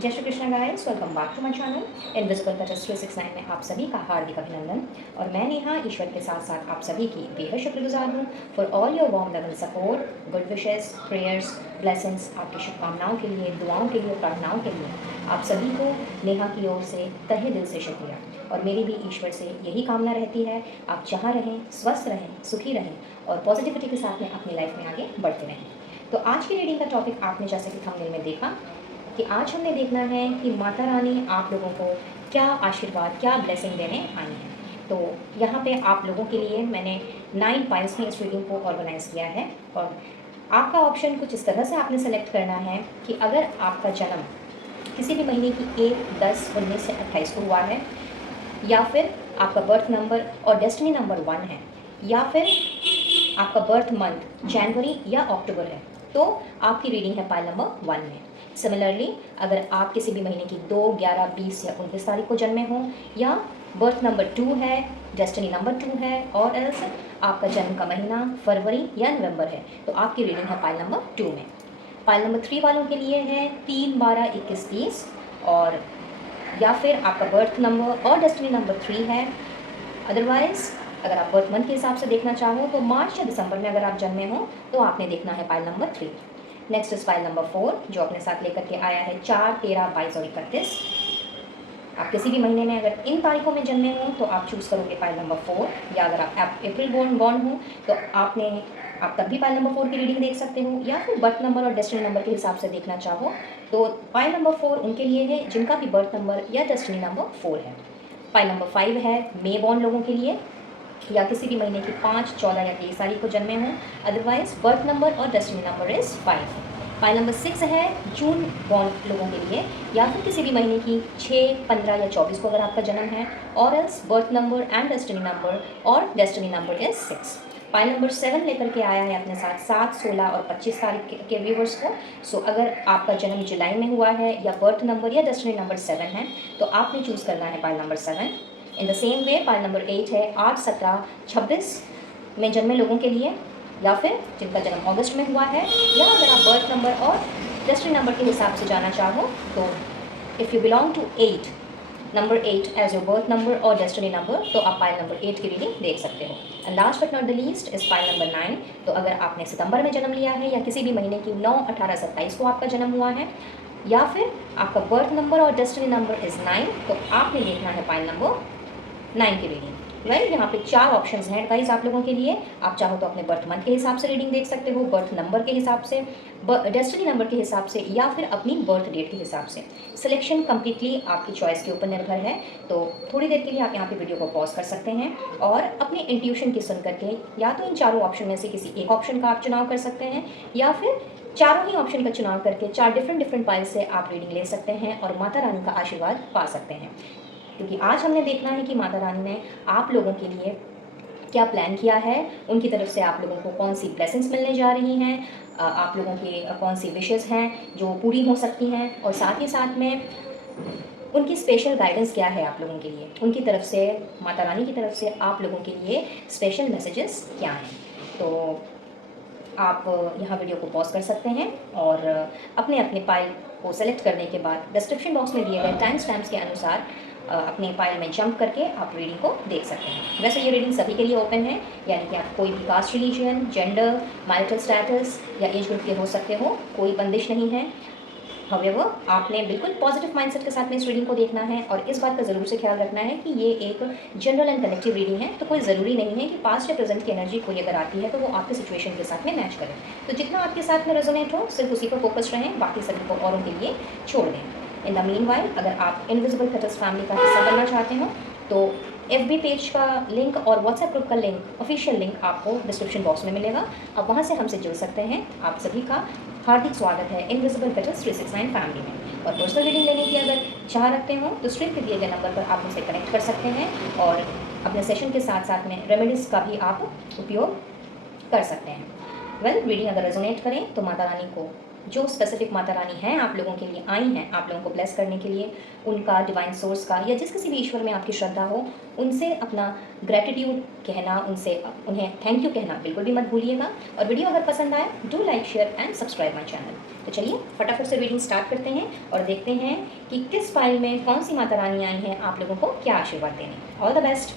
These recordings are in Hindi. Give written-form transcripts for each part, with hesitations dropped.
जय Shri Krishna guys, welcome back to my channel invisible cutters 369 में आप सभी का हार्दिक अभिनंदन। और मैं नेहा ईश्वर के साथ साथ आप सभी की बेहद शुक्रगुजार हूँ for all your warm love and support, good wishes, prayers, blessings, आपकी शुभकामनाओं के लिए, दुआओं के लिए, प्रार्थनाओं के लिए आप सभी को नेहा की ओर से तहे दिल से शुक्रिया। और मेरी भी ईश्वर से यही कामना रहती है, आप जहाँ रहें, स्वस्थ रहें, सुखी रहें और पॉजिटिविटी के साथ में अपनी लाइफ में आगे बढ़ते रहें। तो आज की रीडिंग का टॉपिक आपने जैसे कि थंबनेल में देखा कि आज हमने देखना है कि माता रानी आप लोगों को क्या आशीर्वाद, क्या ब्लेसिंग देने आई हैं। तो यहाँ पे आप लोगों के लिए मैंने 9 पाइल्स में इस रीडिंग को ऑर्गेनाइज किया है। और आपका ऑप्शन कुछ इस तरह से आपने सेलेक्ट करना है कि अगर आपका जन्म किसी भी महीने की 1, 10, 19 से 28 को हुआ है, या फिर आपका बर्थ नंबर और डेस्टिनी नंबर 1 है, या फिर आपका बर्थ मंथ जनवरी या अक्टूबर है, तो आपकी रीडिंग है पाइल नंबर 1 में। सिमिलरली अगर आप किसी भी महीने की 2, 11, 20 या 19 तारीख को जन्मे हों, या बर्थ नंबर 2 है, डेस्टिनी नंबर 2 है, और एल्स आपका जन्म का महीना फरवरी या नवंबर है, तो आपकी रीडिंग है पाइल नंबर 2 में। पाइल नंबर 3 वालों के लिए है 3, 12, 21, 30, और या फिर आपका बर्थ नंबर और डेस्टिनी नंबर 3 है। अदरवाइज अगर आप बर्थ मंथ के हिसाब से देखना चाहो तो मार्च या दिसंबर में अगर आप जन्मे हो तो आपने देखना है pile number 3। Next is pile number 4 जो अपने साथ लेकर के आया है 4, 13, 22 और 31। आप किसी भी महीने में अगर इन तारीखों में जन्मे हो तो आप चूज़ करोगे पाइल नंबर 4, या अगर आप अप्रैल बॉर्न हो तो आप तब भी पाइल नंबर 4 की रीडिंग देख सकते हो, या फिर बर्थ नंबर और डेस्टिनी नंबर के हिसाब से देखना चाहो तो पाइल नंबर 4 उनके लिए है जिनका भी बर्थ नंबर या डेस्टिनी नंबर 4 है। पाइल नंबर 5 है मे बॉर्न लोगों के लिए, या किसी भी महीने की 5, 14 या 23 तारीख को जन्मे हों। अदरवाइज बर्थ नंबर और destiny number is 5। Pile number 6 है जून बॉर्न लोगों के लिए, या फिर किसी भी महीने की 6, 15 या 24 को अगर आपका जन्म है, और else birth number and destiny number और destiny number is 6। Pile number 7 लेकर के आया है अपने साथ 7, 16 और 25 तारीख के व्यूवर्स को। सो अगर आपका जन्म जुलाई में हुआ है या बर्थ नंबर या डेस्टिनी नंबर 7 है तो आपने चूज़ करना है pile number 7। In the same way pile number 8 है 8, 17, 26 में जन्मे लोगों के लिए, या फिर जिनका जन्म अगस्त में हुआ है, या अगर आप बर्थ नंबर और डेस्टिनी नंबर के हिसाब से जाना चाहो तो if you belong to 8, number 8 as your birth number और डेस्टिनी नंबर, तो आप पाइल नंबर 8 की रीडिंग देख सकते हो। And last but not the least is pile number 9। तो अगर आपने सितंबर में जन्म लिया है या किसी भी महीने की 9, 18, 27 को आपका जन्म हुआ है, या फिर आपका बर्थ नंबर और डेस्टिनी नंबर इज़ 9, तो आपने देखना है पाइल नंबर 9 की रीडिंग। यहाँ पे 4 ऑप्शंस हैं गाइस आप लोगों के लिए। आप चाहो तो अपने बर्थ मंथ के हिसाब से रीडिंग देख सकते हो, बर्थ नंबर के हिसाब से, डेस्टिनी नंबर के हिसाब से, या फिर अपनी बर्थ डेट के हिसाब से। सिलेक्शन कम्प्लीटली आपकी चॉइस के ऊपर निर्भर है। तो थोड़ी देर के लिए आप यहाँ पे वीडियो को पॉज कर सकते हैं और अपने इंट्यूशन की सुन करके या तो इन चारों ऑप्शन में से किसी एक ऑप्शन का आप चुनाव कर सकते हैं, या फिर चारों ही ऑप्शन का चुनाव करके 4 डिफरेंट पाइल से आप रीडिंग ले सकते हैं और माता रानी का आशीर्वाद पा सकते हैं। क्योंकि आज हमने देखना है कि माता रानी ने आप लोगों के लिए क्या प्लान किया है, उनकी तरफ से आप लोगों को कौन सी ब्लेसिंग्स मिलने जा रही हैं, आप लोगों की कौन सी विशेज़ हैं जो पूरी हो सकती हैं, और साथ ही साथ में उनकी स्पेशल गाइडेंस क्या है आप लोगों के लिए, उनकी तरफ से, माता रानी की तरफ से आप लोगों के लिए स्पेशल मैसेजेस क्या हैं। तो आप यहाँ वीडियो को पॉज कर सकते हैं और अपने अपने पाइल को सेलेक्ट करने के बाद डिस्क्रिप्शन बॉक्स में दिए गए टाइम स्टैम्प्स के अनुसार अपने पाइल में जंप करके आप रीडिंग को देख सकते हैं। वैसे ये रीडिंग सभी के लिए ओपन है, यानी कि आप कोई भी caste, religion, gender, marital status या एज ग्रुप के हो सकते हो, कोई बंदिश नहीं है। हाउएवर आपने बिल्कुल पॉजिटिव माइंडसेट के साथ में इस रीडिंग को देखना है, और इस बात का ज़रूर से ख्याल रखना है कि ये एक जनरल एंड कलेक्टिव रीडिंग है। तो कोई ज़रूरी नहीं है कि पास्ट या प्रेजेंट की एनर्जी कोई अगर आती है तो वो आपके सिचुएशन के साथ में मैच करे। तो जितना आपके साथ में रेजोनेट हो सिर्फ उसी पर फोकस रहें, बाकी सभी को औरों के लिए छोड़ दें। इन द मीनवाइल अगर आप इनविजिबल कटर्स फैमिली का हिस्सा बनना चाहते हो तो FB पेज का लिंक और व्हाट्सएप ग्रुप का लिंक, ऑफिशियल लिंक आपको डिस्क्रिप्शन बॉक्स में मिलेगा। आप वहाँ से हमसे जुड़ सकते हैं। आप सभी का हार्दिक स्वागत है इनविजिबल कटर्स 369 फैमिली में। और पर्सनल रीडिंग लेने की अगर चाह रखते हो तो स्क्रीन पे दिए गए नंबर पर आप मुझसे कनेक्ट कर सकते हैं, और अपने सेशन के साथ साथ में रेमेडीज़ का भी आप उपयोग कर सकते हैं। रीडिंग अगर रेजोनेट करें तो माता रानी को जो स्पेसिफिक माता रानी हैं आप लोगों के लिए आई हैं, आप लोगों को ब्लेस करने के लिए, उनका डिवाइन सोर्स का या जिस किसी भी ईश्वर में आपकी श्रद्धा हो, उनसे अपना ग्रेटिट्यूड कहना, उनसे उन्हें थैंक यू कहना बिल्कुल भी मत भूलिएगा। और वीडियो अगर पसंद आए do like share and subscribe my channel. तो चलिए फटाफट से रीडिंग स्टार्ट करते हैं और देखते हैं कि किस फाइल में कौन सी माता रानी आई हैं आप लोगों को क्या आशीर्वाद देने। All the best.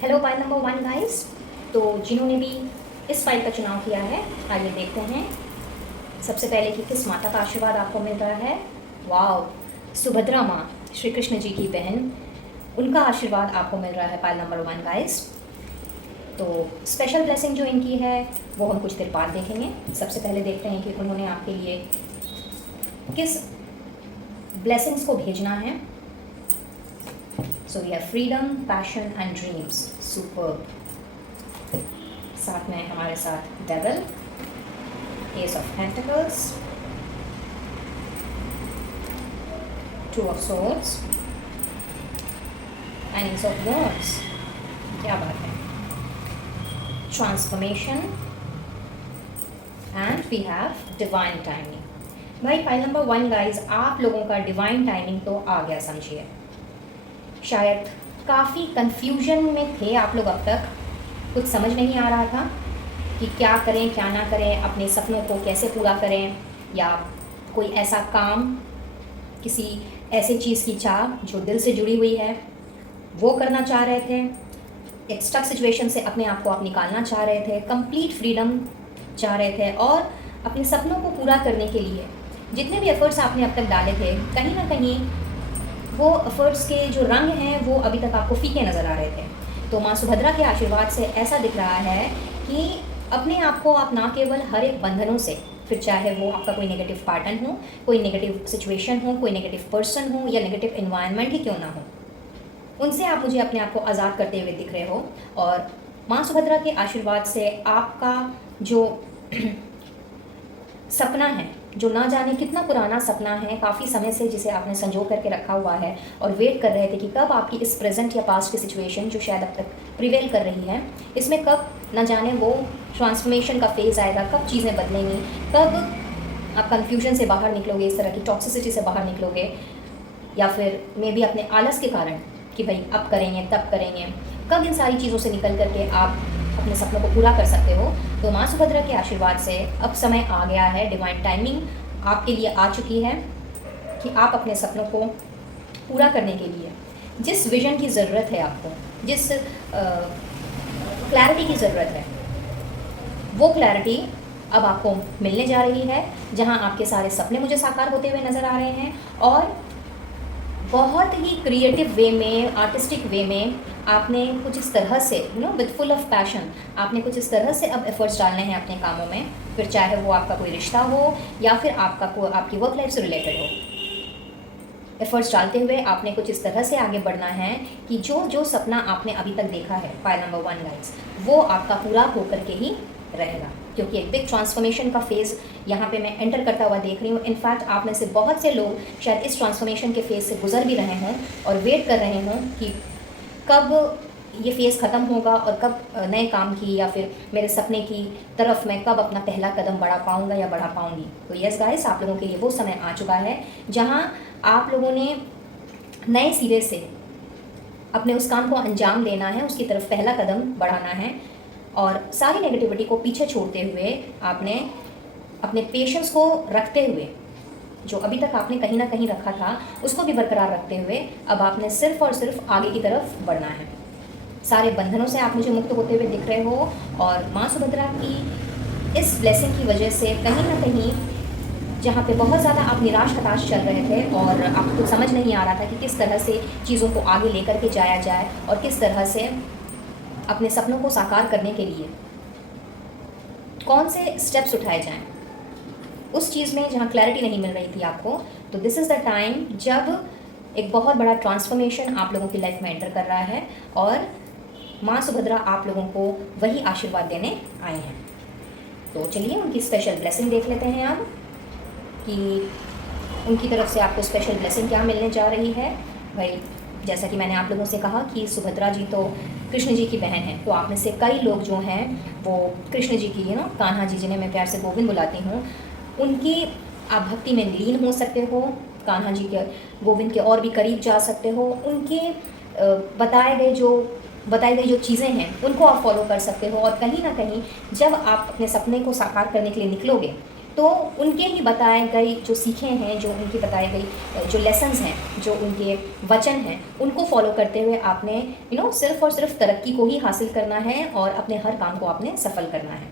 Hello file number 1 guys. तो जिन्होंने भी इस फाइल का चुनाव किया है, आइए देखते हैं सबसे पहले कि किस माता का आशीर्वाद आपको मिल रहा है। वाओ, सुभद्रा माँ, श्री कृष्ण जी की बहन, उनका आशीर्वाद आपको मिल रहा है फाइल नंबर 1 गाइस। तो स्पेशल ब्लेसिंग जो इनकी है वो हम कुछ देर बाद देखेंगे। सबसे पहले देखते हैं कि उन्होंने आपके लिए किस ब्लेसिंग्स को भेजना है। So we have freedom, passion and dreams, superb. साथ में हमारे साथ devil, ace of pentacles, two of swords and ace of wands. क्या बात है। Transformation and we have divine timing. भाई फाइल नंबर 1 गाइज, आप लोगों का डिवाइन टाइमिंग तो आ गया समझिए। शायद काफ़ी कंफ्यूजन में थे आप लोग अब तक, कुछ समझ नहीं आ रहा था कि क्या करें क्या ना करें, अपने सपनों को कैसे पूरा करें, या कोई ऐसा काम, किसी ऐसे चीज़ की चाह जो दिल से जुड़ी हुई है वो करना चाह रहे थे। एक स्टक सिचुएशन से अपने आप को आप निकालना चाह रहे थे, कंप्लीट फ्रीडम चाह रहे थे, और अपने सपनों को पूरा करने के लिए जितने भी एफर्ट्स आपने अब तक डाले थे, कहीं ना कहीं वो एफर्ट्स के जो रंग हैं वो अभी तक आपको फीके नज़र आ रहे थे। तो माँ सुभद्रा के आशीर्वाद से ऐसा दिख रहा है कि अपने आप को आप ना केवल हर एक बंधनों से, फिर चाहे वो आपका कोई नेगेटिव पैटर्न हो, कोई नेगेटिव सिचुएशन हो, कोई नेगेटिव पर्सन हो या नेगेटिव एनवायरनमेंट ही क्यों ना हो, उनसे आप मुझे अपने आप को आज़ाद करते हुए दिख रहे हो। और माँ सुभद्रा के आशीर्वाद से आपका जो सपना है, जो ना जाने कितना पुराना सपना है, काफ़ी समय से जिसे आपने संजो करके रखा हुआ है और वेट कर रहे थे कि कब आपकी इस प्रेजेंट या पास्ट की सिचुएशन जो शायद अब तक प्रिवेल कर रही है, इसमें कब ना जाने वो ट्रांसफॉर्मेशन का फेज़ आएगा, कब चीज़ें बदलेंगी, कब आप कन्फ्यूजन से बाहर निकलोगे, इस तरह की टॉक्सिसिटी से बाहर निकलोगे, या फिर मे बी अपने आलस के कारण कि भाई अब करेंगे तब करेंगे, कब इन सारी चीज़ों से निकल करके आप अपने सपनों को पूरा कर सकते हो। तो माँ सुभद्रा के आशीर्वाद से अब समय आ गया है, डिवाइन टाइमिंग आपके लिए आ चुकी है कि आप अपने सपनों को पूरा करने के लिए जिस विजन की ज़रूरत है, आपको जिस क्लैरिटी की ज़रूरत है, वो क्लैरिटी अब आपको मिलने जा रही है, जहाँ आपके सारे सपने मुझे साकार होते हुए नज़र आ रहे हैं। और बहुत ही क्रिएटिव वे में, आर्टिस्टिक वे में आपने कुछ इस तरह से विद फुल ऑफ पैशन आपने कुछ इस तरह से अब एफर्ट्स डालने हैं अपने कामों में, फिर चाहे वो आपका कोई रिश्ता हो या फिर आपकी वर्क लाइफ से रिलेटेड हो। एफर्ट्स डालते हुए आपने कुछ इस तरह से आगे बढ़ना है कि जो जो सपना आपने अभी तक देखा है फाइल नंबर 1 गाइस, वो आपका पूरा होकर के ही रहेगा, क्योंकि एक बिग ट्रांसफॉर्मेशन का फेज़ यहाँ पे मैं एंटर करता हुआ देख रही हूँ। इनफैक्ट आप में से बहुत से लोग शायद इस ट्रांसफॉर्मेशन के फेज़ से गुजर भी रहे हों और वेट कर रहे हों कि कब ये फेज़ ख़त्म होगा और कब नए काम की या फिर मेरे सपने की तरफ मैं कब अपना पहला कदम बढ़ा पाऊँगा या बढ़ा पाऊँगी। तो यस गाइस, आप लोगों के लिए वो समय आ चुका है जहाँ आप लोगों ने नए सिरे से अपने उस काम को अंजाम देना है, उसकी तरफ पहला कदम बढ़ाना है, और सारी नेगेटिविटी को पीछे छोड़ते हुए आपने अपने पेशेंस को रखते हुए, जो अभी तक आपने कहीं ना कहीं रखा था उसको भी बरकरार रखते हुए अब आपने सिर्फ और सिर्फ आगे की तरफ बढ़ना है। सारे बंधनों से आप मुझे मुक्त होते हुए दिख रहे हो, और माँ सुभद्रा की इस ब्लेसिंग की वजह से कहीं ना कहीं जहाँ पे बहुत ज़्यादा आप निराश हताश चल रहे थे और आपको समझ नहीं आ रहा था कि किस तरह से चीज़ों को आगे लेकर के जाया जाए और किस तरह से अपने सपनों को साकार करने के लिए कौन से स्टेप्स उठाए जाएं, उस चीज़ में जहाँ क्लैरिटी नहीं मिल रही थी आपको, तो दिस इज़ द टाइम जब एक बहुत बड़ा ट्रांसफॉर्मेशन आप लोगों की लाइफ में एंटर कर रहा है और माँ सुभद्रा आप लोगों को वही आशीर्वाद देने आए हैं। तो चलिए उनकी स्पेशल ब्लेसिंग देख लेते हैं अब कि उनकी तरफ से आपको स्पेशल ब्लेसिंग क्या मिलने जा रही है। भाई जैसा कि मैंने आप लोगों से कहा कि सुभद्रा जी तो कृष्ण जी की बहन है, तो आप में से कई लोग जो हैं वो कृष्ण जी की कान्हा जी जिन्हें मैं प्यार से गोविंद बुलाती हूँ, उनकी आप भक्ति में लीन हो सकते हो, कान्हा जी के गोविंद के और भी करीब जा सकते हो, उनके बताई गई जो चीज़ें हैं उनको आप फॉलो कर सकते हो। और कहीं ना कहीं जब आप अपने सपने को साकार करने के लिए निकलोगे तो उनके ही बताए गए जो सीखें हैं, जो उनकी बताई गई जो लेसन्स हैं, जो उनके वचन हैं, उनको फॉलो करते हुए आपने सिर्फ़ और सिर्फ तरक्की को ही हासिल करना है और अपने हर काम को आपने सफल करना है।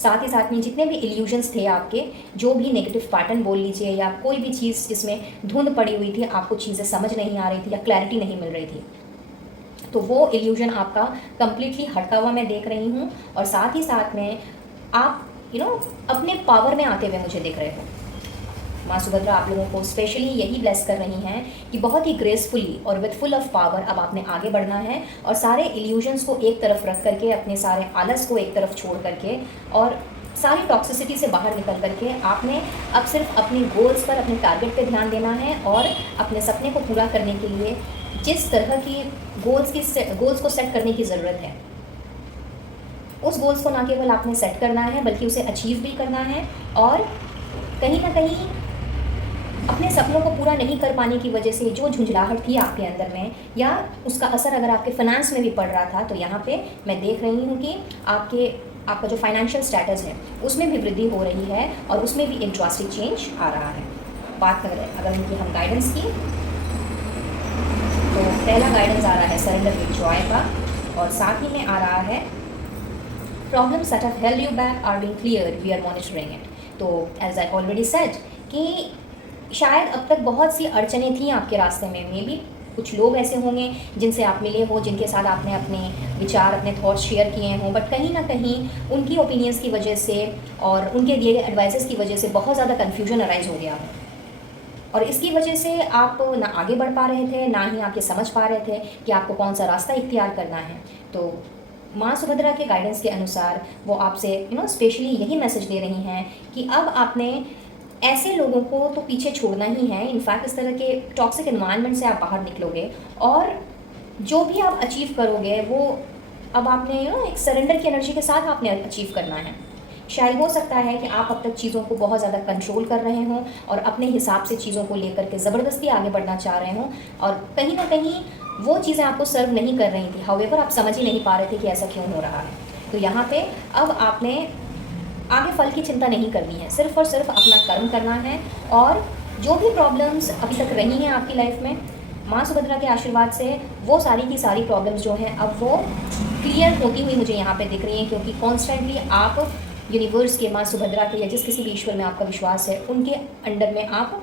साथ ही साथ में जितने भी इल्यूजन्स थे आपके, जो भी नेगेटिव पैटर्न बोल लीजिए या कोई भी चीज़ जिसमें धुंध पड़ी हुई थी, आपको चीज़ें समझ नहीं आ रही थी या क्लैरिटी नहीं मिल रही थी, तो वो इल्यूजन आपका कंप्लीटली हटता हुआ मैं देख रही हूँ। और साथ ही साथ में आप अपने पावर में आते हुए मुझे देख रहे हो। माँ सुभद्रा आप लोगों को स्पेशली यही ब्लेस कर रही हैं कि बहुत ही ग्रेसफुली और विथ फुल ऑफ पावर अब आपने आगे बढ़ना है और सारे इल्यूजन्स को एक तरफ रख करके, अपने सारे आलस को एक तरफ छोड़ करके और सारी टॉक्सिसिटी से बाहर निकल करके आपने अब सिर्फ अपनी गोल्स पर, अपने टारगेट पे ध्यान देना है और अपने सपने को पूरा करने के लिए जिस तरह की गोल्स को सेट करने की ज़रूरत है, उस गोल्स को ना केवल आपने सेट करना है बल्कि उसे अचीव भी करना है। और कहीं ना कहीं अपने सपनों को पूरा नहीं कर पाने की वजह से जो झुंझलाहट थी आपके अंदर में, या उसका असर अगर आपके फाइनेंस में भी पड़ रहा था, तो यहाँ पे मैं देख रही हूँ कि आपका जो फाइनेंशियल स्टेटस है उसमें भी वृद्धि हो रही है और उसमें भी एक ड्रास्टिक चेंज आ रहा है। बात करें अगर इनकी हम गाइडेंस की, तो पहला गाइडेंस आ रहा है सरेंडर विद जॉय का, और साथ ही में आ रहा है problems that have held you back are being cleared, we are monitoring it. तो एज आई ऑलरेडी सेड कि शायद अब तक बहुत सी अड़चनें थी आपके रास्ते में, मे बी कुछ लोग ऐसे होंगे जिनसे आप मिले हो, जिनके साथ आपने अपने विचार, अपने थॉट्स शेयर किए हों, बट कहीं ना कहीं उनकी ओपिनियंस की वजह से और उनके दिए गए एडवाइसेस की वजह से बहुत ज़्यादा कन्फ्यूजन अराइज हो गया हो, और इसकी वजह से आप ना आगे बढ़ पा रहे थे, ना ही आप ये समझ पा रहे थे कि आपको कौन सा रास्ता इख्तियार करना है। तो माँ सुभद्रा के गाइडेंस के अनुसार वो आपसे स्पेशली यही मैसेज दे रही हैं कि अब आपने ऐसे लोगों को तो पीछे छोड़ना ही है। इनफैक्ट इस तरह के टॉक्सिक एनवायरनमेंट से आप बाहर निकलोगे और जो भी आप अचीव करोगे वो अब आपने एक सरेंडर की एनर्जी के साथ आपने अचीव करना है। शायद हो सकता है कि आप अब तक चीज़ों को बहुत ज़्यादा कंट्रोल कर रहे हों और अपने हिसाब से चीज़ों को लेकर के ज़बरदस्ती आगे बढ़ना चाह रहे हों, और कहीं ना कहीं वो चीज़ें आपको सर्व नहीं कर रही थी। हाउएवर आप समझ ही नहीं पा रहे थे कि ऐसा क्यों हो रहा है। तो यहाँ पे अब आपने आगे फल की चिंता नहीं करनी है, सिर्फ और सिर्फ अपना कर्म करना है। और जो भी प्रॉब्लम्स अभी तक रही हैं आपकी लाइफ में, माँ सुभद्रा के आशीर्वाद से वो सारी की सारी प्रॉब्लम्स जो हैं अब वो क्लियर होती हुई मुझे यहाँ पे दिख रही हैं, क्योंकि कॉन्स्टेंटली आप यूनिवर्स के, माँ सुभद्रा के या जिस किसी भी ईश्वर में आपका विश्वास है, उनके अंडर में आप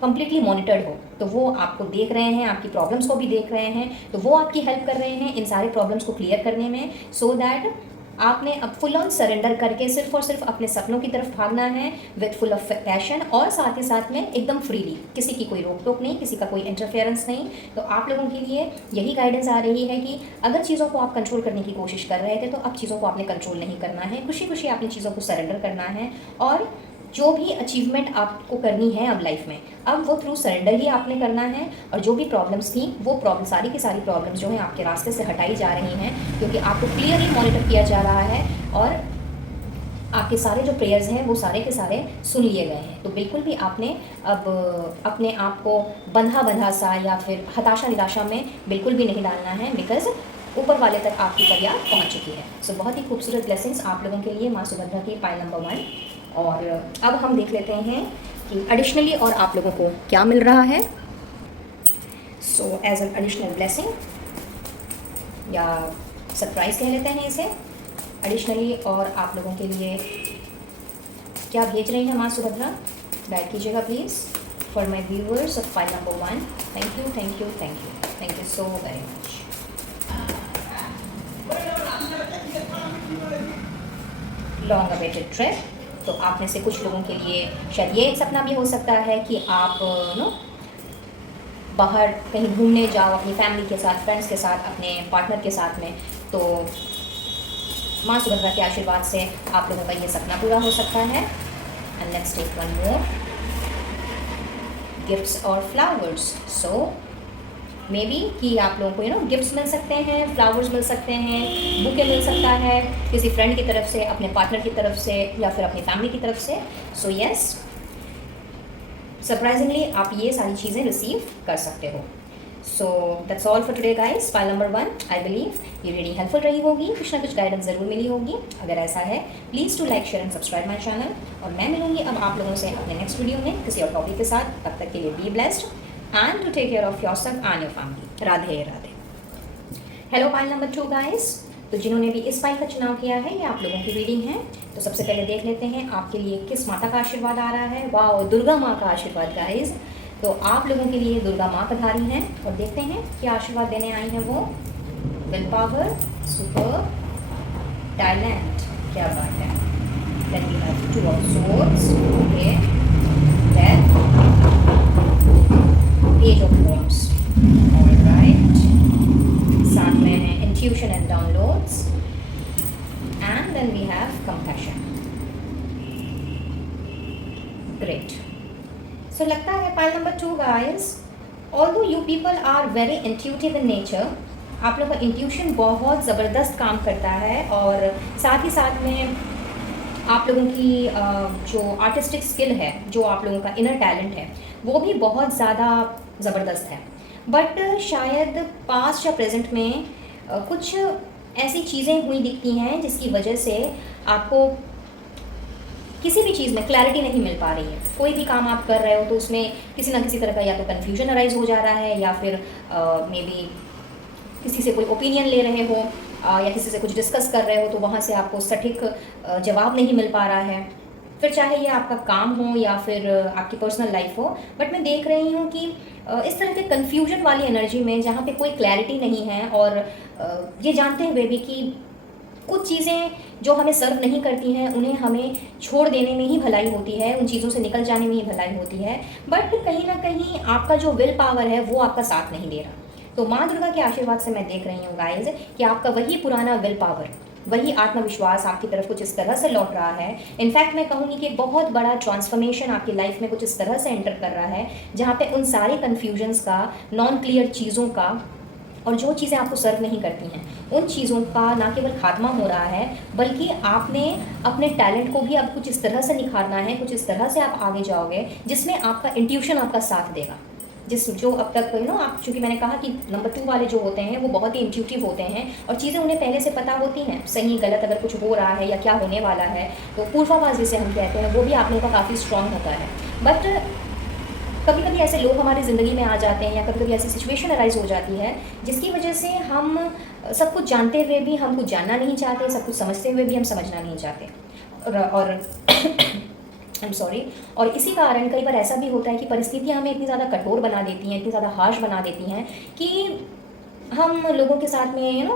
कम्प्लीटली मॉनिटर्ड हो। तो वो आपको देख रहे हैं, आपकी प्रॉब्लम्स को भी देख रहे हैं, तो वो आपकी हेल्प कर रहे हैं इन सारे प्रॉब्लम्स को क्लियर करने में, सो दैट आपने अब फुल ऑन सरेंडर करके सिर्फ और सिर्फ अपने सपनों की तरफ भागना है विद फुल ऑफ पैशन, और साथ ही साथ में एकदम फ्रीली, किसी की कोई रोक टोक नहीं, किसी का कोई इंटरफेरेंस नहीं। तो आप लोगों के लिए यही गाइडेंस आ रही है कि अगर चीज़ों को आप कंट्रोल करने की कोशिश कर रहे थे तो अब चीज़ों को आपने कंट्रोल नहीं करना है, खुशी खुशी आपने चीज़ों को सरेंडर करना है। और जो भी अचीवमेंट आपको करनी है अब लाइफ में, अब वो थ्रू सरेंडर ही आपने करना है। और जो भी प्रॉब्लम्स थी वो सारी की सारी प्रॉब्लम्स जो हैं आपके रास्ते से हटाई जा रही हैं, क्योंकि आपको क्लियरली मॉनिटर किया जा रहा है और आपके सारे जो प्रेयर्स हैं वो सारे के सारे सुन लिए गए हैं। तो बिल्कुल भी आपने अब अपने आप को बंधा सा या फिर हताशा निराशा में बिल्कुल भी नहीं डालना है, बिकॉज ऊपर वाले तक आपकी फरियाद पहुँच चुकी है। सो बहुत ही खूबसूरत ब्लेसिंग्स आप लोगों के लिए माँ सुभद्रा की पायल नंबर 1। और अब हम देख लेते हैं कि एडिशनली और आप लोगों को क्या मिल रहा है। So as an additional blessing या सरप्राइज कह लेते हैं इसे, एडिशनली और आप लोगों के लिए क्या भेज रही हैं माँ सुभद्रा, गाइड कीजिएगा please for my viewers of file number 1। Thank you thank you thank you thank you so very much. Long awaited trip, तो आप में से कुछ लोगों के लिए शायद ये एक सपना भी हो सकता है कि आप बाहर कहीं घूमने जाओ अपनी फैमिली के साथ, फ्रेंड्स के साथ, अपने पार्टनर के साथ में। तो माँ सुभद्रा के आशीर्वाद से आप लोगों का ये सपना पूरा हो सकता है। And let's take one more, gifts और फ्लावर्स। सो मे बी कि आप लोगों को गिफ्ट्स मिल सकते हैं, फ्लावर्स मिल सकते हैं, बुके मिल सकता है किसी फ्रेंड की तरफ से, अपने पार्टनर की तरफ से या फिर अपनी फैमिली की तरफ से। सो यस, सरप्राइजिंगली आप ये सारी चीज़ें रिसीव कर सकते हो। So that's all for today guys. File number 1, I believe ये रीडिंग हेल्पफुल रही होगी, कुछ ना कुछ गाइडेंस ज़रूर मिली होगी। अगर ऐसा है please to like, share and subscribe my channel. और मैं मिलूंगी अब आप लोगों से अपने नेक्स्ट वीडियो में किसी और टॉपिक के साथ। तब तक के लिए be blessed and to take care of yourself and your family. Radhe Radhe. Hello file number 2 guys. तो जिन्होंने भी इस फाइल का चुनाव किया है, ये आप लोगों की रीडिंग है। तो सबसे पहले देख लेते हैं आपके लिए किस माता का आशीर्वाद आ रहा है। वाह, दुर्गा माँ का आशीर्वाद गाइस। तो आप लोगों के लिए दुर्गा माँ पधारी हैं और देखते हैं क्या आशीर्वाद देने आई हैं वो। विल पावर, सुपर, टैलेंट, क्या बात है। Then we have 2 of swords, okay, death, page of wands, alright. साथ में है intuition and downloads, and then we have compassion. Great. So लगता है pile number 2 guys, although you people are very intuitive in nature, आप लोगों का इंट्यूशन बहुत ज़बरदस्त काम करता है और साथ ही साथ में आप लोगों की जो आर्टिस्टिक स्किल है, जो आप लोगों का इनर टैलेंट है, वो भी बहुत ज़्यादा ज़बरदस्त है। बट शायद पास्ट या प्रेजेंट में कुछ ऐसी चीज़ें हुई दिखती हैं जिसकी वजह से आपको किसी भी चीज़ में क्लैरिटी नहीं मिल पा रही है। कोई भी काम आप कर रहे हो तो उसमें किसी ना किसी तरह का या तो कन्फ्यूजन अराइज हो जा रहा है, या फिर मे बी किसी से कोई ओपिनियन ले रहे हो या किसी से कुछ डिस्कस कर रहे हो तो वहाँ से आपको सटीक जवाब नहीं मिल पा रहा है। फिर चाहे ये आपका काम हो या फिर आपकी पर्सनल लाइफ हो, बट मैं देख रही हूँ कि इस तरह के कन्फ्यूजन वाली एनर्जी में जहाँ पे कोई क्लैरिटी नहीं है, और ये जानते हुए भी कि कुछ चीज़ें जो हमें सर्व नहीं करती हैं उन्हें हमें छोड़ देने में ही भलाई होती है, उन चीज़ों से निकल जाने में ही भलाई होती है, बट कहीं ना कहीं आपका जो विल पावर है वो आपका साथ नहीं दे रहा। तो माँ दुर्गा के आशीर्वाद से मैं देख रही हूँ गाइज कि आपका वही पुराना विल पावर, वही आत्मविश्वास आपकी तरफ कुछ इस तरह से लौट रहा है। इनफैक्ट मैं कहूँगी कि बहुत बड़ा ट्रांसफॉर्मेशन आपकी लाइफ में कुछ इस तरह से एंटर कर रहा है जहाँ पे उन सारे कन्फ्यूजन्स का, नॉन क्लियर चीज़ों का, और जो चीज़ें आपको सर्व नहीं करती हैं उन चीज़ों का ना केवल खात्मा हो रहा है, बल्कि आपने अपने टैलेंट को भी अब कुछ इस तरह से निखारना है, कुछ इस तरह से आप आगे जाओगे जिसमें आपका इंट्यूशन आपका साथ देगा। जो अब तक आप, चूँकि मैंने कहा कि नंबर 2 वाले जो होते हैं वो बहुत ही इंट्यूटिव होते हैं और चीज़ें उन्हें पहले से पता होती हैं, सही गलत अगर कुछ हो रहा है या क्या होने वाला है, तो पूर्वाभास जिसे हम कहते हैं वो भी आप लोगों का काफ़ी स्ट्रॉन्ग होता है। बट कभी कभी ऐसे लोग हमारी ज़िंदगी में आ जाते हैं या कभी कभी ऐसी सिचुएशन अराइज हो जाती है जिसकी वजह से हम सब कुछ जानते हुए भी हम कुछ जानना नहीं चाहते, सब कुछ समझते हुए भी हम समझना नहीं चाहते। और आई एम सॉरी। और इसी कारण कई बार ऐसा भी होता है कि परिस्थितियाँ हमें इतनी ज़्यादा कठोर बना देती हैं, इतनी ज़्यादा हार्श बना देती हैं कि हम लोगों के साथ में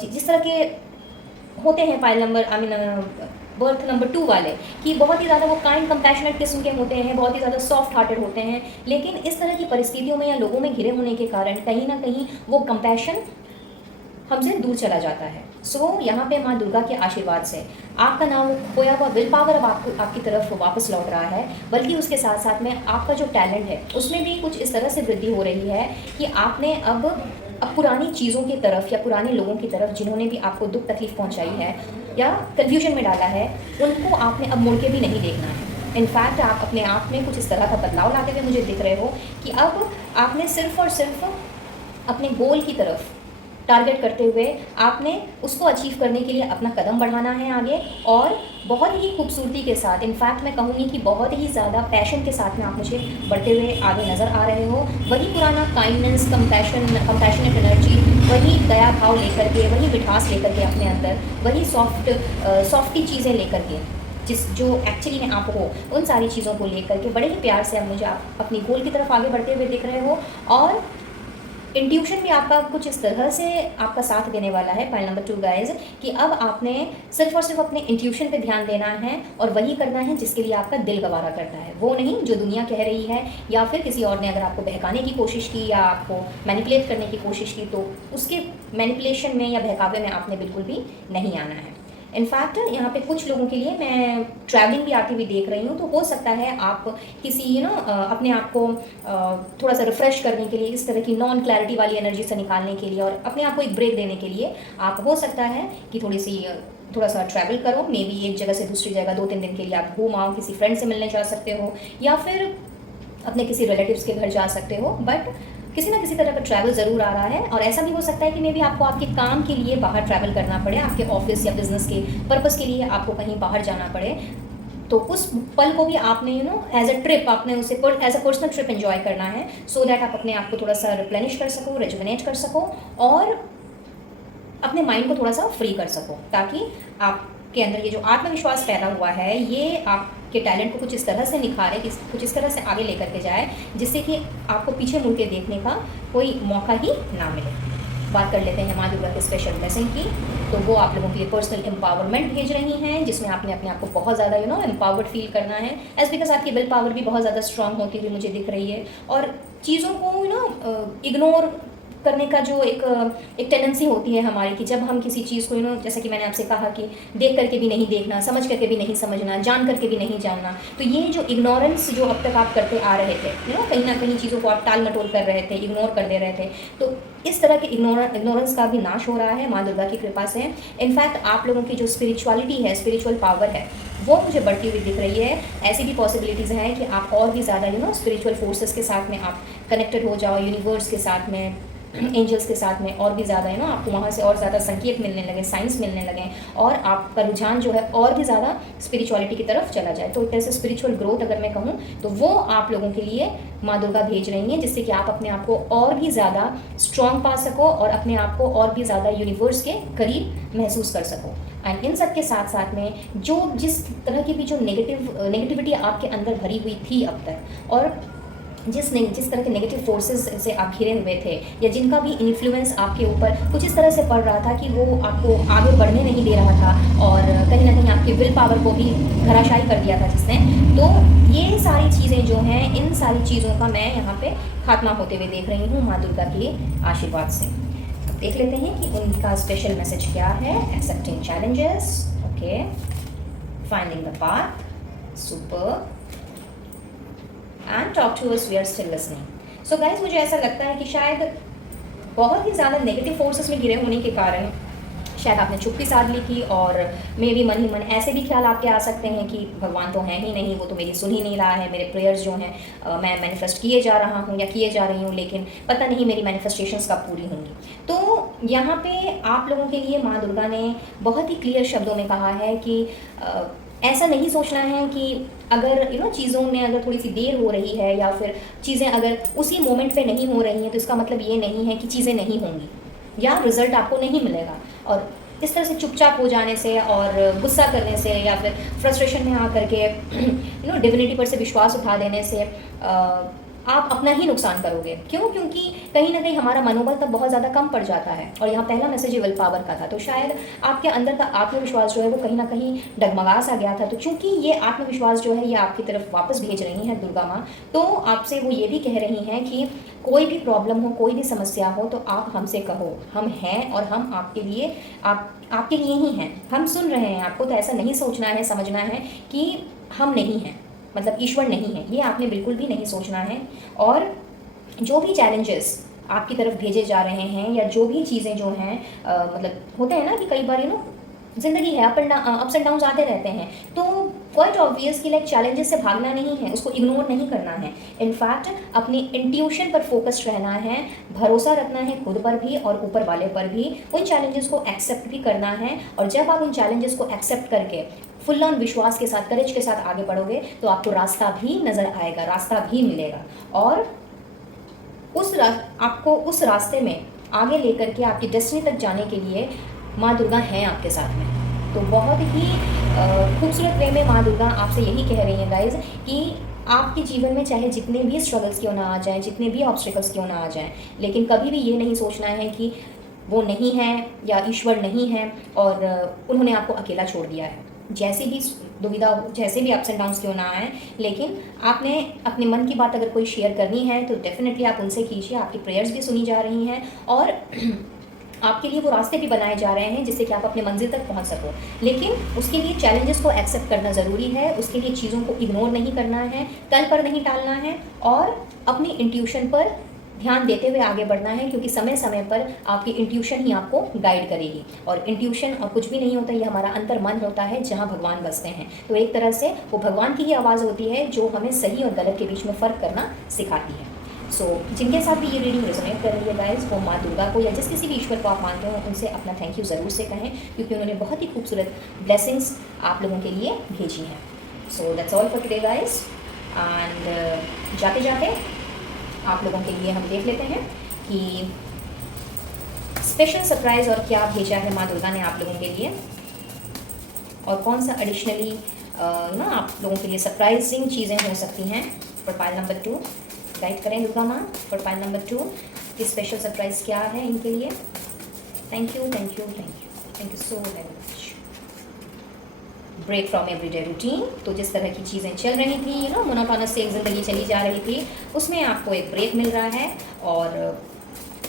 जिस तरह के होते हैं फाइल नंबर बर्थ नंबर 2 वाले, कि बहुत ही ज़्यादा वो काइंड कंपैशनेट किस्म के होते हैं, बहुत ही ज़्यादा सॉफ्ट हार्टेड होते हैं, लेकिन इस तरह की परिस्थितियों में या लोगों में घिरे होने के कारण कहीं ना कहीं वो कंपैशन हमसे दूर चला जाता है। सो यहाँ पे माँ दुर्गा के आशीर्वाद से आपका नाम खोया हुआ विल पावर अब आपकी तरफ वापस लौट रहा है, बल्कि उसके साथ साथ में आपका जो टैलेंट है उसमें भी कुछ इस तरह से वृद्धि हो रही है कि आपने अब पुरानी चीज़ों की तरफ या पुराने लोगों की तरफ जिन्होंने भी आपको दुख तकलीफ पहुँचाई है या कन्फ्यूजन में डाला है, उनको आपने अब मुड़ के भी नहीं देखना है। इनफैक्ट आप अपने आप में कुछ इस तरह का बदलाव लाते हुए मुझे दिख रहे हो कि अब आपने सिर्फ और सिर्फ अपने गोल की तरफ टारगेट करते हुए आपने उसको अचीव करने के लिए अपना कदम बढ़ाना है आगे, और बहुत ही खूबसूरती के साथ, इनफैक्ट मैं कहूँगी कि बहुत ही ज़्यादा पैशन के साथ में आप मुझे बढ़ते हुए आगे नज़र आ रहे हो। वही पुराना काइंडनेस, कंपैशनेट एनर्जी, वही दया भाव लेकर के, वही मिठास लेकर के अपने अंदर, वही सॉफ्टी चीज़ें लेकर के जो एक्चुअली में आप हो, उन सारी चीज़ों को लेकर के बड़े ही प्यार से अब मुझे आप अपनी गोल की तरफ आगे बढ़ते हुए दिख रहे हो। और इंट्यूशन भी आपका कुछ इस तरह से आपका साथ देने वाला है पाइल नंबर 2 गाइज, कि अब आपने सिर्फ और सिर्फ अपने इंट्यूशन पे ध्यान देना है और वही करना है जिसके लिए आपका दिल गवारा करता है, वो नहीं जो दुनिया कह रही है या फिर किसी और ने अगर आपको बहकाने की कोशिश की या आपको मैनिपुलेट करने की कोशिश की, तो उसके मैनिपुलेशन में या बहकावे में आपने बिल्कुल भी नहीं आना है। इनफैक्ट यहाँ पे कुछ लोगों के लिए मैं ट्रैवलिंग भी आती हुई देख रही हूँ, तो हो सकता है आप किसी अपने आप को थोड़ा सा रिफ्रेश करने के लिए, इस तरह की नॉन क्लैरिटी वाली एनर्जी से निकालने के लिए और अपने आप को एक ब्रेक देने के लिए आप हो सकता है कि थोड़ा सा ट्रैवल करो। मे बी एक जगह से दूसरी जगह 2-3 दिन के लिए आप घूम आओ, किसी फ्रेंड से मिलने जा सकते हो या फिर अपने किसी रिलेटिव्स के घर जा सकते हो, बट किसी ना किसी तरह का ट्रैवल ज़रूर आ रहा है। और ऐसा भी हो सकता है कि मे बी आपको आपके काम के लिए बाहर ट्रैवल करना पड़े, आपके ऑफिस या बिजनेस के पर्पज़ के लिए आपको कहीं बाहर जाना पड़े, तो उस पल को भी आपने एज अ ट्रिप आपने उसे as a personal trip enjoy करना है, सो दैट आप अपने आप को थोड़ा सा रिप्लेनिश कर सको, रिजुविनेट कर सको और अपने माइंड को थोड़ा सा फ्री कर सको, ताकि आपके अंदर ये जो आत्मविश्वास पैदा हुआ है ये आपके टैलेंट को कुछ इस तरह से निखारे, कुछ इस तरह से आगे लेकर के जाए जिससे कि आपको पीछे मुड़ के देखने का कोई मौका ही ना मिले। बात कर लेते हैं माँ दुर्गा के स्पेशल ब्लेसिंग की। तो वो आप लोगों के लिए पर्सनल एम्पावरमेंट भेज रही हैं, जिसमें आपने अपने आप को बहुत ज़्यादा एम्पावर्ड फील करना है, एज बिकॉज आपकी विल पावर भी बहुत ज़्यादा स्ट्रांग होती हुई मुझे दिख रही है। और चीज़ों को इग्नोर करने का जो एक टेंडेंसी होती है हमारी, कि जब हम किसी चीज़ को जैसा कि मैंने आपसे कहा कि देख करके भी नहीं देखना, समझ करके भी नहीं समझना, जान करके भी नहीं जानना, तो ये जो इग्नोरेंस जो अब तक आप करते आ रहे थे, कहीं ना कहीं चीज़ों को आप टाल मटोल कर रहे थे, इग्नोर कर दे रहे थे, तो इस तरह के इग्नोरेंस का भी नाश हो रहा है माँ दुर्गा की कृपा से। इनफैक्ट आप लोगों की जो स्पिरिचुअलिटी है, स्पिरिचुअल पावर है, वो मुझे बढ़ती हुई दिख रही है। ऐसी भी पॉसिबिलिटीज़ हैं कि आप और भी ज़्यादा स्पिरिचुअल फोर्सेस के साथ में आप कनेक्टेड हो जाओ, यूनिवर्स के साथ में, एंजल्स के साथ में, और भी ज़्यादा आपको वहाँ से और ज़्यादा संकेत मिलने लगे, साइंस मिलने लगे, और आपका रुझान जो है और भी ज़्यादा स्पिरिचुअलिटी की तरफ चला जाए। तो एक तरह से स्पिरिचुअल ग्रोथ अगर मैं कहूँ तो वो आप लोगों के लिए माँ दुर्गा भेज रही हैं, जिससे कि आप अपने आप को और भी ज़्यादा स्ट्रॉन्ग पा सको और अपने आप को और भी ज़्यादा यूनिवर्स के करीब महसूस कर सको। एंड इन सब के साथ साथ में जिस तरह की भी जो नेगेटिविटी आपके अंदर भरी हुई थी अब तक, और जिस तरह के नेगेटिव फोर्सेस से आप घिरे हुए थे, या जिनका भी इन्फ्लुएंस आपके ऊपर कुछ इस तरह से पड़ रहा था कि वो आपको आगे बढ़ने नहीं दे रहा था और कहीं ना कहीं आपकी विल पावर को भी धराशायी कर दिया था जिसने, तो ये सारी चीज़ें जो हैं, इन सारी चीज़ों का मैं यहाँ पे खात्मा होते हुए देख रही हूँ माँ दुर्गा के आशीर्वाद से। देख लेते हैं कि उनका स्पेशल मैसेज क्या है। Accepting challenges, okay, finding the path, super, and talk to us, we are still listening. So guys, मुझे ऐसा लगता है कि शायद बहुत ही ज़्यादा नेगेटिव फोर्सेस में घिरे होने के कारण शायद आपने चुप्पी साध ली थी, और मे भी मन ही मन ऐसे भी ख्याल आपके आ सकते हैं कि भगवान तो है ही नहीं, वो तो मेरी सुन ही नहीं रहा है, मेरे प्रेयर्स जो हैं मैं मैनिफेस्ट किए जा रहा हूँ या किए जा रही हूँ, लेकिन पता नहीं मेरी मैनिफेस्टेशंस कब पूरी होंगी। तो यहाँ पे आप लोगों के लिए माँ दुर्गा ने बहुत ही क्लियर शब्दों में कहा है कि ऐसा नहीं सोचना है कि अगर चीज़ों में अगर थोड़ी सी देर हो रही है या फिर चीज़ें अगर उसी मोमेंट पे नहीं हो रही हैं, तो इसका मतलब ये नहीं है कि चीज़ें नहीं होंगी या रिजल्ट आपको नहीं मिलेगा। और इस तरह से चुपचाप हो जाने से और गुस्सा करने से या फिर फ्रस्ट्रेशन में आकर के डिविनिटी पर से विश्वास उठा देने से आप अपना ही नुकसान करोगे। क्यों? क्योंकि कहीं ना कहीं हमारा मनोबल तब बहुत ज़्यादा कम पड़ जाता है, और यहाँ पहला मैसेज विल पावर का था, तो शायद आपके अंदर का आत्मविश्वास जो है वो कहीं ना कहीं डगमगा सा गया था। तो चूंकि ये आत्मविश्वास जो है ये आपकी तरफ वापस भेज रही हैं दुर्गा माँ, तो आपसे वो ये भी कह रही हैं कि कोई भी प्रॉब्लम हो, कोई भी समस्या हो, तो आप हमसे कहो, हम हैं और हम आपके लिए आपके लिए ही हैं, हम सुन रहे हैं आपको। तो ऐसा नहीं सोचना है, समझना है कि हम नहीं हैं, मतलब ईश्वर नहीं है, ये आपने बिल्कुल भी नहीं सोचना है। और जो भी चैलेंजेस आपकी तरफ भेजे जा रहे हैं या जो भी चीज़ें जो हैं मतलब होते हैं ना कि कई बार ज़िंदगी है, अप्स एंड डाउन्स आते रहते हैं, तो क्वाइट ऑब्वियस कि लाइक चैलेंजेस से भागना नहीं है, उसको इग्नोर नहीं करना है। इनफैक्ट अपनी इंट्यूशन पर फोकस्ड रहना है, भरोसा रखना है खुद पर भी और ऊपर वाले पर भी, उन चैलेंजेस को एक्सेप्ट भी करना है। और जब आप उन चैलेंजेस को एक्सेप्ट करके फुल ऑन विश्वास के साथ, करेज के साथ आगे बढ़ोगे, तो आपको रास्ता भी नज़र आएगा, रास्ता भी मिलेगा, और आपको उस रास्ते में आगे लेकर के आपकी डेस्टिनी तक जाने के लिए माँ दुर्गा हैं आपके साथ में। तो बहुत ही खूबसूरत वे में माँ दुर्गा आपसे यही कह रही हैं गाइज कि आपके जीवन में चाहे जितने भी स्ट्रगल्स क्यों ना आ जाएं, जितने भी ऑब्स्टिकल्स क्यों ना आ जाएं, लेकिन कभी भी ये नहीं सोचना है कि वो नहीं है या ईश्वर नहीं है और उन्होंने आपको अकेला छोड़ दिया है। जैसी भी दुविधा, जैसे भी अप्स एंड डाउन्स क्यों ना आए, लेकिन आपने अपने मन की बात अगर कोई शेयर करनी है तो डेफिनेटली आप उनसे कीजिए, आपकी प्रेयर्स भी सुनी जा रही हैं। और आपके लिए वो रास्ते भी बनाए जा रहे हैं जिससे कि आप अपने मंजिल तक पहुंच सको। लेकिन उसके लिए चैलेंजेस को एक्सेप्ट करना ज़रूरी है, उसके लिए चीज़ों को इग्नोर नहीं करना है, तल पर नहीं टालना है और अपनी इंट्यूशन पर ध्यान देते हुए आगे बढ़ना है, क्योंकि समय समय पर आपकी इंट्यूशन ही आपको गाइड करेगी। और इंट्यूशन और कुछ भी नहीं होता, ये हमारा अंतर मन होता है जहाँ भगवान बसते हैं। तो एक तरह से वो भगवान की ही आवाज़ होती है जो हमें सही और गलत के बीच में फ़र्क करना सिखाती है। सो जिनके साथ भी ये रीडिंग रेजोनेट कर रही है गाइस, वो माँ दुर्गा को या जिस किसी भी ईश्वर को आप मानते हो उनसे अपना थैंक यू ज़रूर से कहें, क्योंकि उन्होंने बहुत ही खूबसूरत ब्लेसिंग्स आप लोगों के लिए भेजी हैं। So that's all for today guys. And जाते जाते आप लोगों के लिए हम देख लेते हैं कि स्पेशल सरप्राइज़ और क्या भेजा है माँ दुर्गा ने आप लोगों के लिए, और कौन सा एडिशनली ना आप लोगों के लिए सरप्राइजिंग चीज़ें हो सकती हैं फॉर पाइल नंबर 2। गाइड करें दुर्गा माँ फॉर पाइल नंबर 2 कि स्पेशल सरप्राइज़ क्या है इनके लिए। Thank you thank you thank you thank you so very much. Break from everyday routine, तो जिस तरह की चीज़ें चल रही थी मोनोटोनस से एक ज़िंदगी चली जा रही थी, उसमें आपको एक ब्रेक मिल रहा है। और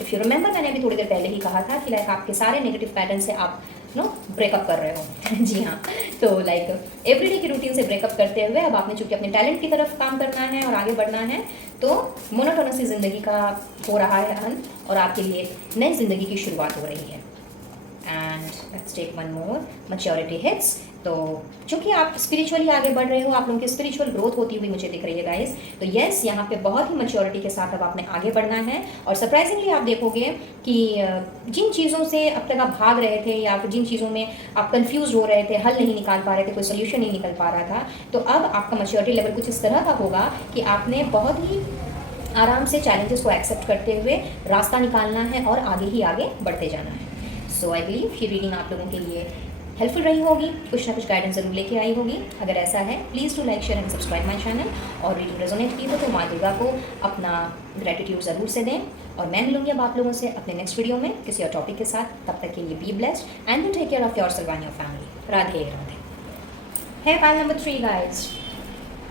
इफ़ यू रिमेंबर, मैंने अभी थोड़ी देर पहले ही कहा था कि लाइक आपके सारे नेगेटिव पैटर्न से आप ब्रेकअप कर रहे हो जी हाँ, तो लाइक एवरीडे की रूटीन से ब्रेकअप करते हुए अब आपने चूँकि अपने टैलेंट की तरफ काम करना है और आगे बढ़ना है, तो मोनोटोनस ज़िंदगी का हो रहा है अंत और आपके लिए नई ज़िंदगी की शुरुआत हो रही है। And let's take one more, maturity hits. तो चूँकि आप स्पिरिचुअली आगे बढ़ रहे हो, आप लोगों की स्पिरिचुअल ग्रोथ होती हुई मुझे दिख रही है गाइस, तो यस यहाँ पे बहुत ही मैच्योरिटी के साथ अब आपने आगे बढ़ना है। और सरप्राइजिंगली आप देखोगे कि जिन चीज़ों से अब तक आप भाग रहे थे या फिर जिन चीज़ों में आप कंफ्यूज हो रहे थे, हल नहीं निकाल पा रहे थे, कोई सोल्यूशन नहीं निकल पा रहा था, तो अब आपका मैच्योरिटी लेवल कुछ इस तरह का होगा कि आपने बहुत ही आराम से चैलेंजेस को एक्सेप्ट करते हुए रास्ता निकालना है और आगे ही आगे बढ़ते जाना है। सो आई बिलीव ये रीडिंग आप लोगों के लिए हेल्पफुल रही होगी, कुछ ना कुछ गाइडेंस ज़रूर लेके आई होगी। अगर ऐसा है please to like share and subscribe my channel, और रीडिंग रेजोनेट की तो माँ दुर्गा को अपना ग्रेटिट्यूड ज़रूर से दें। और मैं मिलूंगी अब आप लोगों से अपने नेक्स्ट वीडियो में किसी और टॉपिक के साथ। तब तक के लिए be blessed and you take care of yourself and your family. Radhe Radhe. है फाइल नंबर 3 गाइस,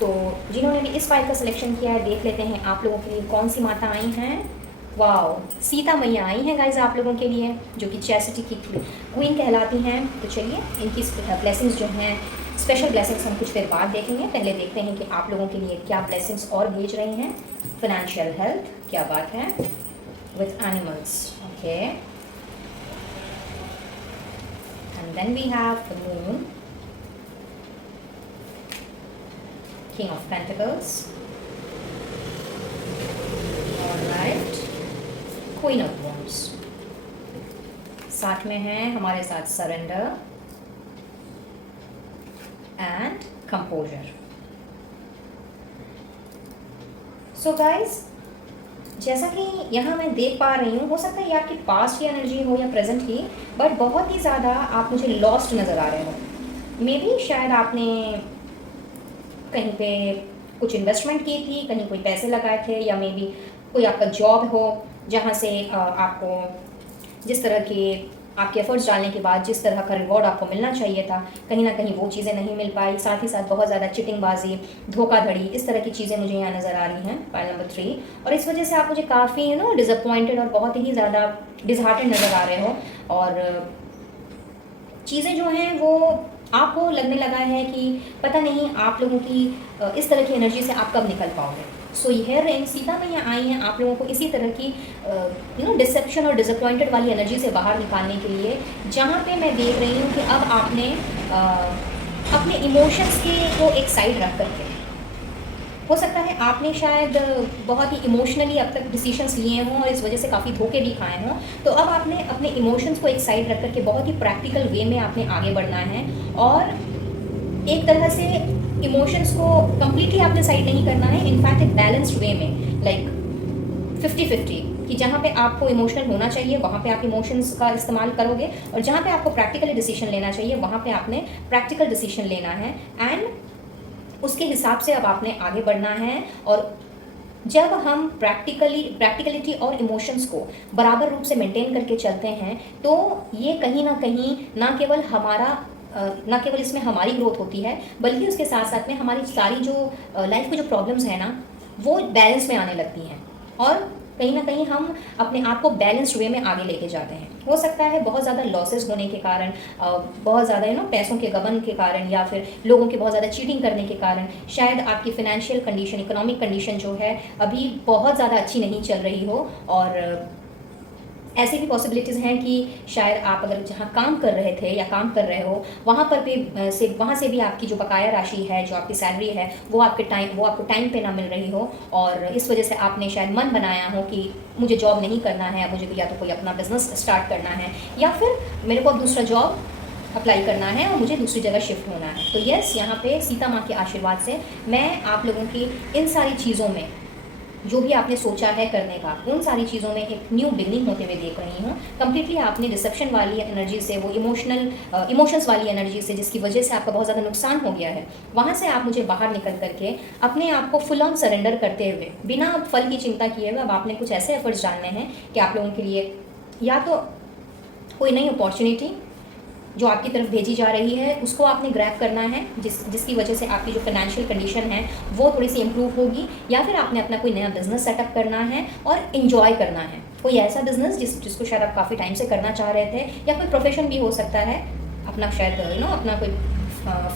तो जिन्होंने भी इस फाइल का सिलेक्शन किया है, देख लेते हैं आप लोगों के लिए कौन सी माता आई हैं। वाओ, सीता मैया आई हैं गाइस आप लोगों के लिए, जो कि चैसिटी की क्वीन कहलाती हैं। तो चलिए इनकी ब्लेसिंग्स जो हैं, स्पेशल ब्लेसिंग्स हम कुछ देर बाद देखेंगे। पहले देखते हैं कि आप लोगों के लिए क्या ब्लेसिंग्स और भेज रही हैं। फाइनेंशियल हेल्थ, क्या बात है, with animals, okay. And then we have the moon, king of pentacles, alright, queen of wands. साथ में है हमारे साथ surrender and composer. So guys, जैसा कि यहाँ मैं देख पा रही हूँ, हो सकता है ये आपकी पास्ट की एनर्जी हो या प्रेजेंट की, बट बहुत ही ज़्यादा आप मुझे लॉस्ट नज़र आ रहे हो। मे बी शायद आपने कहीं पे कुछ इन्वेस्टमेंट की थी, कहीं कोई पैसे लगाए थे, या मे बी कोई आपका जॉब हो जहाँ से आपको जिस तरह के आपके एफर्ट्स डालने के बाद जिस तरह का रिवॉर्ड आपको मिलना चाहिए था, कहीं ना कहीं वो चीज़ें नहीं मिल पाई। साथ ही साथ बहुत ज़्यादा चिटिंगबाजी, धोखाधड़ी, इस तरह की चीज़ें मुझे यहाँ नज़र आ रही हैं फाइल नंबर 3। और इस वजह से आप मुझे काफ़ी डिसअपॉइंटेड और बहुत ही ज़्यादा डिसहार्टेड नज़र आ रहे हो। और चीज़ें जो हैं वो आपको लगने लगा है कि पता नहीं आप लोगों की इस तरह की एनर्जी से आप कब निकल पाओगे। सो हियर इन सीता मैया आई हैं आप लोगों को इसी तरह की डिसेप्शन और डिसअपॉइंटेड वाली एनर्जी से बाहर निकालने के लिए, जहाँ पे मैं देख रही हूँ कि अब आपने अपने इमोशंस के को एक साइड रख करके, हो सकता है आपने शायद बहुत ही इमोशनली अब तक डिसीजंस लिए हों और इस वजह से काफ़ी धोखे भी खाए हों, तो अब आपने अपने इमोशंस को एक साइड रख करके बहुत ही प्रैक्टिकल वे में आपने आगे बढ़ना है। और एक तरह से इमोशंस को कम्प्लीटली आपने साइड नहीं करना है, इनफैक्ट एक बैलेंस्ड वे में, लाइक 50-50, कि जहाँ पे आपको इमोशनल होना चाहिए वहाँ पे आप इमोशंस का इस्तेमाल करोगे, और जहाँ पे आपको प्रैक्टिकली डिसीजन लेना चाहिए वहाँ पे आपने प्रैक्टिकल डिसीजन लेना है। एंड उसके हिसाब से अब आपने आगे बढ़ना है। और जब हम प्रैक्टिकलिटी और इमोशंस को बराबर रूप से मेंटेन करके चलते हैं, तो ये कहीं ना कहीं ना केवल इसमें हमारी ग्रोथ होती है, बल्कि उसके साथ साथ में हमारी सारी जो लाइफ की जो प्रॉब्लम्स हैं ना, वो बैलेंस में आने लगती हैं। और कहीं ना कहीं हम अपने आप को बैलेंस्ड वे में आगे लेके जाते हैं। हो सकता है बहुत ज़्यादा लॉसेस होने के कारण, बहुत ज़्यादा पैसों के गबन के कारण, या फिर लोगों के बहुत ज़्यादा चीटिंग करने के कारण शायद आपकी फाइनेंशियल कंडीशन, इकोनॉमिक कंडीशन जो है अभी बहुत ज़्यादा अच्छी नहीं चल रही हो। और ऐसी भी पॉसिबिलिटीज़ हैं कि शायद आप अगर जहाँ काम कर रहे थे या काम कर रहे हो वहाँ पर भी वहाँ से भी आपकी जो बकाया राशि है, जो आपकी सैलरी है, वो आपको टाइम पे ना मिल रही हो, और इस वजह से आपने शायद मन बनाया हो कि मुझे जॉब नहीं करना है, मुझे भी या तो कोई अपना बिजनेस स्टार्ट करना है, या फिर मेरे को अब दूसरा जॉब अप्लाई करना है और मुझे दूसरी जगह शिफ्ट होना है। तो यस, यहाँ पे सीता माँ के आशीर्वाद से मैं आप लोगों की इन सारी चीज़ों में, जो भी आपने सोचा है करने का, उन सारी चीज़ों में एक न्यू बिगनिंग होते हुए देख रही हूँ। कम्प्लीटली आपने डिसेप्शन वाली एनर्जी से, वो इमोशंस वाली एनर्जी से, जिसकी वजह से आपका बहुत ज़्यादा नुकसान हो गया है, वहाँ से आप मुझे बाहर निकल करके अपने आप को फुल ऑन सरेंडर करते हुए, बिना फल की चिंता किए हुए, अब आपने कुछ ऐसे एफर्ट्स डालने हैं कि आप लोगों के लिए या तो कोई नई अपॉर्चुनिटी जो आपकी तरफ भेजी जा रही है उसको आपने ग्रैब करना है, जिसकी वजह से आपकी जो फाइनेंशियल कंडीशन है वो थोड़ी सी इम्प्रूव होगी, या फिर आपने अपना कोई नया बिजनेस सेटअप करना है और इन्जॉय करना है, कोई ऐसा बिजनेस जिसको शायद आप काफ़ी टाइम से करना चाह रहे थे, या कोई प्रोफेशन भी हो सकता है अपना, शायद अपना कोई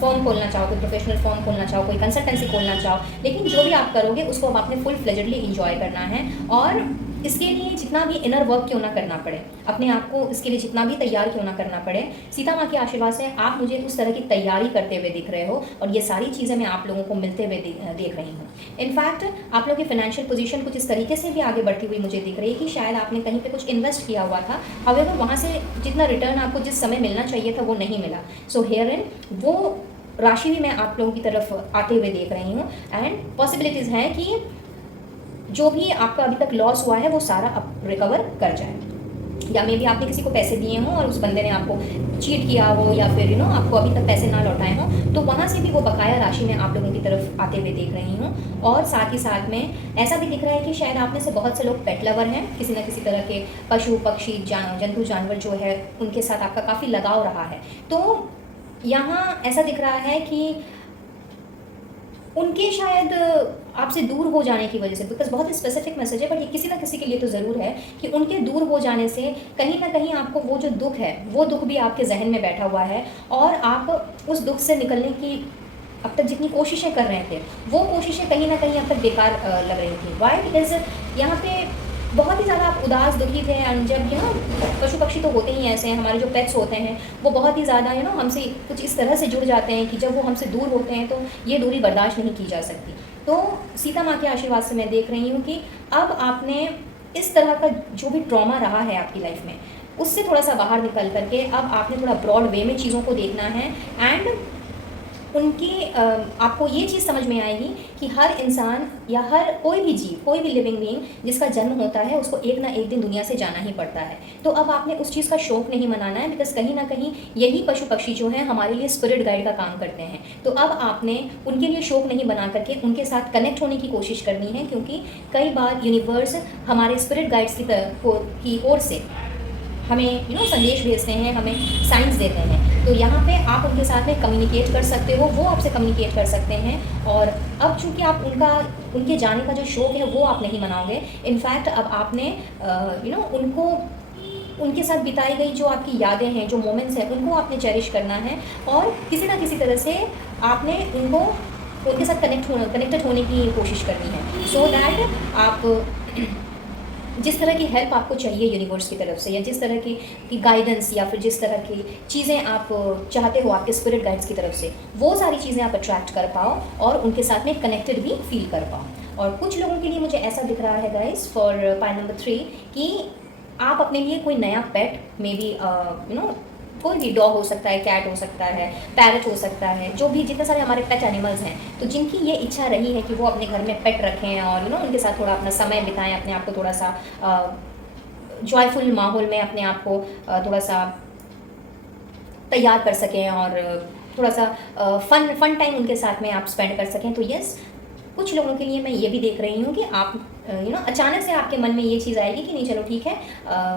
फॉर्म खोलना चाहो, कोई प्रोफेशनल फॉर्म खोलना चाहो, कोई कंसल्टेंसी खोलना चाहो, लेकिन जो भी आप करोगे उसको अब आपने फुल फ्लेजेडली इंजॉय करना है। और इसके लिए जितना भी इनर वर्क क्यों ना करना पड़े, अपने आप को इसके लिए जितना भी तैयार क्यों ना करना पड़े, सीता माँ के आशीर्वाद से आप मुझे उस तरह की तैयारी करते हुए दिख रहे हो, और ये सारी चीज़ें मैं आप लोगों को मिलते हुए देख रही हूँ। इनफैक्ट आप लोगों की फाइनेंशियल पोजीशन कुछ इस तरीके से भी आगे बढ़ती हुई मुझे दिख रही है कि शायद आपने कहीं पे कुछ इन्वेस्ट किया हुआ था, हावेवर वहाँ से जितना रिटर्न आपको जिस समय मिलना चाहिए था वो नहीं मिला। सो हेयर इन वो राशि भी मैं आप लोगों की तरफ आते हुए देख रही हूँ, एंड पॉसिबिलिटीज़ हैं कि जो भी आपका अभी तक लॉस हुआ है वो सारा अब रिकवर कर जाए, या मे भी आपने किसी को पैसे दिए हों और उस बंदे ने आपको चीट किया हो, या फिर आपको अभी तक पैसे ना लौटाए हों, तो वहाँ से भी वो बकाया राशि मैं आप लोगों की तरफ आते हुए देख रही हूँ। और साथ ही साथ में ऐसा भी दिख रहा है कि शायद आप में से बहुत से लोग पेट लवर हैं, किसी न किसी तरह के पशु पक्षी जंतु जानवर जो है उनके साथ आपका काफ़ी लगाव रहा है। तो यहाँ ऐसा दिख रहा है कि उनके शायद आपसे दूर हो जाने की वजह से, बिकॉज बहुत ही स्पेसिफिक मैसेज है, बट ये किसी ना किसी के लिए तो ज़रूर है कि उनके दूर हो जाने से कहीं ना कहीं आपको वो जो दुख है, वो दुख भी आपके जहन में बैठा हुआ है, और आप उस दुख से निकलने की अब तक जितनी कोशिशें कर रहे थे वो कोशिशें कहीं ना कहीं अब तक बेकार लग रही थी। वाई? बिकॉज यहाँ पे बहुत ही ज़्यादा आप उदास दुखी थे, एंड जब पशु पक्षी तो होते ही ऐसे हैं, हमारे जो पेट्स होते हैं वो बहुत ही ज़्यादा हमसे कुछ इस तरह से जुड़ जाते हैं कि जब वो हमसे दूर होते हैं तो ये दूरी बर्दाश्त नहीं की जा सकती। तो सीता माँ के आशीर्वाद से मैं देख रही हूँ कि अब आपने इस तरह का जो भी ट्रॉमा रहा है आपकी लाइफ में उससे थोड़ा सा बाहर निकल करके अब आपने थोड़ा ब्रॉड वे में चीज़ों को देखना है, एंड उनकी आपको ये चीज़ समझ में आएगी कि हर इंसान या हर कोई भी जीव, कोई भी लिविंग बीइंग जिसका जन्म होता है उसको एक ना एक दिन दुनिया से जाना ही पड़ता है। तो अब आपने उस चीज़ का शौक नहीं मनाना है, बिकॉज कहीं ना कहीं यही पशु पक्षी जो हैं हमारे लिए स्पिरिट गाइड का काम करते हैं। तो अब आपने उनके लिए शौक नहीं बना करके उनके साथ कनेक्ट होने की कोशिश करनी है, क्योंकि कई बार यूनिवर्स हमारे स्पिरिट गाइड्स की ओर से हमें संदेश भेजते हैं, हमें साइंस देते हैं। तो यहाँ पे आप उनके साथ में कम्युनिकेट कर सकते हो, वो आपसे कम्युनिकेट कर सकते हैं। और अब चूँकि आप उनके जाने का जो शौक है वो आप नहीं मनाओगे, इनफैक्ट अब आपने उनको उनके साथ बिताई गई जो आपकी यादें हैं, जो मोमेंट्स हैं, उनको आपने चेरिश करना है, और किसी ना किसी तरह से आपने उनके साथ कनेक्टेड होने की कोशिश करनी है, सो दैट आप जिस तरह की हेल्प आपको चाहिए यूनिवर्स की तरफ से, या जिस तरह की गाइडेंस, या फिर जिस तरह की चीज़ें आप चाहते हो आपके स्पिरिट गाइड्स की तरफ से, वो सारी चीज़ें आप अट्रैक्ट कर पाओ और उनके साथ में कनेक्टेड भी फील कर पाओ। और कुछ लोगों के लिए मुझे ऐसा दिख रहा है गाइस, फॉर पॉइंट नंबर 3, कि आप अपने लिए कोई नया पेट, मे बी कोई भी डॉग हो सकता है, कैट हो सकता है, पैरट हो सकता है, जो भी जितने सारे हमारे पेट एनिमल्स हैं, तो जिनकी ये इच्छा रही है कि वो अपने घर में पेट रखें और उनके साथ थोड़ा अपना समय बिताएं, अपने आप को थोड़ा सा जॉयफुल माहौल में अपने आप को थोड़ा सा तैयार कर सकें, और थोड़ा सा फन टाइम उनके साथ में आप स्पेंड कर सकें। तो यस, कुछ लोगों के लिए मैं ये भी देख रही हूँ कि आप अचानक से आपके मन में ये चीज़ आएगी कि नहीं चलो ठीक है,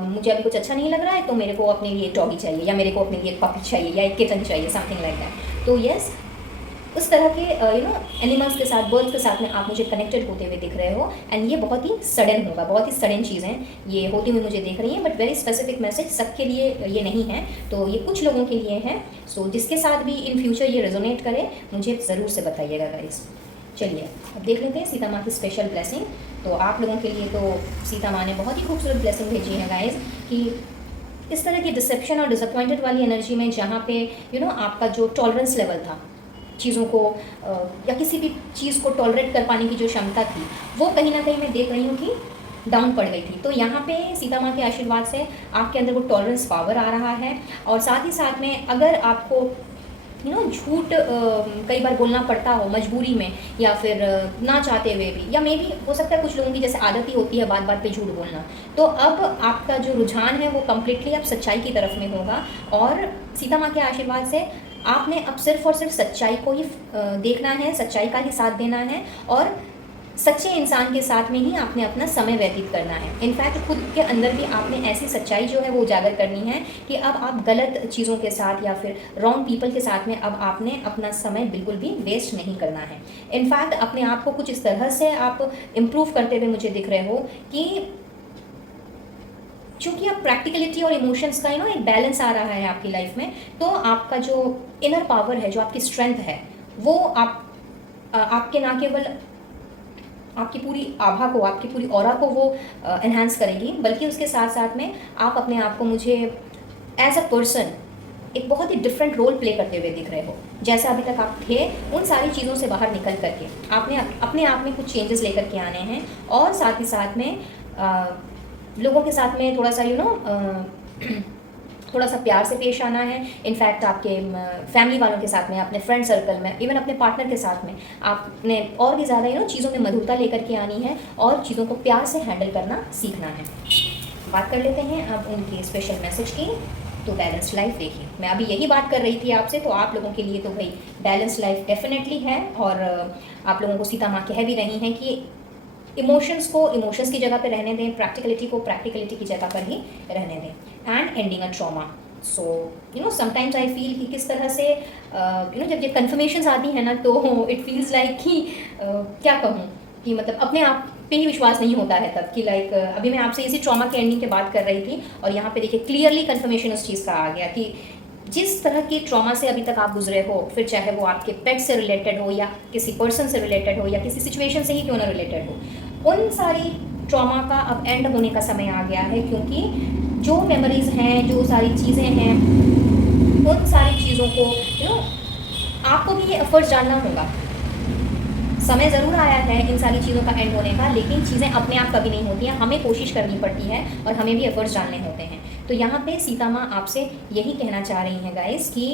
मुझे अभी कुछ अच्छा नहीं लग रहा है, तो मेरे को अपने लिए एक डॉगी चाहिए, या मेरे को अपने लिए एक पपी चाहिए, या एक किटन चाहिए, समथिंग लाइक दैट। तो यस, उस तरह के एनिमल्स के साथ, बर्ड्स के साथ में आप मुझे कनेक्टेड होते हुए दिख रहे हो। एंड ये बहुत ही सडन होगा, बहुत ही सडन चीज़ें ये होती हुई मुझे दिख रही हैं, बट वेरी स्पेसिफिक मैसेज, सबके लिए ये नहीं है, तो ये कुछ लोगों के लिए है। सो जिसके साथ भी इन फ्यूचर ये रेजोनेट करे मुझे ज़रूर से बताइएगा गाइस। चलिए अब देख लेते हैं सीता माँ की स्पेशल ब्लेसिंग। तो आप लोगों के लिए तो सीता माँ ने बहुत ही खूबसूरत ब्लेसिंग भेजी है गाइस, कि इस तरह की डिसेप्शन और डिसअपॉइंटेड वाली एनर्जी में जहाँ पे आपका जो टॉलरेंस लेवल था चीज़ों को या किसी भी चीज़ को टॉलरेट कर पाने की जो क्षमता थी, वो कहीं ना कहीं मैं देख रही हूँ कि डाउन पड़ गई थी। तो यहाँ पे सीता माँ के आशीर्वाद से आपके अंदर वो टॉलरेंस पावर आ रहा है। और साथ ही साथ में अगर आपको झूठ कई बार बोलना पड़ता हो मजबूरी में, या फिर ना चाहते हुए भी, या मे भी हो सकता है कुछ लोगों की जैसे आदत ही होती है बात बात पे झूठ बोलना, तो अब आपका जो रुझान है वो कम्प्लीटली अब सच्चाई की तरफ में होगा। और सीता माँ के आशीर्वाद से आपने अब सिर्फ और सिर्फ सच्चाई को ही देखना है, सच्चाई का ही साथ देना है, और सच्चे इंसान के साथ में ही आपने अपना समय व्यतीत करना है। इनफैक्ट खुद के अंदर भी आपने ऐसी सच्चाई जो है वो उजागर करनी है कि अब आप गलत चीज़ों के साथ या फिर रॉन्ग पीपल के साथ में अब आपने अपना समय बिल्कुल भी वेस्ट नहीं करना है। इनफैक्ट अपने आप को कुछ इस तरह से आप इम्प्रूव करते हुए मुझे दिख रहे हो कि चूँकि अब प्रैक्टिकलिटी और इमोशंस का एक बैलेंस आ रहा है आपकी लाइफ में, तो आपका जो इनर पावर है, जो आपकी स्ट्रेंथ है, वो आपके ना केवल आपकी पूरी आभा को, आपकी पूरी ऑरा को वो एनहांस करेगी, बल्कि उसके साथ साथ में आप अपने आप को मुझे एज अ पर्सन एक बहुत ही डिफरेंट रोल प्ले करते हुए दिख रहे हो। जैसा अभी तक आप थे उन सारी चीज़ों से बाहर निकल करके आपने अपने आप में कुछ चेंजेस लेकर के आने हैं, और साथ ही साथ में लोगों के साथ में थोड़ा सा थोड़ा सा प्यार से पेश आना है। इनफैक्ट आपके फैमिली वालों के साथ में, अपने फ्रेंड सर्कल में, इवन अपने पार्टनर के साथ में आपने और भी ज़्यादा चीज़ों में मधुरता लेकर के आनी है, और चीज़ों को प्यार से हैंडल करना सीखना है। बात कर लेते हैं अब उनकी स्पेशल मैसेज की। तो बैलेंस लाइफ देखिए, मैं अभी यही बात कर रही थी आपसे, तो आप लोगों के लिए तो भाई बैलेंस लाइफ डेफिनेटली है। और आप लोगों को सीता माँ कह भी रही हैं कि इमोशंस को इमोशंस की जगह पे रहने दें, प्रैक्टिकलिटी को प्रैक्टिकलिटी की जगह पर ही रहने दें। And ending a trauma. So sometimes I feel कि किस तरह से जब ये कन्फर्मेशंस आती हैं ना, तो इट फील्स लाइक कि क्या कहूँ कि मतलब अपने आप पे ही विश्वास नहीं होता है तब कि अभी मैं आपसे इसी ट्रॉमा के एंडिंग की बात कर रही थी, और यहाँ पे देखिए क्लियरली कन्फर्मेशन उस चीज़ का आ गया कि जिस तरह की ट्रॉमा से अभी तक आप गुजरे हो, फिर चाहे वो आपके पेट से रिलेटेड हो, या किसी पर्सन से रिलेटेड हो, या किसी सिचुएशन से ही क्यों ना रिलेटेड हो, उन सारी ट्रॉमा का अब एंड होने का समय आ गया है। क्योंकि जो मेमोरीज़ हैं, जो सारी चीज़ें हैं, उन सारी चीज़ों को आपको भी ये एफर्ट्स डालना होगा। समय ज़रूर आया है इन सारी चीज़ों का एंड होने का, लेकिन चीज़ें अपने आप कभी नहीं होती हैं, हमें कोशिश करनी पड़ती है और हमें भी एफर्ट्स डालने होते हैं। तो यहाँ पे सीता माँ आपसे यही कहना चाह रही हैं गाइस कि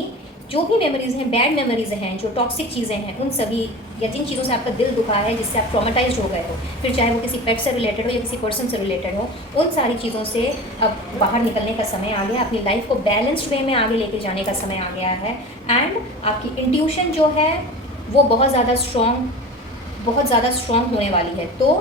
जो भी मेमोरीज़ हैं, बैड मेमोरीज़ हैं, जो टॉक्सिक चीज़ें हैं, उन सभी या जिन चीज़ों से आपका दिल दुखा है, जिससे आप ट्रॉमेटाइज्ड हो गए हो, फिर चाहे वो किसी पेट से रिलेटेड हो या किसी पर्सन से रिलेटेड हो, उन सारी चीज़ों से अब बाहर निकलने का समय आ गया। अपनी लाइफ को बैलेंस्ड वे में आगे लेके जाने का समय आ गया है। एंड आपकी इंट्यूशन जो है वो बहुत ज़्यादा स्ट्रॉन्ग होने वाली है। तो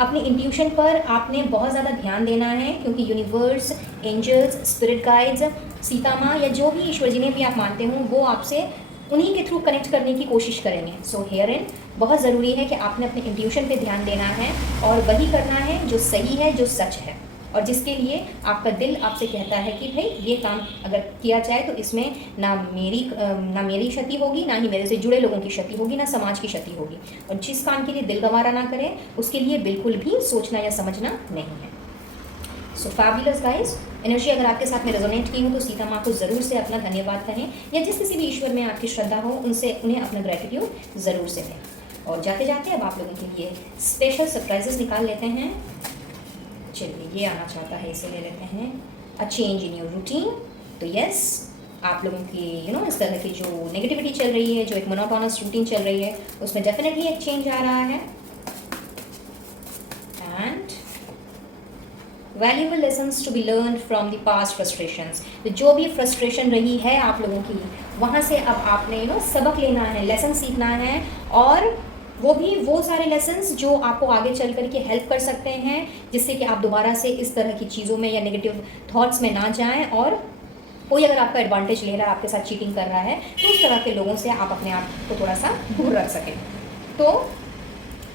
अपनी इंट्यूशन पर आपने बहुत ज़्यादा ध्यान देना है, क्योंकि universe, angels, spirit guides, Sita माँ या जो भी ईश्वर जिन्हें भी आप मानते हो, वो आपसे उन्हीं के थ्रू कनेक्ट करने की कोशिश करेंगे। सो हियर इन बहुत ज़रूरी है कि आपने अपने इंट्यूशन पे ध्यान देना है और वही करना है जो सही है, जो सच है, और जिसके लिए आपका दिल आपसे कहता है कि भाई ये काम अगर किया जाए तो इसमें ना मेरी क्षति होगी, ना ही मेरे से जुड़े लोगों की क्षति होगी, ना समाज की क्षति होगी। और जिस काम के लिए दिल गंवारा ना करें, उसके लिए बिल्कुल भी सोचना या समझना नहीं है। सो फैबुलस गाइस, एनर्जी अगर आपके साथ में रेजोनेट की हो तो सीता माँ को ज़रूर से अपना धन्यवाद कहें, या जिस किसी भी ईश्वर में आपकी श्रद्धा हो उन्हें अपना ग्रेटिट्यूड ज़रूर से दें। और जाते जाते अब आप लोगों के लिए स्पेशल सरप्राइजेस निकाल लेते हैं। चलिए, ये आना चाहता है, इसे ले लेते हैं। A change in your routine. तो यस, आप लोगों की इस तरह की जो नेगेटिविटी चल रही है, जो एक मोनोटोनस रूटीन चल रही है, उसमें डेफिनेटली एक चेंज आ रहा है। And valuable lessons to be learn from the past frustrations. तो जो भी फ्रस्ट्रेशन रही है आप लोगों की, वहाँ से अब आपने सबक लेना है, लेसन सीखना है, और वो सारे लेसन्स जो आपको आगे चल कर के हेल्प कर सकते हैं, जिससे कि आप दोबारा से इस तरह की चीज़ों में या नेगेटिव थॉट्स में ना जाएं, और कोई अगर आपका एडवांटेज ले रहा है, आपके साथ चीटिंग कर रहा है, तो उस तरह के लोगों से आप अपने आप को थोड़ा सा दूर रख सकें। तो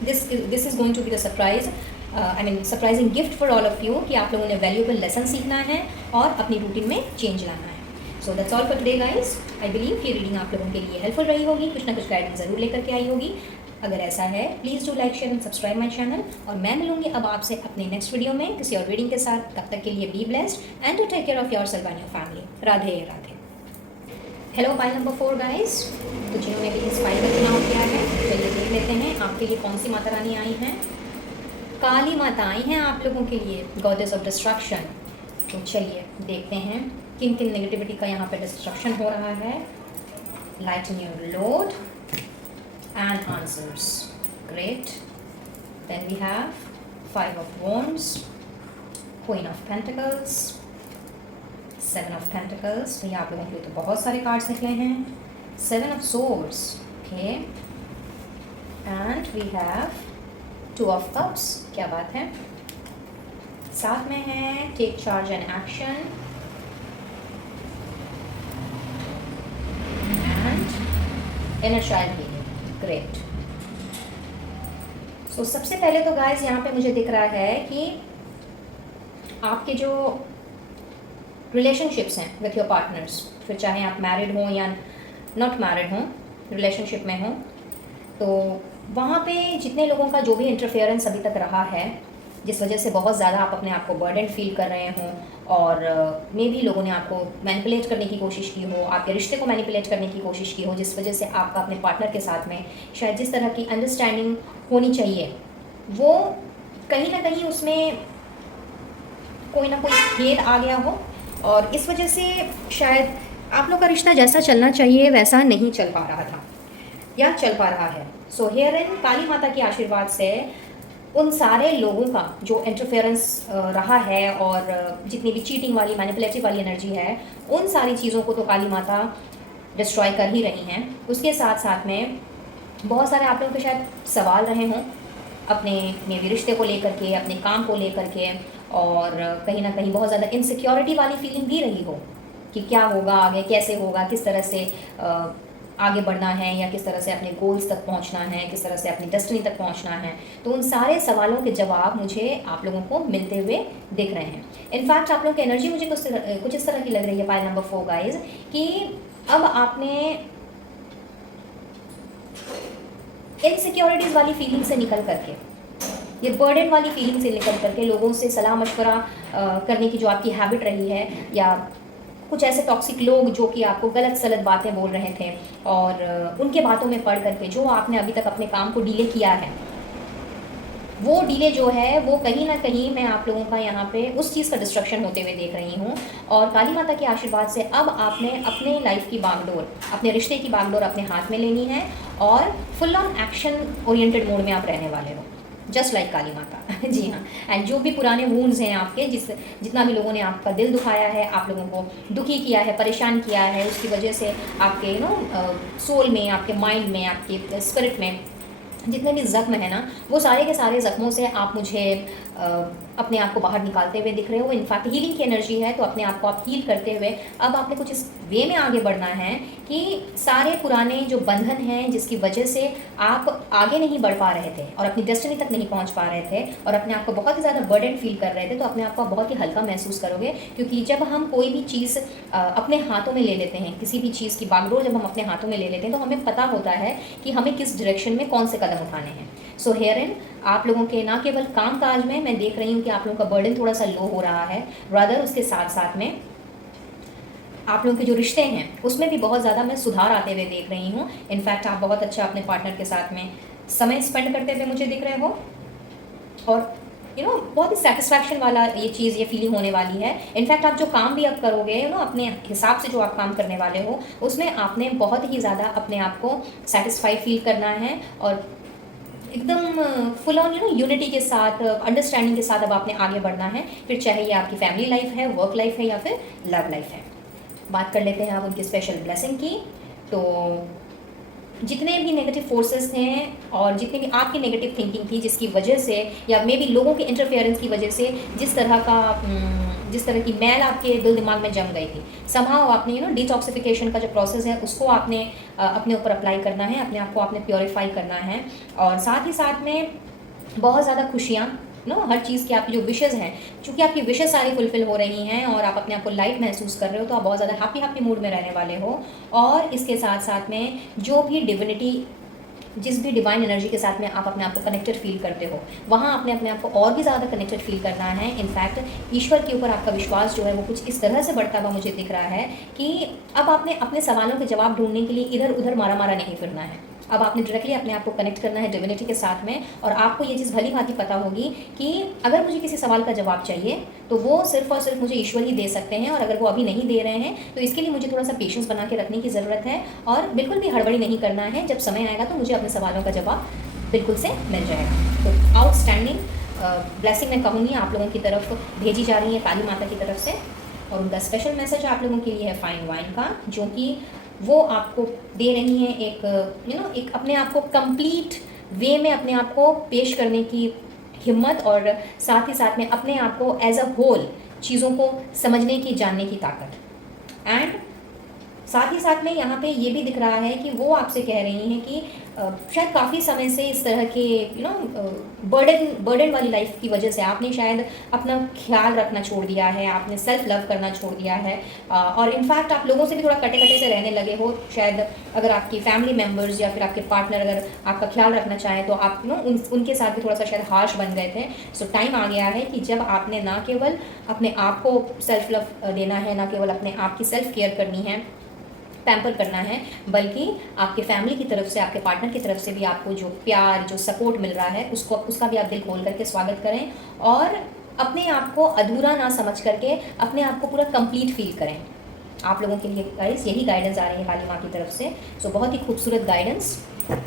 this is going to be the surprise, I mean surprising gift for all of you कि आप लोगों ने वैल्यूएबल लेसन सीखना है और अपनी रूटीन में चेंज लाना है। So that's all for today guys. I believe कि रीडिंग आप लोगों के लिए हेल्पफुल रही होगी, कुछ ना कुछ गाइडेंस ज़रूर लेकर के आई होगी। अगर ऐसा है please do like share and subscribe my channel, और मैं मिलूंगी अब आपसे अपने नेक्स्ट वीडियो में किसी और रीडिंग के साथ। तब तक के लिए be blessed and to take care of yourself and your family. Radhe Radhe. Hello pile number 4 guys, तो जिन्होंने भी इस फाइल का चुनाव किया है चलिए देख लेते हैं आपके लिए कौन सी माता रानी आई हैं। काली माता आई हैं आप लोगों के लिए, गॉडेस ऑफ डिस्ट्रक्शन। तो चलिए देखते हैं किन किन नेगेटिविटी का यहाँ पे डिस्ट्रक्शन हो रहा है। Lighten your load and answers. Great. Then we have 5 of Wands, Queen of Pentacles, 7 of Pentacles. तो ये आप लोगों के लिए तो बहुत सारे कार्ड्स निकले हैं। 7 of Swords. Okay. And we have 2 of Cups. क्या बात है। साथ में है Take Charge and Action. And Inner Child Healing. Great. So सबसे पहले तो गाइस यहाँ पे मुझे दिख रहा है कि आपके जो रिलेशनशिप्स हैं विथ योर पार्टनर्स, फिर चाहे आप मैरिड हों या नॉट मैरिड हों, रिलेशनशिप में हों, तो वहाँ पे जितने लोगों का जो भी इंटरफेरेंस अभी तक रहा है, जिस वजह से बहुत ज़्यादा आप अपने आप को बर्डन फील कर रहे हों, और मे भी लोगों ने आपको मैनिपुलेट करने की कोशिश की हो, आपके रिश्ते को मैनिपुलेट करने की कोशिश की हो, जिस वजह से आपका अपने पार्टनर के साथ में शायद जिस तरह की अंडरस्टैंडिंग होनी चाहिए वो कहीं ना कहीं उसमें कोई ना कोई खेद आ गया हो, और इस वजह से शायद आप लोग का रिश्ता जैसा चलना चाहिए वैसा नहीं चल पा रहा था या चल पा रहा है। सो हियर इन काली माता के आशीर्वाद से उन सारे लोगों का जो इंटरफेरेंस रहा है और जितनी भी चीटिंग वाली मैनिपुलेटिव वाली एनर्जी है, उन सारी चीज़ों को तो काली माता डिस्ट्रॉय कर ही रही हैं। उसके साथ साथ में बहुत सारे आप लोगों के शायद सवाल रहे हों अपने मे भी रिश्ते को लेकर के, अपने काम को लेकर के, और कहीं ना कहीं बहुत ज़्यादा इनसिक्योरिटी वाली फीलिंग भी रही हो कि क्या होगा आगे, कैसे होगा, किस तरह से आगे बढ़ना है, या किस तरह से अपने गोल्स तक पहुंचना है, किस तरह से अपनी डेस्टिनी तक पहुंचना है। तो उन सारे सवालों के जवाब मुझे आप लोगों को मिलते हुए दिख रहे हैं। इनफैक्ट आप लोगों की एनर्जी मुझे कुछ इस तरह की लग रही है पाइल नंबर 4 गाइज, कि अब आपने इनसिक्योरिटीज़ वाली फीलिंग से निकल करके, ये बर्डन वाली फीलिंग से निकल करके लोगों से सलाह मशवरा करने की जो आपकी हैबिट रही है, या कुछ ऐसे टॉक्सिक लोग जो कि आपको गलत सलत बातें बोल रहे थे, और उनके बातों में पढ़ करके जो आपने अभी तक अपने काम को डिले किया है, वो डिले जो है वो कहीं ना कहीं मैं आप लोगों का यहाँ पे उस चीज़ का डिस्ट्रक्शन होते हुए देख रही हूँ। और काली माता के आशीर्वाद से अब आपने अपने लाइफ की बागडोर, अपने रिश्ते की बागडोर अपने हाथ में लेनी है, और full on action oriented mode में आप रहने वाले हो, जस्ट लाइक काली माता। जी हाँ। एंड जो भी पुराने वूंड्स हैं आपके, जितना भी लोगों ने आपका दिल दुखाया है, आप लोगों को दुखी किया है, परेशान किया है, उसकी वजह से आपके सोल में, आपके माइंड में, आपके स्पिरिट में जितने भी ज़ख्म है ना, वो सारे के सारे ज़ख्मों से आप मुझे अपने आप को बाहर निकालते हुए दिख रहे हो। इनफैक्ट हीलिंग की एनर्जी है, तो अपने आप को आप हील करते हुए अब आपने कुछ इस वे में आगे बढ़ना है कि सारे पुराने जो बंधन हैं जिसकी वजह से आप आगे नहीं बढ़ पा रहे थे और अपनी डेस्टिनी तक नहीं पहुंच पा रहे थे, और अपने आप को बहुत ही ज़्यादा बर्डन फील कर रहे थे, तो अपने आप को बहुत ही हल्का महसूस करोगे। क्योंकि जब हम कोई भी चीज़ अपने हाथों में ले लेते हैं, किसी भी चीज़ की बागडोर जब हम अपने हाथों में ले लेते हैं, तो हमें पता होता है कि हमें किस डायरेक्शन में कौन से कदम उठाने हैं। सो हेयर इन आप लोगों के ना केवल काम काज में मैं देख रही हूँ कि आप लोगों का बर्डन थोड़ा सा लो हो रहा है, रादर उसके साथ साथ में आप लोगों के जो रिश्ते हैं उसमें भी बहुत ज़्यादा मैं सुधार आते हुए देख रही हूँ। इनफैक्ट आप बहुत अच्छा अपने पार्टनर के साथ में समय स्पेंड करते हुए मुझे दिख रहे हो, और बहुत ही सेटिस्फैक्शन वाला ये चीज़, ये फीलिंग होने वाली है। इनफैक्ट आप जो काम भी आप करोगे अपने हिसाब से जो आप काम करने वाले हो, उसमें आपने बहुत ही ज़्यादा अपने आप को सेटिस्फाई फील करना है, और एकदम फुल ऑन यूनिटी के साथ, अंडरस्टैंडिंग के साथ अब आपने आगे बढ़ना है। फिर चाहे ये आपकी फैमिली लाइफ है, वर्क लाइफ है, या फिर लव लाइफ है। बात कर लेते हैं आप उनकी स्पेशल ब्लेसिंग की। तो जितने भी नेगेटिव फोर्सेस थे और जितनी भी आपकी नेगेटिव थिंकिंग थी जिसकी वजह से, या मे बी लोगों के इंटरफेरेंस की वजह से जिस तरह का जिस तरह की मैल आपके दिल दिमाग में जम गई थी, समहाउ आपने डिटॉक्सिफिकेशन का जो प्रोसेस है उसको आपने अपने ऊपर अप्लाई करना है, अपने आप को आपने प्योरीफाई करना है। और साथ ही साथ में बहुत ज़्यादा खुशियाँ हर चीज़ की आपकी जो विशेज़ हैं, चूँकि आपकी विशेज़ सारी फुलफ़िल हो रही हैं और आप अपने आप को लाइट महसूस कर रहे हो, तो आप बहुत ज़्यादा हैप्पी मूड में रहने वाले हो। और इसके साथ साथ में जो भी डिविनिटी, जिस भी डिवाइन एनर्जी के साथ में आप अपने आप को कनेक्टेड फील करते हो, वहाँ आपने अपने आप को और भी ज़्यादा कनेक्टेड फील करना है। इनफैक्ट ईश्वर के ऊपर आपका विश्वास जो है वो कुछ इस तरह से बढ़ता हुआ मुझे दिख रहा है कि अब आपने अपने सवालों के जवाब ढूंढने के लिए इधर उधर मारा नहीं फिरना है। अब आपने डायरेक्टली अपने आप को कनेक्ट करना है डिविनिटी के साथ में, और आपको ये चीज़ भली भांति पता होगी कि अगर मुझे किसी सवाल का जवाब चाहिए तो वो सिर्फ और सिर्फ मुझे ईश्वर ही दे सकते हैं, और अगर वो अभी नहीं दे रहे हैं तो इसके लिए मुझे थोड़ा सा पेशेंस बना के रखने की ज़रूरत है, और बिल्कुल भी हड़बड़ी नहीं करना है। जब समय आएगा तो मुझे अपने सवालों का जवाब बिल्कुल से मिल जाएगा। तो आउटस्टैंडिंग ब्लेसिंग मैं कहूँगी आप लोगों की तरफ भेजी जा रही है काली माता की तरफ से, और उनका स्पेशल मैसेज आप लोगों के लिए है फाइन वाइन का, जो कि वो आपको दे रही हैं एक अपने आप को कंप्लीट वे में अपने आप को पेश करने की हिम्मत, और साथ ही साथ में अपने आप को एज अ होल चीज़ों को समझने की, जानने की ताकत। एंड साथ ही साथ में यहाँ पे ये भी दिख रहा है कि वो आपसे कह रही हैं कि शायद काफ़ी समय से इस तरह के बर्डन वाली लाइफ की वजह से आपने शायद अपना ख्याल रखना छोड़ दिया है, आपने सेल्फ लव करना छोड़ दिया है, और इनफैक्ट आप लोगों से भी थोड़ा कटे कटे से रहने लगे हो। शायद अगर आपकी फैमिली मेम्बर्स या फिर आपके पार्टनर अगर आपका ख्याल रखना चाहें तो आप उनके साथ भी थोड़ा सा शायद हार्श बन गए थे। सो टाइम आ गया है कि जब आपने ना केवल अपने आप को सेल्फ लव देना है, ना केवल अपने आप की सेल्फ केयर करनी है, पैम्पर करना है, बल्कि आपके फैमिली की तरफ से, आपके पार्टनर की तरफ से भी आपको जो प्यार, जो सपोर्ट मिल रहा है उसका भी आप दिल खोल करके स्वागत करें, और अपने आप को अधूरा ना समझ करके अपने आप को पूरा कंप्लीट फील करें। आप लोगों के लिए गाइस यही गाइडेंस आ रही है काली माँ की तरफ से। सो बहुत ही खूबसूरत गाइडेंस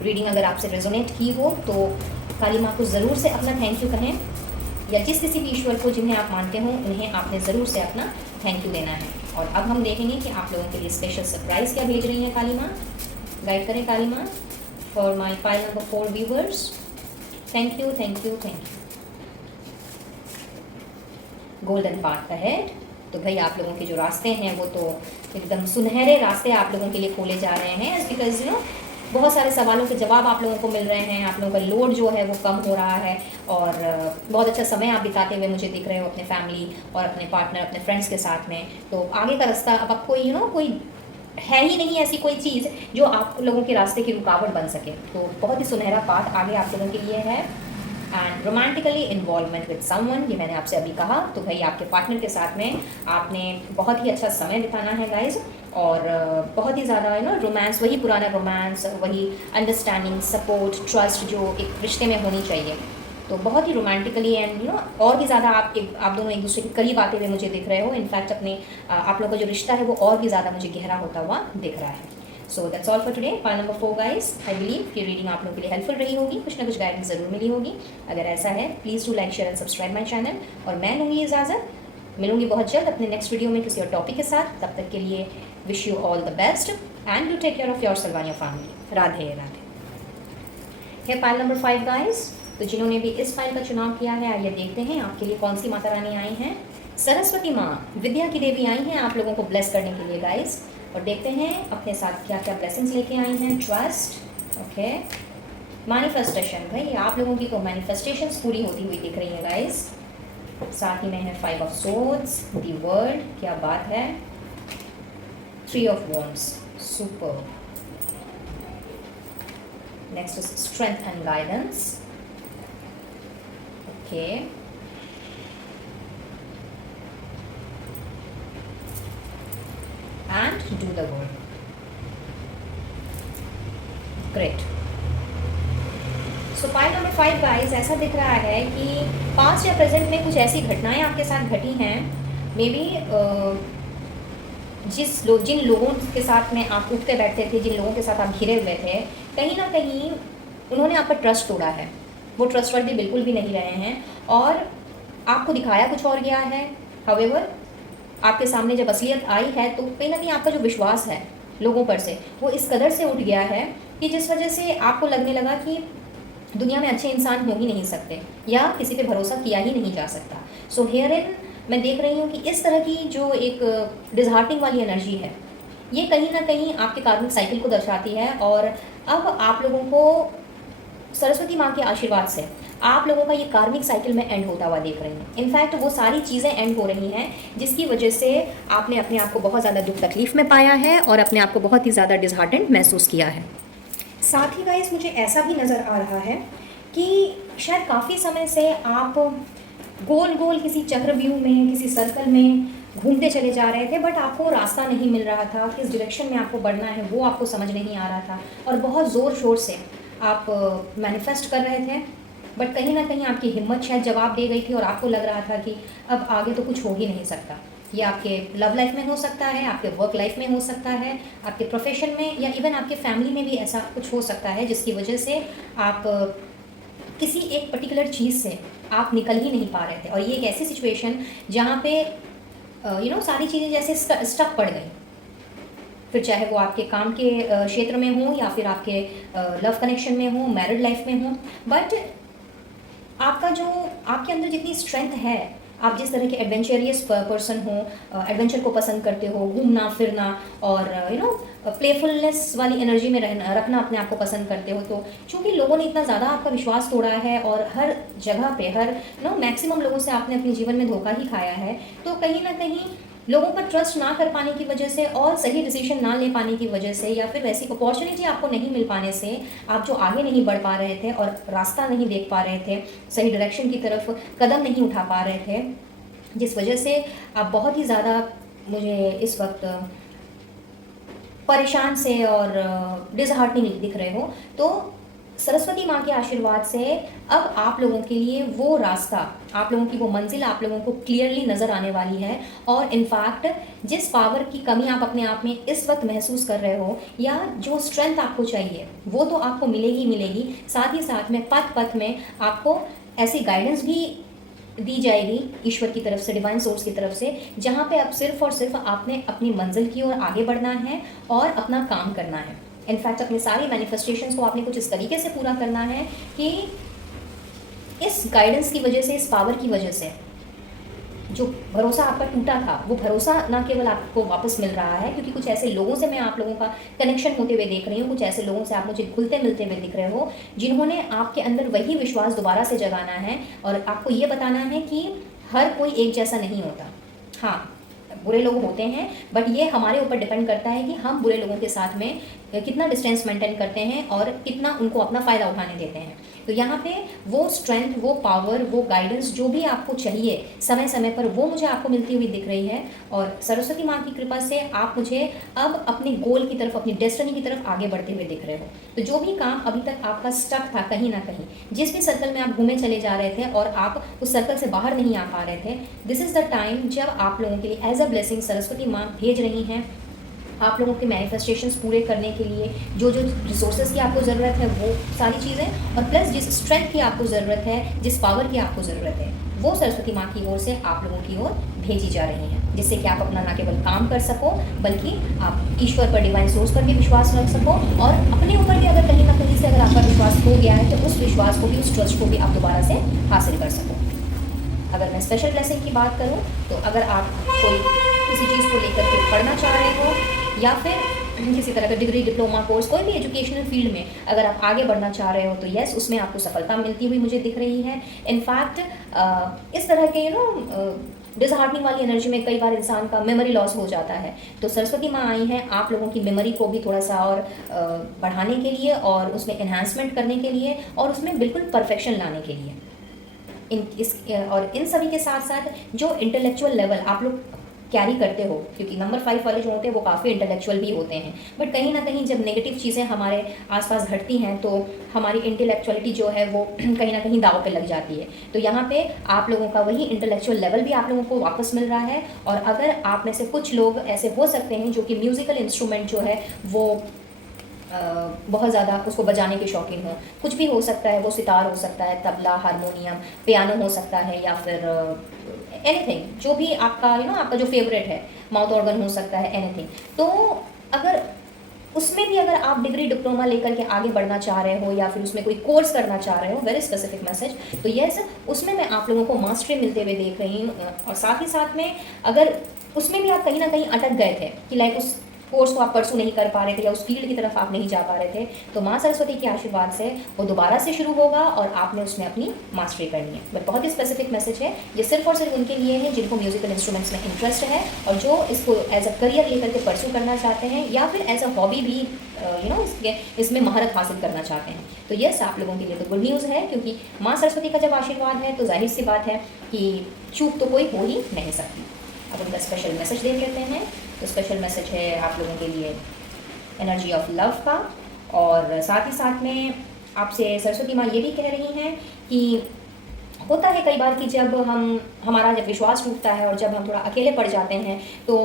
रीडिंग अगर आपसे रेजोनेट की हो तो काली माँ को ज़रूर से अपना थैंक यू कहें, या जिस किसी भी ईश्वर को जिन्हें आप मानते हो उन्हें आपने ज़रूर से अपना थैंक यू देना है। और अब हम देखेंगे कि आप लोगों के लिए स्पेशल सरप्राइज़ क्या भेज रही हैं काली माँ। गाइड करें काली माँ for my file number 4 viewers. Thank you, thank you, thank you. Golden path ahead. तो भाई आप लोगों के जो रास्ते हैं वो तो एकदम सुनहरे रास्ते आप लोगों के लिए खोले जा रहे हैं, बिकॉज बहुत सारे सवालों के जवाब आप लोगों को मिल रहे हैं, आप लोगों का लोड जो है वो कम हो रहा है, और बहुत अच्छा समय आप बिताते हुए मुझे दिख रहे हो अपने फैमिली और अपने पार्टनर, अपने फ्रेंड्स के साथ में। तो आगे का रास्ता अब आप कोई कोई है ही नहीं ऐसी कोई चीज़ जो आप लोगों के रास्ते की रुकावट बन सके। तो बहुत ही सुनहरा पाथ आगे आप लोगों के लिए है। And romantically involvement with someone, ये मैंने आपसे अभी कहा। तो भाई आपके पार्टनर के साथ में आपने बहुत ही अच्छा समय बिताना है गाइज, और बहुत ही ज़्यादा रोमांस, वही पुराना रोमांस, वही अंडरस्टैंडिंग, सपोर्ट, ट्रस्ट जो एक रिश्ते में होनी चाहिए। तो बहुत ही रोमांटिकली एंड और भी ज़्यादा आप दोनों एक दूसरे के करीब आते हुए मुझे दिख रहे हो। इनफैक्ट अपने आप लोगों का जो रिश्ता है वो और भी ज़्यादा मुझे गहरा होता हुआ दिख रहा है। So that's all for today, file number 4 guys. I believe कि रीडिंग आप लोगों के लिए हेल्पफुल रही होगी, कुछ ना कुछ गाइडेंस ज़रूर मिली होगी। अगर ऐसा है please do like, share and subscribe my channel. और मैं लूँगी इजाज़त, मिलूंगी बहुत जल्द अपने नेक्स्ट वीडियो में किसी और टॉपिक के साथ। तब तक के लिए wish you all the best and do take care of yourself and your family. Radhe Radhe. है फाइल नंबर 5 गाइस। तो जिन्होंने भी इस फाइल का चुनाव किया है, आइए देखते हैं आपके लिए कौन सी माता रानी आई हैं। सरस्वती माँ, विद्या की देवी आई हैं आप लोगों को ब्लेस करने के लिए गाइस, और देखते हैं अपने साथ क्या क्या ब्लेसिंग्स लेके आई हैं। ट्रस्ट, ओके, मैनिफेस्टेशन, भाई आप लोगों की तो मैनिफेस्टेशंस पूरी होती हुई दिख रही है गाइस। साथ ही में है 5 ऑफ सोर्ड्स, द वर्ल्ड, क्या बात है, 3 of wands, super. Next is strength and guidance, okay, and do the work, great. So file number 5 guys, ऐसा दिख रहा है कि पास्ट या प्रेजेंट में कुछ ऐसी घटनाएं आपके साथ घटी हैं। मे बी जिन लोगों के साथ में आप उठते बैठते थे, जिन लोगों के साथ आप घिरे हुए थे, कहीं ना कहीं उन्होंने आप पर ट्रस्ट तोड़ा है। वो ट्रस्टवर्दी बिल्कुल भी नहीं रहे हैं और आपको दिखाया कुछ और गया है। हाउएवर आपके सामने जब असलियत आई है तो कहीं ना कहीं आपका जो विश्वास है लोगों पर से वो इस कदर से उठ गया है कि जिस वजह से आपको लगने लगा कि दुनिया में अच्छे इंसान हो ही नहीं सकते या किसी पे भरोसा किया ही नहीं जा सकता। सो हियर इन मैं देख रही हूँ कि इस तरह की जो एक डिसहार्टनिंग वाली एनर्जी है, ये कहीं ना कहीं आपके कार्मिक साइकिल को दर्शाती है। और अब आप लोगों को सरस्वती माँ के आशीर्वाद से आप लोगों का ये कार्मिक साइकिल में एंड होता हुआ देख रही हैं। इनफैक्ट वो सारी चीज़ें एंड हो रही हैं जिसकी वजह से आपने अपने आप को बहुत ज़्यादा दुख तकलीफ में पाया है और अपने आप को बहुत ही ज़्यादा डिसहार्टेंड महसूस किया है। साथ ही गाइस मुझे ऐसा भी नज़र आ रहा है कि शायद काफ़ी समय से आप गोल गोल किसी चक्रव्यूह में, किसी सर्कल में घूमते चले जा रहे थे, बट आपको रास्ता नहीं मिल रहा था, किस डायरेक्शन में आपको बढ़ना है वो आपको समझ नहीं आ रहा था। और बहुत ज़ोर शोर से आप मैनिफेस्ट कर रहे थे, बट कहीं ना कहीं आपकी हिम्मत शायद जवाब दे गई थी और आपको लग रहा था कि अब आगे तो कुछ हो ही नहीं सकता। ये आपके लव लाइफ में हो सकता है, आपके वर्क लाइफ में हो सकता है, आपके प्रोफेशन में, या इवन आपके फैमिली में भी ऐसा कुछ हो सकता है जिसकी वजह से आप किसी एक पर्टिकुलर चीज़ से आप निकल ही नहीं पा रहे थे। और ये एक ऐसी सिचुएशन जहाँ पे सारी चीज़ें जैसे स्टक पड़ गई, फिर चाहे वो आपके काम के क्षेत्र में हो या फिर आपके लव कनेक्शन में हो, मैरिड लाइफ में हो। बट आपका जो आपके अंदर जितनी स्ट्रेंथ है, आप जिस तरह के एडवेंचरियस पर्सन हो, एडवेंचर को पसंद करते हो, घूमना फिरना और प्लेफुलनेस वाली एनर्जी में रहना रखना अपने आप को पसंद करते हो, तो चूंकि लोगों ने इतना ज़्यादा आपका विश्वास तोड़ा है और हर जगह पे हर मैक्सिमम लोगों से आपने अपने जीवन में धोखा ही खाया है, तो कहीं ना कहीं लोगों पर ट्रस्ट ना कर पाने की वजह से और सही डिसीजन ना ले पाने की वजह से या फिर वैसी अपॉर्चुनिटी आपको नहीं मिल पाने से आप जो आगे नहीं बढ़ पा रहे थे और रास्ता नहीं देख पा रहे थे, सही डायरेक्शन की तरफ कदम नहीं उठा पा रहे थे, जिस वजह से आप बहुत ही ज़्यादा मुझे इस वक्त परेशान से और डिसहार्टनिंग दिख रहे हो। तो सरस्वती माँ के आशीर्वाद से अब आप लोगों के लिए वो रास्ता, आप लोगों की वो मंजिल आप लोगों को क्लियरली नज़र आने वाली है। और इनफैक्ट जिस पावर की कमी आप अपने आप में इस वक्त महसूस कर रहे हो या जो स्ट्रेंथ आपको चाहिए वो तो आपको मिलेगी मिलेगी, साथ ही साथ में पथ पथ में आपको ऐसी गाइडेंस भी दी जाएगी ईश्वर की तरफ से, डिवाइन सोर्स की तरफ से, जहाँ पे अब सिर्फ और सिर्फ आपने अपनी मंजिल की ओर आगे बढ़ना है और अपना काम करना है। इनफैक्ट अपने सारी मैनिफेस्टेशंस को आपने कुछ इस तरीके से पूरा करना है कि इस गाइडेंस की वजह से, इस पावर की वजह से जो भरोसा आपका टूटा था वो भरोसा ना केवल आपको वापस मिल रहा है, क्योंकि कुछ ऐसे लोगों से मैं आप लोगों का कनेक्शन होते हुए देख रही हूँ, कुछ ऐसे लोगों से आप मुझे घुलते मिलते हुए दिख रहे हो जिन्होंने आपके अंदर वही विश्वास दोबारा से जगाना है और आपको ये बताना है कि हर कोई एक जैसा नहीं होता। हाँ, बुरे लोग होते हैं, बट ये हमारे ऊपर डिपेंड करता है कि हम बुरे लोगों के साथ में कितना डिस्टेंस मेंटेन करते हैं और कितना उनको अपना फ़ायदा उठाने देते हैं। तो यहाँ पे वो स्ट्रेंथ, वो पावर, वो गाइडेंस जो भी आपको चाहिए समय समय पर, वो मुझे आपको मिलती हुई दिख रही है। और सरस्वती माँ की कृपा से आप मुझे अब अपने गोल की तरफ, अपनी डेस्टिनी की तरफ आगे बढ़ते हुए दिख रहे हो। तो जो भी काम अभी तक आपका स्टक था कहीं ना कहीं, जिस भी सर्कल में आप घूमे चले जा रहे थे और आप उस सर्कल से बाहर नहीं आ पा रहे थे, दिस इज़ द टाइम जब आप लोगों के लिए एज अ ब्लेसिंग सरस्वती माँ भेज रही हैं आप लोगों के मैनिफेस्टेशंस पूरे करने के लिए जो जो रिसोर्सेज की आपको ज़रूरत है वो सारी चीज़ें, और प्लस जिस स्ट्रेंथ की आपको ज़रूरत है, जिस पावर की आपको ज़रूरत है, वो सरस्वती माँ की ओर से आप लोगों की ओर भेजी जा रही हैं, जिससे कि आप अपना ना केवल काम कर सको बल्कि आप ईश्वर पर, डिवाइन सोर्स पर भी विश्वास रख सको और अपने ऊपर भी अगर कहीं ना कहीं से अगर आपका विश्वास हो गया है तो उस विश्वास को भी, उस ट्रस्ट को भी आप दोबारा से हासिल कर सको। अगर मैं स्पेशल ब्लेसिंग की बात करूँ तो अगर आप कोई किसी चीज़ को लेकर के पढ़ना चाह रहे हो या फिर किसी तरह का डिग्री, डिप्लोमा कोर्स, कोई भी एजुकेशनल फील्ड में अगर आप आगे बढ़ना चाह रहे हो तो यस, उसमें आपको सफलता मिलती हुई मुझे दिख रही है। इनफैक्ट इस तरह के डिसहार्टनिंग वाली एनर्जी में कई बार इंसान का मेमोरी लॉस हो जाता है, तो सरस्वती माँ आई हैं आप लोगों की मेमोरी को भी थोड़ा सा और बढ़ाने के लिए और उसमें एनहांसमेंट करने के लिए और उसमें बिल्कुल परफेक्शन लाने के लिए। इन सभी के साथ साथ जो इंटेलेक्चुअल लेवल आप लोग कैरी करते हो, क्योंकि नंबर 5 वाले जो होते हैं वो काफ़ी इंटेलेक्चुअल भी होते हैं, बट कहीं ना कहीं जब नेगेटिव चीज़ें हमारे आसपास घटती हैं तो हमारी इंटेलेक्चुअलिटी जो है वो कहीं ना कहीं दाव पे लग जाती है। तो यहाँ पे आप लोगों का वही इंटेलेक्चुअल लेवल भी आप लोगों को वापस मिल रहा है। और अगर आप में से कुछ लोग ऐसे हो सकते हैं जो कि म्यूज़िकल इंस्ट्रूमेंट जो है वो बहुत ज़्यादा उसको बजाने के शौकीन हो, कुछ भी हो सकता है, वो सितार हो सकता है, तबला, हारमोनियम, पियानो हो सकता है, या फिर एनीथिंग जो भी आपका आपका जो फेवरेट है, माउथ ऑर्गन हो सकता है, एनीथिंग। तो अगर उसमें भी अगर आप डिग्री डिप्लोमा लेकर के आगे बढ़ना चाह रहे हो या फिर उसमें कोई कोर्स करना चाह रहे हो, वेरी स्पेसिफिक मैसेज, तो यस, उसमें मैं आप लोगों को मास्टरी मिलते हुए देख रही हूँ। और साथ ही साथ में अगर उसमें भी आप कहीं ना कहीं अटक गए थे कि लाइक उस कोर्स को आप परसू नहीं कर पा रहे थे या उस फील्ड की तरफ आप नहीं जा पा रहे थे, तो माँ सरस्वती के आशीर्वाद से वो दोबारा से शुरू होगा और आपने उसमें अपनी मास्टरी करनी है। बट बहुत ही स्पेसिफिक मैसेज है ये, सिर्फ और सिर्फ उनके लिए है जिनको म्यूजिकल इंस्ट्रूमेंट्स में इंटरेस्ट है और जो इसको एज अ करियर लेकर के परसू करना चाहते हैं या फिर एज अ हॉबी भी इसमें महारत हासिल करना चाहते हैं। तो यस, आप लोगों के लिए तो गुड न्यूज़ है, क्योंकि माँ सरस्वती का जब आशीर्वाद है तो जाहिर सी बात है कि चूक तो कोई हो ही नहीं सकती। अब उनका स्पेशल मैसेज देख लेते हैं। तो स्पेशल मैसेज है आप लोगों के लिए एनर्जी ऑफ लव का, और साथ ही साथ में आपसे सरस्वती माँ ये भी कह रही हैं कि होता है कई बार कि जब हमारा जब विश्वास टूटता है और जब हम थोड़ा अकेले पड़ जाते हैं, तो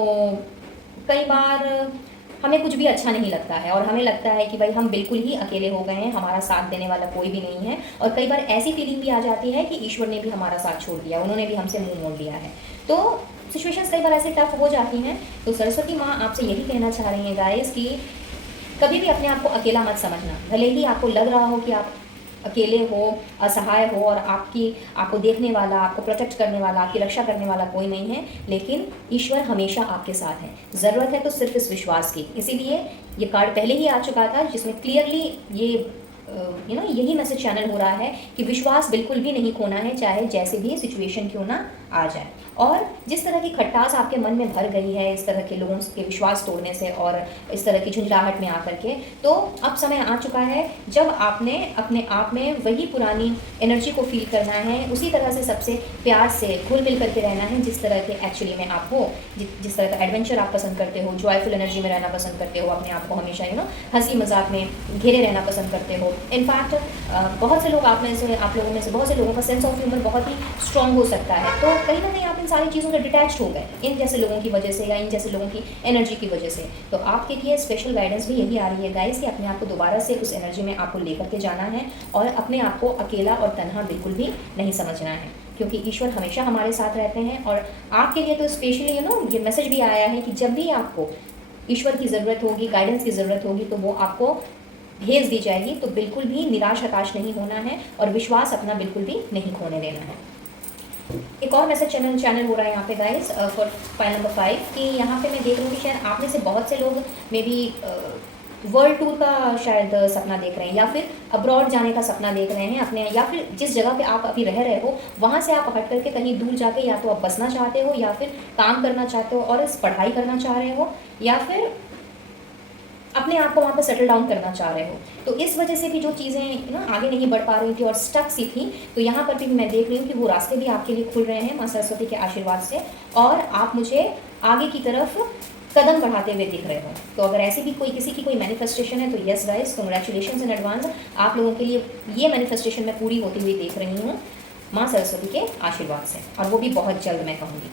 कई बार हमें कुछ भी अच्छा नहीं लगता है और हमें लगता है कि भाई हम बिल्कुल ही अकेले हो गए हैं, हमारा साथ देने वाला कोई भी नहीं है। और कई बार ऐसी फीलिंग भी आ जाती है कि ईश्वर ने भी हमारा साथ छोड़ दिया, उन्होंने भी हमसे मुंह मोड़ लिया है। तो सिचुएशंस कई बार ऐसे टफ हो जाती हैं। तो सरस्वती माँ आपसे यही कहना चाह रही हैं गाइस कि कभी भी अपने आप को अकेला मत समझना। भले ही आपको लग रहा हो कि आप अकेले हो, असहाय हो और आपको देखने वाला, आपको प्रोटेक्ट करने वाला, आपकी रक्षा करने वाला कोई नहीं है, लेकिन ईश्वर हमेशा आपके साथ है। ज़रूरत है तो सिर्फ इस विश्वास की। इसीलिए ये कार्ड पहले ही आ चुका था जिसमें क्लियरली ये यही मैसेज चैनल हो रहा है कि विश्वास बिल्कुल भी नहीं खोना है, चाहे जैसे भी सिचुएशन क्यों ना आ जाए। और जिस तरह की खटास आपके मन में भर गई है इस तरह के लोगों के विश्वास तोड़ने से और इस तरह की झुंझलाहट में आकर के, तो अब समय आ चुका है जब आपने अपने आप में वही पुरानी एनर्जी को फील करना है, उसी तरह से सबसे प्यार से घुल मिल करके रहना है जिस तरह के एक्चुअली में आप हो, जिस तरह का एडवेंचर आप पसंद करते हो, जॉयफुल एनर्जी में रहना पसंद करते हो, अपने आप को हमेशा हंसी मजाक में घेरे रहना पसंद करते हो। इनफैक्ट बहुत से लोग आप लोगों में से बहुत से लोगों का सेंस ऑफ ह्यूमर बहुत ही स्ट्रॉन्ग हो सकता है। तो कहीं ना कहीं आप इन सारी चीज़ों से डिटैच हो गए इन जैसे लोगों की वजह से या इन जैसे लोगों की एनर्जी की वजह से। तो आपके लिए स्पेशल गाइडेंस भी यही आ रही है गाइस कि अपने आप को दोबारा से उस एनर्जी में आपको लेकर के जाना है और अपने आप को अकेला और तन्हा बिल्कुल भी नहीं समझना है, क्योंकि ईश्वर हमेशा हमारे साथ रहते हैं। और आपके लिए तो स्पेशली ये मैसेज भी आया है कि जब भी आपको ईश्वर की ज़रूरत होगी, गाइडेंस की ज़रूरत होगी, तो वो आपको भेज दी जाएगी। तो बिल्कुल भी निराश हताश नहीं होना है और विश्वास अपना बिल्कुल भी नहीं खोने देना है। एक और मैसेज चैनल हो रहा है यहाँ पे गाइस फॉर फाइल नंबर 5 कि यहाँ पे मैं देख रही हूँ कि शायद आप में से बहुत से लोग मे बी वर्ल्ड टूर का शायद सपना देख रहे हैं या फिर अब्रॉड जाने का सपना देख रहे हैं अपने, या फिर जिस जगह पे आप अभी रह रहे हो वहाँ से आप हट करके कहीं दूर जाके या तो आप बसना चाहते हो या फिर काम करना चाहते हो और इस पढ़ाई करना चाह रहे हो या फिर अपने आप को वहाँ पर सेटल डाउन करना चाह रहे हो। तो इस वजह से भी जो चीज़ें आगे नहीं बढ़ पा रही थी और स्टक सी थी, तो यहाँ पर भी मैं देख रही हूँ कि वो रास्ते भी आपके लिए खुल रहे हैं माँ सरस्वती के आशीर्वाद से और आप मुझे आगे की तरफ कदम बढ़ाते हुए दिख रहे हो। तो अगर ऐसी भी किसी की कोई मैनिफेस्टेशन है तो yes guys, congratulations in advance. आप लोगों के लिए ये मैनिफेस्टेशन मैं पूरी होती हुई देख रही हूँ माँ सरस्वती के आशीर्वाद से, और वो भी बहुत जल्द मैं कहूँगी।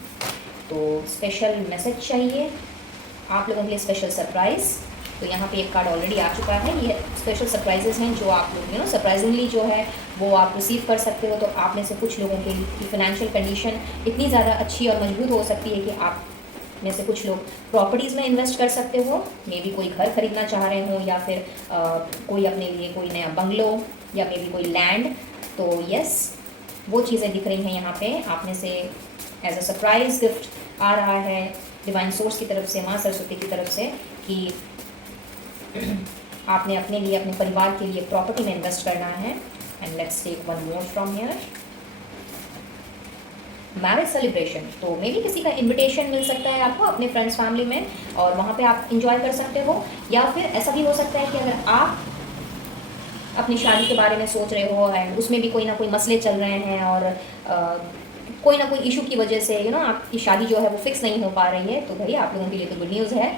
तो स्पेशल मैसेज चाहिए आप लोगों के लिए, स्पेशल सरप्राइज़। तो यहाँ पे एक कार्ड ऑलरेडी आ चुका है। ये स्पेशल सरप्राइजेस हैं जो आप लोग सरप्राइजिंगली जो है वो आप रिसीव कर सकते हो। तो आप में से कुछ लोगों के लिए फाइनेंशियल कंडीशन इतनी ज़्यादा अच्छी और मजबूत हो सकती है कि आप में से कुछ लोग प्रॉपर्टीज़ में इन्वेस्ट कर सकते हो। मे बी कोई घर खरीदना चाह रहे हो या फिर कोई अपने लिए कोई नया बंगलो या मे बी कोई लैंड। तो यस, वो चीज़ें दिख रही हैं यहाँ पे आप में से एज अ सरप्राइज गिफ्ट आ रहा है डिवाइन सोर्स की तरफ से, माँ सरस्वती की तरफ से, कि आपने अपने लिए, अपने परिवार के लिए प्रॉपर्टी में इन्वेस्ट करना है। And let's take one more from here, marriage celebration. तो मे बी किसी का इनविटेशन मिल सकता है आपको अपने फ्रेंड्स फैमिली में और वहाँ पे आप इंजॉय कर सकते हो, या फिर ऐसा भी हो सकता है कि अगर आप अपनी शादी के बारे में सोच रहे हो एंड उसमें भी कोई ना कोई मसले चल रहे हैं और कोई ना कोई इशू की वजह से आपकी शादी जो है वो फिक्स नहीं हो पा रही है, तो भाई आप लोगों के लिए तो गुड न्यूज़ है।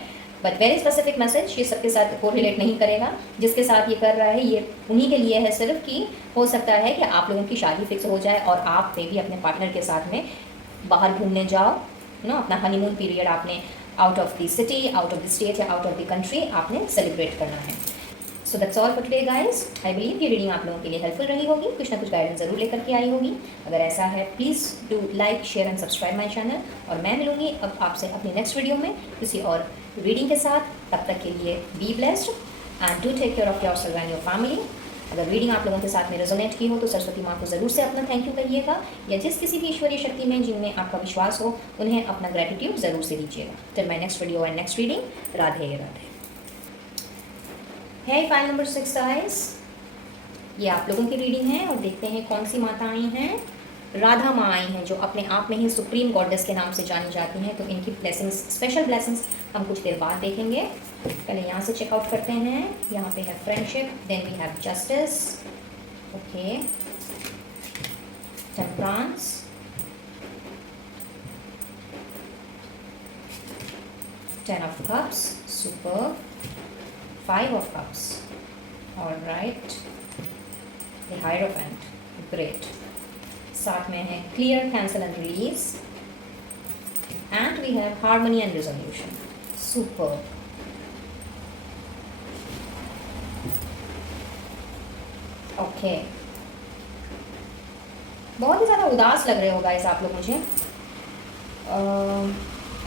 बट वेरी स्पेसिफिक मैसेज, ये सबके साथ कोरिलेट नहीं करेगा। जिसके साथ ये कर रहा है ये उन्हीं के लिए है सिर्फ, कि हो सकता है कि आप लोगों की शादी फिक्स हो जाए और आप मे भी अपने पार्टनर के साथ में बाहर घूमने जाओ, अपना हनीमून पीरियड आपने out of the city, out of the state या आउट ऑफ द कंट्री आपने सेलिब्रेट करना है। So that's all for today guys. I believe ये रीडिंग आप लोगों के लिए हेल्पफुल रही होगी, कुछ ना कुछ गाइडेंस जरूर लेकर के आई होगी। अगर ऐसा है please do like, share and subscribe my channel, और मैं मिलूंगी अब आपसे अपनी नेक्स्ट वीडियो में किसी और रीडिंग के साथ। तब तक के लिए be blessed and do take care of yourself and your family. अगर रीडिंग आप लोगों के साथ में रेजोनेट की हो तो सरस्वती माँ को ज़रूर से अपना थैंक यू कहिएगा, या जिस किसी भी ईश्वरीय शक्ति में जिनमें आपका विश्वास हो उन्हें अपना ग्रेटिट्यूड ज़रूर से दीजिएगा। Till my next video and next reading, Radhe Radhe. है फाइल नंबर 6 गाइस, ये आप लोगों की रीडिंग है और देखते हैं कौन सी माताएं हैं। राधा माँ आई हैं जो अपने आप में ही सुप्रीम गॉडेस के नाम से जानी जाती हैं, तो इनकी ब्लेसिंग्स, स्पेशल ब्लेसिंग्स हम कुछ देर बाद देखेंगे। पहले यहाँ से चेकआउट करते हैं। यहाँ पे है friendship, then we have justice, okay, temperance, ten of cups, super, 5 of cups, alright, the hierophant, great. साथ में है clear, cancel and release, and we have harmony and resolution, super. Okay, बहुत ही ज़्यादा उदास लग रहे हो गाइस आप लोग मुझे।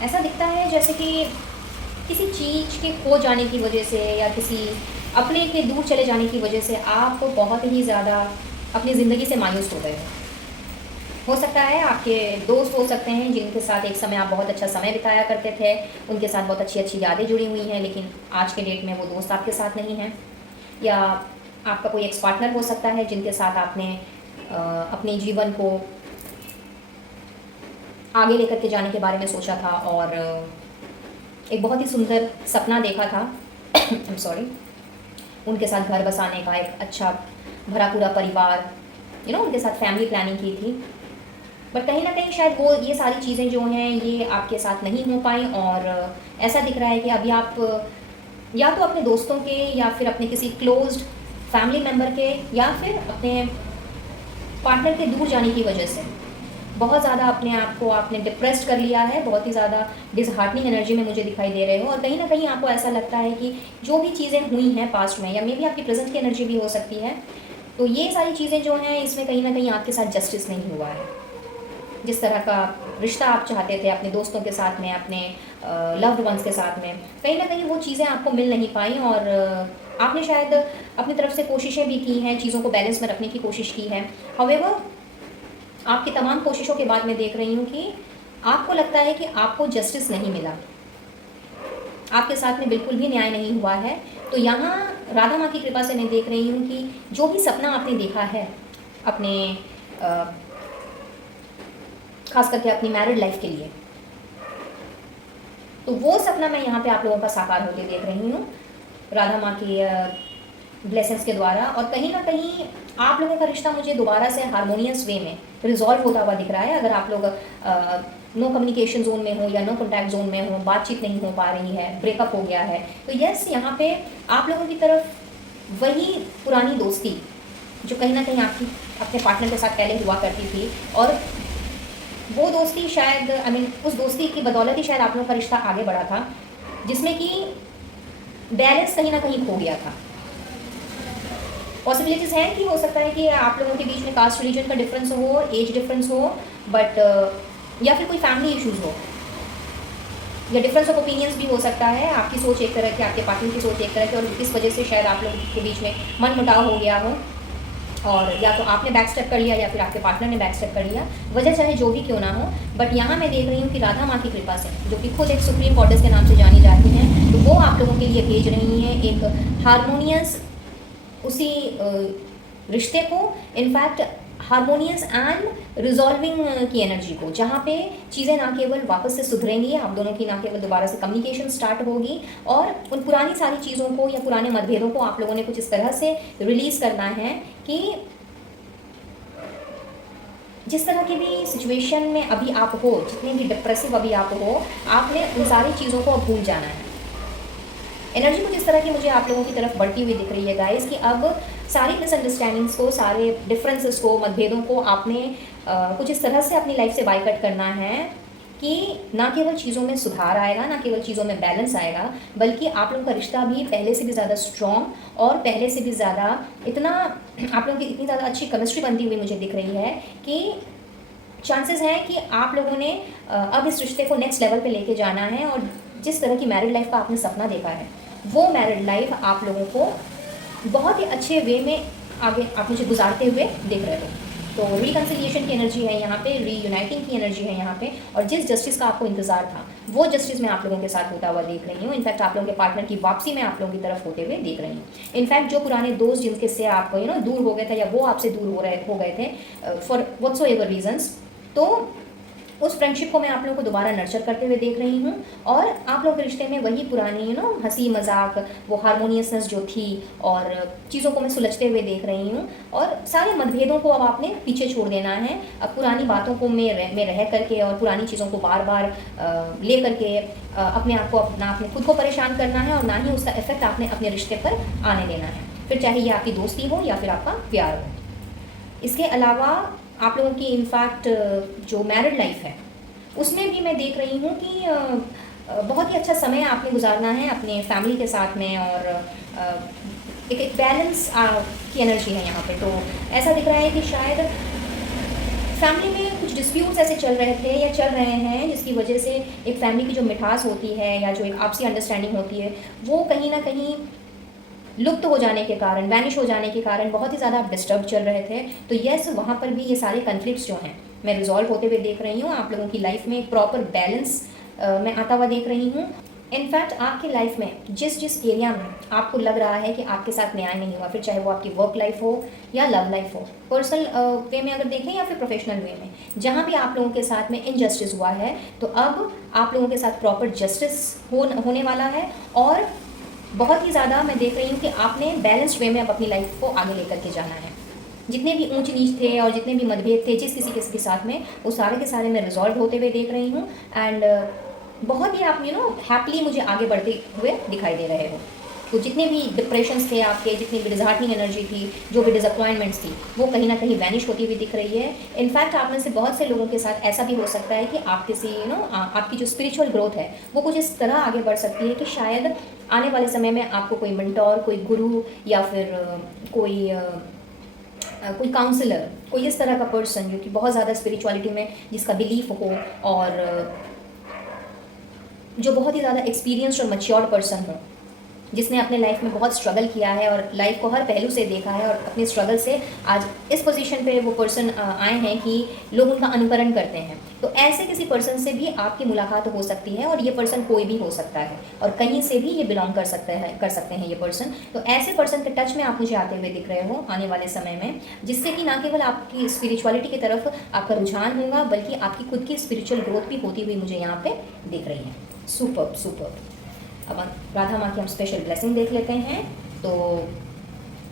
ऐसा दिखता है जैसे कि किसी चीज़ के खो जाने की वजह से या किसी अपने के दूर चले जाने की वजह से आप बहुत ही ज़्यादा अपनी ज़िंदगी से मायूस हो गए हो सकता है आपके दोस्त हो सकते हैं जिनके साथ एक समय आप बहुत अच्छा समय बिताया करते थे, उनके साथ बहुत अच्छी अच्छी यादें जुड़ी हुई हैं, लेकिन आज के डेट में वो दोस्त आपके साथ नहीं हैं। या आपका कोई एक्स पार्टनर हो सकता है जिनके साथ आपने अपने जीवन को आगे लेकर के जाने के बारे में सोचा था और एक बहुत ही सुंदर सपना देखा था आई एम सॉरी, उनके साथ घर बसाने का, एक अच्छा भरा पूरा परिवार, उनके साथ फैमिली प्लानिंग की थी। बट कहीं ना कहीं शायद वो ये सारी चीज़ें जो हैं ये आपके साथ नहीं हो पाई, और ऐसा दिख रहा है कि अभी आप या तो अपने दोस्तों के या फिर अपने किसी क्लोज्ड फैमिली मेम्बर के या फिर अपने पार्टनर के दूर जाने की वजह से बहुत ज़्यादा अपने आप को आपने डिप्रेस्ड कर लिया है, बहुत ही ज़्यादा डिसहार्टनिंग एनर्जी में मुझे दिखाई दे रहे हो। और कहीं ना कहीं आपको ऐसा लगता है कि जो भी चीज़ें हुई हैं पास्ट में, या मे बी आपकी प्रेजेंट की एनर्जी भी हो सकती है, तो ये सारी चीज़ें जो हैं इसमें कहीं ना कहीं आपके साथ जस्टिस नहीं हुआ है। जिस तरह का रिश्ता आप चाहते थे अपने दोस्तों के साथ में, अपने लव्ड वंस के साथ में, कहीं ना कहीं वो चीज़ें आपको मिल नहीं पाई, और आपने शायद अपनी तरफ से कोशिशें भी की हैं, चीज़ों को बैलेंस में रखने की कोशिश की है। हाउएवर आपकी तमाम कोशिशों के बाद मैं देख रही हूँ कि आपको लगता है कि आपको जस्टिस नहीं मिला, आपके साथ में बिल्कुल भी न्याय नहीं हुआ है। तो यहाँ राधा माँ की कृपा से मैं देख रही हूँ कि जो भी सपना आपने देखा है अपने खास करके अपनी मैरिड लाइफ के लिए, तो वो सपना मैं यहाँ पे आप लोगों का साकार होते देख रही हूँ राधा माँ की ब्लेसिंग्स के द्वारा। और कहीं ना कहीं आप लोगों का रिश्ता मुझे दोबारा से हारमोनियस वे में रिजॉल्व होता हुआ दिख रहा है। अगर आप लोग नो कम्युनिकेशन जोन में हो या नो कॉन्टैक्ट जोन में हो, बातचीत नहीं हो पा रही है, ब्रेकअप हो गया है, तो यस यहाँ पे आप लोगों की तरफ वही पुरानी दोस्ती जो कहीं ना कहीं आपकी अपने पार्टनर के साथ पहले हुआ करती थी, और वो दोस्ती शायद उस दोस्ती की बदौलत ही शायद आप लोगों का रिश्ता आगे बढ़ा था, जिसमें कि बैलेंस कहीं ना कहीं खो गया था। पॉसिबिलिटीज़ हैं कि हो सकता है कि आप लोगों के बीच में कास्ट रिलीजन का डिफरेंस हो, एज डिफरेंस हो, बट या फिर कोई फैमिली इश्यूज़ हो, या डिफरेंस ऑफ ओपिनियंस भी हो सकता है। आपकी सोच एक तरह की, आपके पार्टनर की सोच एक तरह की, और इस वजह से शायद आप लोगों के बीच में मन मुटाव हो गया हो, और या तो आपने बैक स्टेप कर लिया या फिर आपके पार्टनर ने बैक स्टेप कर लिया, वजह चाहे जो भी क्यों ना हो। बट यहाँ मैं देख रही हूँ कि राधा माँ की कृपा से, जो कि खुद एक सुप्रीम गॉडेस के नाम से जानी जाती हैं, तो वो आप लोगों के लिए भेज रही हैं एक हारमोनियस उसी रिश्ते को, इनफैक्ट हारमोनियस एंड रिजॉल्विंग की एनर्जी को, जहाँ पे चीज़ें ना केवल वापस से सुधरेंगी, आप दोनों की ना केवल दोबारा से कम्युनिकेशन स्टार्ट होगी, और उन पुरानी सारी चीज़ों को या पुराने मतभेदों को आप लोगों ने कुछ इस तरह से रिलीज़ करना है कि जिस तरह की भी सिचुएशन में अभी आप हो, जितने भी डिप्रेसिव अभी आप हो, आपने उन सारी चीज़ों को अब भूल जाना है। एनर्जी कुछ इस तरह की मुझे आप लोगों की तरफ बढ़ती हुई दिख रही है गाइस, कि अब सारी मिसअंडरस्टैंडिंग्स को, सारे डिफरेंसेस को, मतभेदों को आपने कुछ इस तरह से अपनी लाइफ से बाइकआउट करना है कि ना केवल चीज़ों में सुधार आएगा, ना केवल चीज़ों में बैलेंस आएगा, बल्कि आप लोगों का रिश्ता भी पहले से भी ज़्यादा स्ट्रॉन्ग और पहले से भी ज़्यादा इतना आप लोगों की इतनी ज़्यादा अच्छी केमिस्ट्री बनती हुई मुझे दिख रही है कि चांसेस हैं कि आप लोगों ने अब इस रिश्ते को नेक्स्ट लेवल पे लेके जाना है, और जिस तरह की मैरिड लाइफ का आपने सपना देखा है, वो मैरिड लाइफ आप लोगों को बहुत ही अच्छे वे में आगे आप मुझे गुजारते हुए देख रहे हो। तो रिकन्सिलिएशन की एनर्जी है यहाँ पे, रीयूनाइटिंग की एनर्जी है यहाँ पे, और जिस जस्टिस का आपको इंतजार था वो जस्टिस मैं आप लोगों के साथ होता हुआ देख रही हूँ। इनफैक्ट आप लोगों के पार्टनर की वापसी मैं आप लोगों की तरफ होते हुए देख रही हूँ। इनफैक्ट जो पुराने दोस्त जिनके से आप दूर हो गए थे, या वो आपसे दूर हो गए थे फॉर व्हाटसोएवर रीजंस, तो उस फ्रेंडशिप को मैं आप लोगों को दोबारा नर्चर करते हुए देख रही हूँ। और आप लोगों के रिश्ते में वही पुरानी हंसी मजाक, वो हारमोनियसनेस जो थी, और चीज़ों को मैं सुलझते हुए देख रही हूँ। और सारे मतभेदों को अब आपने पीछे छोड़ देना है। अब पुरानी बातों को में रह करके और पुरानी चीज़ों को बार बार ले करके अपने आप को ना अपने खुद को परेशान करना है, और ना ही उसका इफेक्ट आपने अपने रिश्ते पर आने देना है, फिर चाहे ये आपकी दोस्ती हो या फिर आपका प्यार हो। इसके अलावा आप लोगों की इनफैक्ट जो मैरिड लाइफ है उसमें भी मैं देख रही हूँ कि बहुत ही अच्छा समय आपने गुजारना है अपने फैमिली के साथ में, और एक बैलेंस की एनर्जी है यहाँ पे। तो ऐसा दिख रहा है कि शायद फैमिली में कुछ डिस्प्यूट्स ऐसे चल रहे थे या चल रहे हैं, जिसकी वजह से एक फैमिली की जो मिठास होती है या जो एक आपसी अंडरस्टैंडिंग होती है वो कहीं ना कहीं लुप्त हो जाने के कारण, वैनिश हो जाने के कारण बहुत ही ज़्यादा डिस्टर्ब चल रहे थे। तो यस, वहाँ पर भी ये सारे कन्फ्लिक्ट्स जो हैं मैं रिजॉल्व होते हुए देख रही हूँ। आप लोगों की लाइफ में एक प्रॉपर बैलेंस मैं आता हुआ देख रही हूँ। इनफैक्ट आपकी लाइफ में जिस जिस एरिया में आपको लग रहा है कि आपके साथ न्याय नहीं हुआ, फिर चाहे वो आपकी वर्क लाइफ हो या लव लाइफ हो, पर्सनल वे में अगर देखें या फिर प्रोफेशनल वे में, जहाँ भी आप लोगों के साथ में इनजस्टिस हुआ है, तो अब आप लोगों के साथ प्रॉपर जस्टिस होने वाला है। और बहुत ही ज़्यादा मैं देख रही हूँ कि आपने बैलेंस्ड वे में अब अपनी लाइफ को आगे लेकर के जाना है। जितने भी ऊंच नीच थे और जितने भी मतभेद थे जिस किसी के साथ में, वो सारे के सारे मैं रिजॉल्व होते हुए देख रही हूँ। एंड बहुत ही आप हैप्पीली मुझे आगे बढ़ते हुए दिखाई दे रहे हो। तो जितने भी डिप्रेशंस थे आपके, जितनी भी डिसहार्टनिंग एनर्जी थी, जो भी डिसअपॉइंटमेंट्स थी, वो कहीं ना कहीं वैनिश होती हुई दिख रही है। इनफैक्ट आप में से बहुत से लोगों के साथ ऐसा भी हो सकता है कि आप किसी आपकी जो स्पिरिचुअल ग्रोथ है वो कुछ इस तरह आगे बढ़ सकती है कि शायद आने वाले समय में आपको कोई मेंटोर, कोई गुरु, या फिर कोई काउंसलर, कोई इस तरह का पर्सन जो कि बहुत ज़्यादा स्पिरिचुअलिटी में जिसका बिलीफ हो, और जो बहुत ही ज़्यादा एक्सपीरियंस्ड और मैच्योर्ड पर्सन हो, जिसने अपने लाइफ में बहुत स्ट्रगल किया है और लाइफ को हर पहलू से देखा है, और अपने स्ट्रगल से आज इस पोजीशन पे वो पर्सन आए हैं कि लोग उनका अनुकरण करते हैं। तो ऐसे किसी पर्सन से भी आपकी मुलाकात हो सकती है, और ये पर्सन कोई भी हो सकता है और कहीं से भी ये बिलोंग कर सकते हैं ये पर्सन। तो ऐसे पर्सन के टच में आप मुझे आते हुए दिख रहे हो आने वाले समय में, जिससे कि ना केवल आपकी स्पिरिचुअलिटी की तरफ आपका रुझान होगा, बल्कि आपकी खुद की स्पिरिचुअल ग्रोथ भी होती हुई मुझे यहाँ पे दिख रही है। Super super. अब राधा माँ की हम स्पेशल ब्लेसिंग देख लेते हैं। तो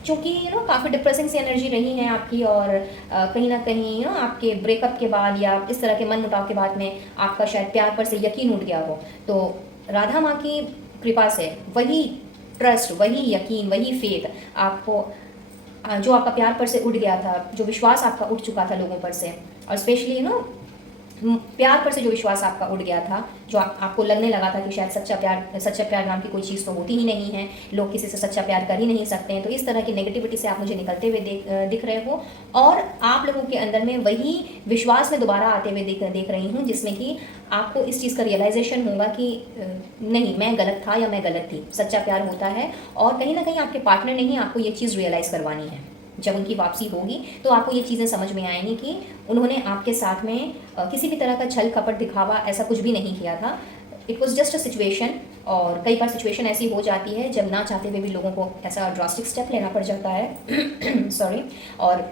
चूँकि काफ़ी डिप्रेसिंग सी एनर्जी रही है आपकी, और कहीं ना कहीं आपके ब्रेकअप के बाद या इस तरह के मन मुटाव के बाद में आपका शायद प्यार पर से यकीन उठ गया हो, तो राधा माँ की कृपा से वही ट्रस्ट, वही यकीन, वही फेथ आपको, जो आपका प्यार पर से उठ गया था, जो विश्वास आपका उठ चुका था लोगों पर से, और स्पेशली प्यार पर से जो विश्वास आपका उड़ गया था, जो आपको लगने लगा था कि शायद सच्चा प्यार नाम की कोई चीज़ तो होती ही नहीं है, लोग किसी से सच्चा प्यार कर ही नहीं सकते हैं। तो इस तरह की नेगेटिविटी से आप मुझे निकलते हुए दिख रहे हो, और आप लोगों के अंदर में वही विश्वास में दोबारा आते हुए देख रही हूँ, जिसमें कि आपको इस चीज़ का रियलाइजेशन होगा कि नहीं, मैं गलत था या मैं गलत थी, सच्चा प्यार होता है। और कहीं ना कहीं आपके पार्टनर ने ही आपको ये चीज़ रियलाइज़ करवानी है। जब उनकी वापसी होगी तो आपको ये चीज़ें समझ में आएंगी कि उन्होंने आपके साथ में किसी भी तरह का छल कपट दिखावा ऐसा कुछ भी नहीं किया था। It was just a situation. और कई बार सिचुएशन ऐसी हो जाती है जब ना चाहते हुए भी लोगों को ऐसा ड्रास्टिक स्टेप लेना पड़ जाता है सॉरी, और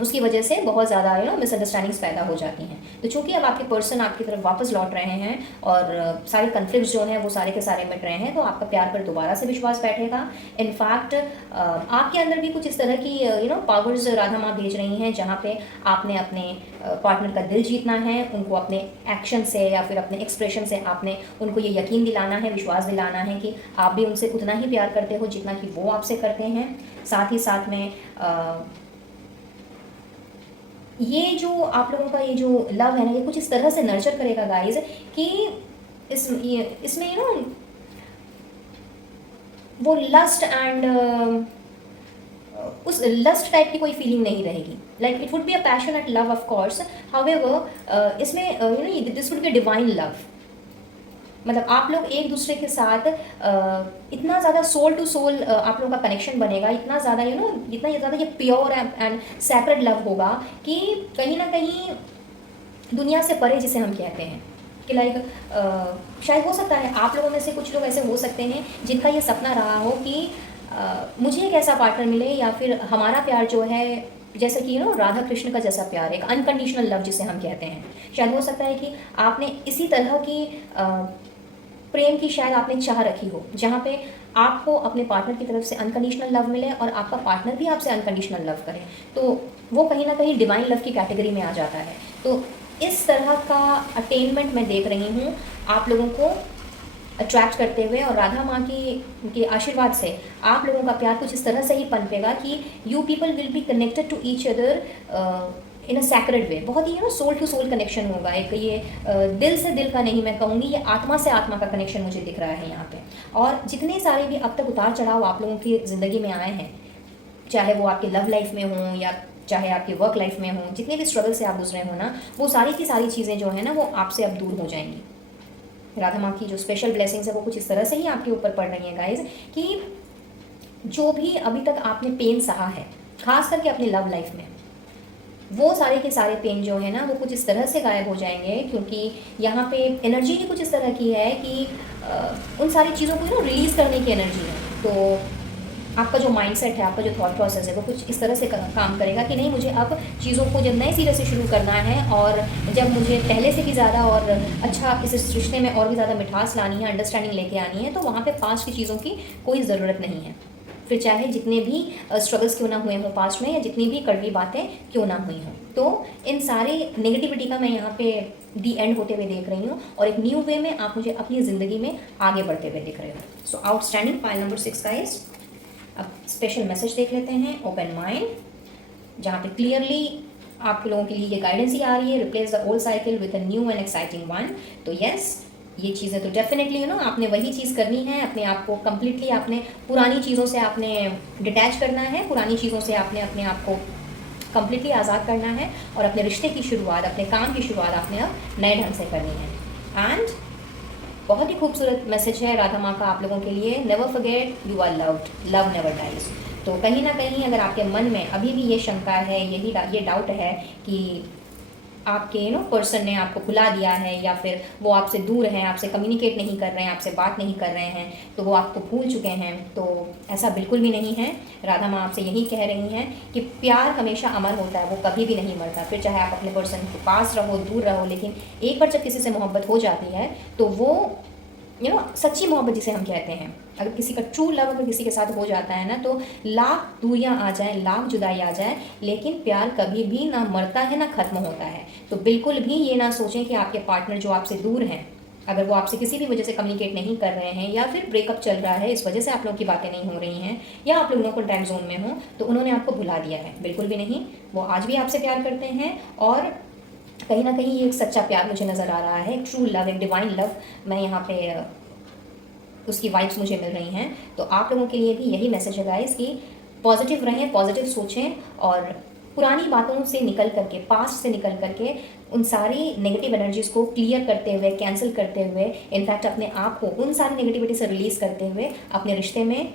उसकी वजह से बहुत ज़्यादा मिसअंडरस्टैंडिंग्स पैदा हो जाती हैं। तो चूंकि अब आपके पर्सन आपकी तरफ वापस लौट रहे हैं और सारे कन्फ्लिक्ट्स जो हैं वो सारे के सारे मिट रहे हैं, तो आपका प्यार पर दोबारा से विश्वास बैठेगा। इनफैक्ट आपके अंदर भी कुछ इस तरह की पावर्स राधा माँ भेज रही हैं, जहाँ पे आपने अपने पार्टनर का दिल जीतना है, उनको अपने एक्शन से या फिर अपने एक्सप्रेशन से आपने उनको ये यकीन दिलाना है, विश्वास दिलाना है कि आप भी उनसे उतना ही प्यार करते हो जितना कि वो आपसे करते हैं। साथ ही साथ में ये जो आप लोगों का ये जो लव है ना, ये कुछ इस तरह से नर्चर करेगा गाइज कि इसमें वो लस्ट एंड उस लस्ट टाइप की कोई फीलिंग नहीं रहेगी। Like it would be a passionate love of course, however इसमें this would be divine love. मतलब आप लोग एक दूसरे के साथ इतना ज़्यादा सोल टू सोल आप लोगों का कनेक्शन बनेगा, इतना ज़्यादा इतना ज़्यादा ये प्योर एंड सैक्रेड लव होगा कि कहीं ना कहीं दुनिया से परे जिसे हम कहते हैं कि लाइक शायद हो सकता है आप लोगों में से कुछ लोग ऐसे हो सकते हैं जिनका ये सपना रहा हो कि मुझे एक ऐसा पार्टनर मिले, या फिर हमारा प्यार जो है जैसे कि राधा कृष्ण का जैसा प्यार, एक अनकंडीशनल लव जिसे हम कहते हैं। शायद हो सकता है कि आपने इसी तरह की प्रेम की शायद आपने चाह रखी हो, जहाँ पे आपको अपने पार्टनर की तरफ से अनकंडीशनल लव मिले और आपका पार्टनर भी आपसे अनकंडीशनल लव करे, तो वो कहीं ना कहीं डिवाइन लव की कैटेगरी में आ जाता है। तो इस तरह का अटेनमेंट मैं देख रही हूँ आप लोगों को अट्रैक्ट करते हुए, और राधा माँ की आशीर्वाद से आप लोगों का प्यार कुछ इस तरह से ही पनपेगा कि you people will be connected to each other in a sacred way. बहुत ही सोल टू सोल कनेक्शन होगा, एक ये दिल से दिल का नहीं मैं कहूँगी, ये आत्मा से आत्मा का कनेक्शन मुझे दिख रहा है यहाँ पे। और जितने सारे भी अब तक उतार चढ़ाव आप लोगों की ज़िंदगी में आए हैं, चाहे वो आपकी लव लाइफ में हों या चाहे आपकी वर्क लाइफ में हों, जितने भी स्ट्रगल से आप गुजरे हो ना, वो सारी की सारी चीज़ें जो है ना वो आपसे अब दूर हो जाएंगी। राधा माँ की जो स्पेशल ब्लेसिंग्स है वो कुछ इस तरह से ही आपके ऊपर पड़ रही हैं गाइज, कि जो भी अभी तक आपने पेन सहा है खास करके अपनी लव लाइफ में, वो सारे के सारे पेन जो है ना वो कुछ इस तरह से गायब हो जाएंगे, क्योंकि यहाँ पे एनर्जी ही कुछ इस तरह की है कि उन सारी चीज़ों को रिलीज़ करने की एनर्जी है। तो आपका जो माइंडसेट है, आपका जो थॉट प्रोसेस है वो कुछ इस तरह से काम करेगा कि नहीं, मुझे अब चीज़ों को जब नए सिरे से शुरू करना है, और जब मुझे पहले से भी ज़्यादा और अच्छा इस रिश्ते में और भी ज़्यादा मिठास लानी है, अंडरस्टैंडिंग लेके आनी है, तो वहाँ पे पास्ट की चीज़ों की कोई ज़रूरत नहीं है। फिर चाहे जितने भी स्ट्रगल्स क्यों ना हुए हों पास्ट में, या जितनी भी कड़वी बातें क्यों ना हुई हों, तो इन सारे नेगेटिविटी का मैं यहाँ पे दी एंड होते हुए देख रही हूँ, और एक न्यू वे में आप मुझे अपनी ज़िंदगी में आगे बढ़ते हुए दिख रहे हो। सो आउटस्टैंडिंग पाइल नंबर 6 गाइस। अब स्पेशल मैसेज देख लेते हैं, ओपन माइंड, जहाँ पे क्लियरली आप लोगों के लिए ये गाइडेंस ही आ रही है, replace the old cycle with a new and exciting one. तो यस, ये चीज़ें तो डेफिनेटली आपने वही चीज़ करनी है, अपने आप को कम्प्लीटली आपने पुरानी चीज़ों से आपने डिटैच करना है, पुरानी चीज़ों से आपने अपने आप को कम्प्लीटली आज़ाद करना है, और अपने रिश्ते की शुरुआत, अपने काम की शुरुआत आपने अब नए ढंग से करनी है। एंड बहुत ही खूबसूरत मैसेज है राधा माँ का आप लोगों के लिए, never forget you are loved, love never dies. तो कहीं ना कहीं अगर आपके मन में अभी भी ये शंका है, ये डाउट है कि आपके पर्सन ने आपको भुला दिया है, या फिर वो आपसे दूर हैं, आपसे कम्युनिकेट नहीं कर रहे हैं, आपसे बात नहीं कर रहे हैं, तो वो आपको भूल चुके हैं, तो ऐसा बिल्कुल भी नहीं है। राधा माँ आपसे यही कह रही हैं कि प्यार हमेशा अमर होता है, वो कभी भी नहीं मरता। फिर चाहे आप अपने पर्सन के पास रहो, दूर रहो, लेकिन एक बार जब किसी से मोहब्बत हो जाती है तो वो सच्ची मोहब्बत जिसे हम कहते हैं, अगर किसी का ट्रू लव अगर किसी के साथ हो जाता है ना, तो लाख दूरियां आ जाए, लाख जुदाई आ जाए, लेकिन प्यार कभी भी ना मरता है ना ख़त्म होता है। तो बिल्कुल भी ये ना सोचें कि आपके पार्टनर जो आपसे दूर हैं, अगर वो आपसे किसी भी वजह से कम्युनिकेट नहीं कर रहे हैं, या फिर ब्रेकअप चल रहा है, इस वजह से आप लोगों की बातें नहीं हो रही हैं, या आप लोगों को टाइम जोन में हो, तो उन्होंने आपको भुला दिया है, बिल्कुल भी नहीं। वो आज भी आपसे प्यार करते हैं, और कहीं ना कहीं ये एक सच्चा प्यार मुझे नज़र आ रहा है, ट्रू लव, एक डिवाइन लव मैं यहाँ पे उसकी वाइब्स मुझे मिल रही हैं। तो आप लोगों के लिए भी यही मैसेज है गाइस कि पॉजिटिव रहें, पॉजिटिव सोचें, और पुरानी बातों से निकल करके, पास्ट से निकल करके उन सारी नेगेटिव एनर्जीज़ को क्लियर करते हुए, कैंसिल करते हुए, इनफैक्ट अपने आप को उन सारी नेगेटिविटी से रिलीज़ करते हुए अपने रिश्ते में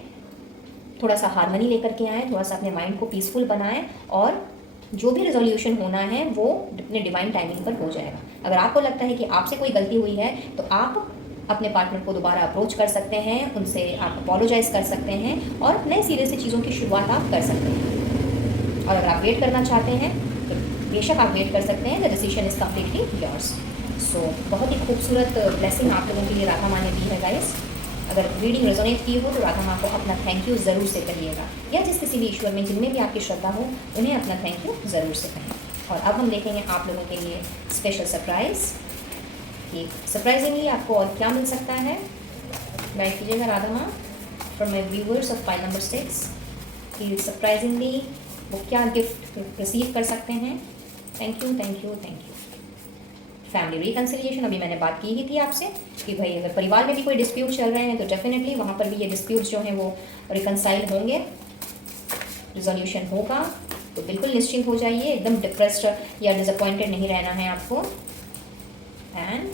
थोड़ा सा हार्मनी लेकर के आएँ, थोड़ा सा अपने माइंड को पीसफुल बनाएं, और जो भी रिजोल्यूशन होना है वो अपने डिवाइन टाइमिंग पर हो जाएगा। अगर आपको लगता है कि आपसे कोई गलती हुई है, तो आप अपने पार्टनर को दोबारा अप्रोच कर सकते हैं, उनसे आप अपोलोजाइज़ कर सकते हैं, और नए सिरे से चीज़ों की शुरुआत आप कर सकते हैं। और अगर आप वेट करना चाहते हैं तो बेशक आप वेट कर सकते हैं, the decision is completely yours. So बहुत ही खूबसूरत ब्लेसिंग आप लोगों के लिए राधा माँ ने दी है गाइस। अगर रीडिंग रेजोनेट की हो तो राधा माँ को अपना थैंक यू ज़रूर से कहिएगा, या जिस किसी भी ईश्वर में जिनमें भी आपकी श्रद्धा हो उन्हें अपना थैंक यू ज़रूर से कहें। और अब हम देखेंगे आप लोगों के लिए स्पेशल सरप्राइज़ कि सरप्राइजिंगली आपको और क्या मिल सकता है। गाइड कीजिएगा राधा माँ from my viewers of file number 6 कि सरप्राइजिंगली वो क्या गिफ्ट रिसीव कर सकते हैं। Thank you, thank you, thank you. Family reconciliation, अभी मैंने बात की ही थी आपसे कि भाई अगर परिवार में भी कोई डिस्प्यूट चल रहे हैं तो डेफिनेटली वहाँ पर भी ये डिस्प्यूट्स जो हैं वो रिकन्साइल होंगे, रिजोल्यूशन होगा। तो बिल्कुल निश्चिंत हो जाइए, एकदम डिप्रेस्ड या डिसअपॉइंटेड नहीं रहना है आपको। And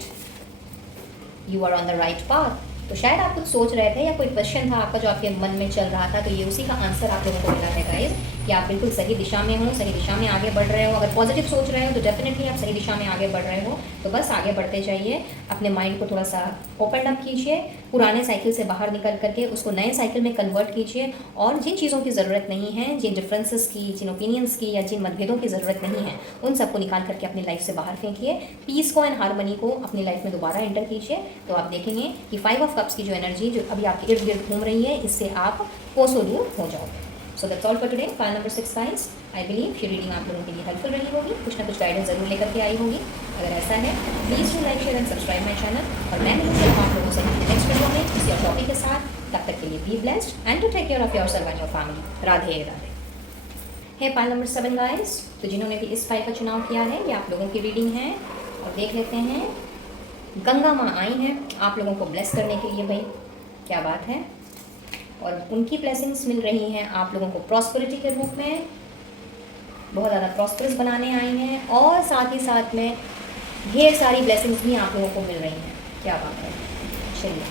you are on the right path. तो शायद आप कुछ सोच रहे थे या कोई क्वेश्चन था आपका जो आपके मन में चल रहा था, तो ये उसी का आंसर आप लोगों को मिला है गाइस, कि आप बिल्कुल सही दिशा में हो, सही दिशा में आगे बढ़ रहे हो। अगर पॉजिटिव सोच रहे हो तो डेफिनेटली आप सही दिशा में आगे बढ़ रहे हो। तो बस आगे बढ़ते जाइए, अपने माइंड को थोड़ा सा ओपन अप कीजिए, पुराने साइकिल से बाहर निकल करके उसको नए साइकिल में कन्वर्ट कीजिए, और जिन चीज़ों की ज़रूरत नहीं है, जिन डिफरेंसेस की, जिन ओपिनियंस की, या जिन मतभेदों की ज़रूरत नहीं है, उन सबको निकाल करके अपनी लाइफ से बाहर फेंकिए। पीस को एंड हारमनी को अपनी लाइफ में दोबारा एंटर कीजिए। तो आप देखेंगे कि 5 ऑफ कप्स की जो एनर्जी जो अभी आपके इर्द गिर्द घूम रही है, इससे आप कोसों दूर हो जाओगे। So that's all for today, file number 6 guys. I believe ये रीडिंग आप लोगों के लिए हेल्पफुल रही होगी, कुछ ना कुछ गाइडेंस जरूर लेकर के आई होगी। अगर ऐसा है please to like share and subscribe my channel, और मैं मिलूंगी आप लोगों से नेक्स्ट वीडियो में किसी और टॉपिक के साथ। तब तक के लिए be blessed and to take care of yourself and your family. Radhe Radhe. है फाइल नंबर 7 गाइस। तो जिन्होंने भी इस फाइल का चुनाव किया है, ये आप लोगों की रीडिंग है, और देख लेते हैं। गंगा माँ आई हैं आप लोगों को ब्लेस करने के लिए, भाई क्या बात है। और उनकी ब्लेसिंग्स मिल रही हैं आप लोगों को प्रॉस्पेरिटी के रूप में, बहुत ज़्यादा प्रॉस्परस बनाने आई हैं, और साथ ही साथ में ढेर सारी ब्लेसिंग्स भी आप लोगों को मिल रही हैं। क्या बात है। चलिए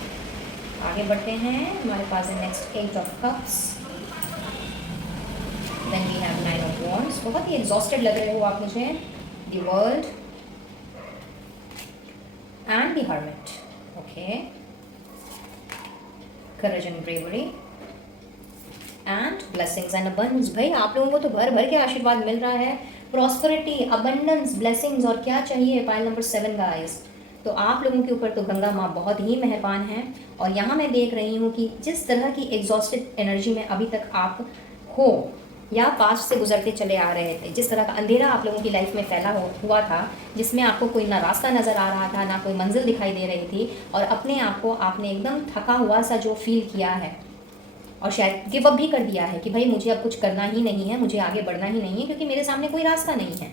आगे बढ़ते हैं। हमारे पास है next 8 of cups, then we have 9 of wands. बहुत ही एग्जॉस्टेड लग रहे हो आप मुझे। The world and the hermit. Okay, courage and bravery and blessings and abundance. भाई आप लोगों को तो भर भर के आशीर्वाद मिल रहा है, प्रॉस्पेरिटी, अबंडेंस, ब्लेसिंग्स, और क्या चाहिए। Pile number 7 guys. तो आप लोगों के ऊपर तो गंगा माँ बहुत ही मेहरबान है। और यहाँ मैं देख रही हूँ कि जिस तरह की एग्जॉस्टेड एनर्जी में अभी तक आप हो, या पास्ट से गुजरते चले आ रहे थे, जिस तरह का अंधेरा आप लोगों की लाइफ में फैला हुआ था, जिसमें आपको कोई ना रास्ता नज़र आ रहा था, ना कोई मंजिल दिखाई दे रही थी, और अपने आप को आपने एकदम थका हुआ सा जो फील किया है, और शायद गिव अप भी कर दिया है कि भाई मुझे अब कुछ करना ही नहीं है, मुझे आगे बढ़ना ही नहीं है, क्योंकि मेरे सामने कोई रास्ता नहीं है।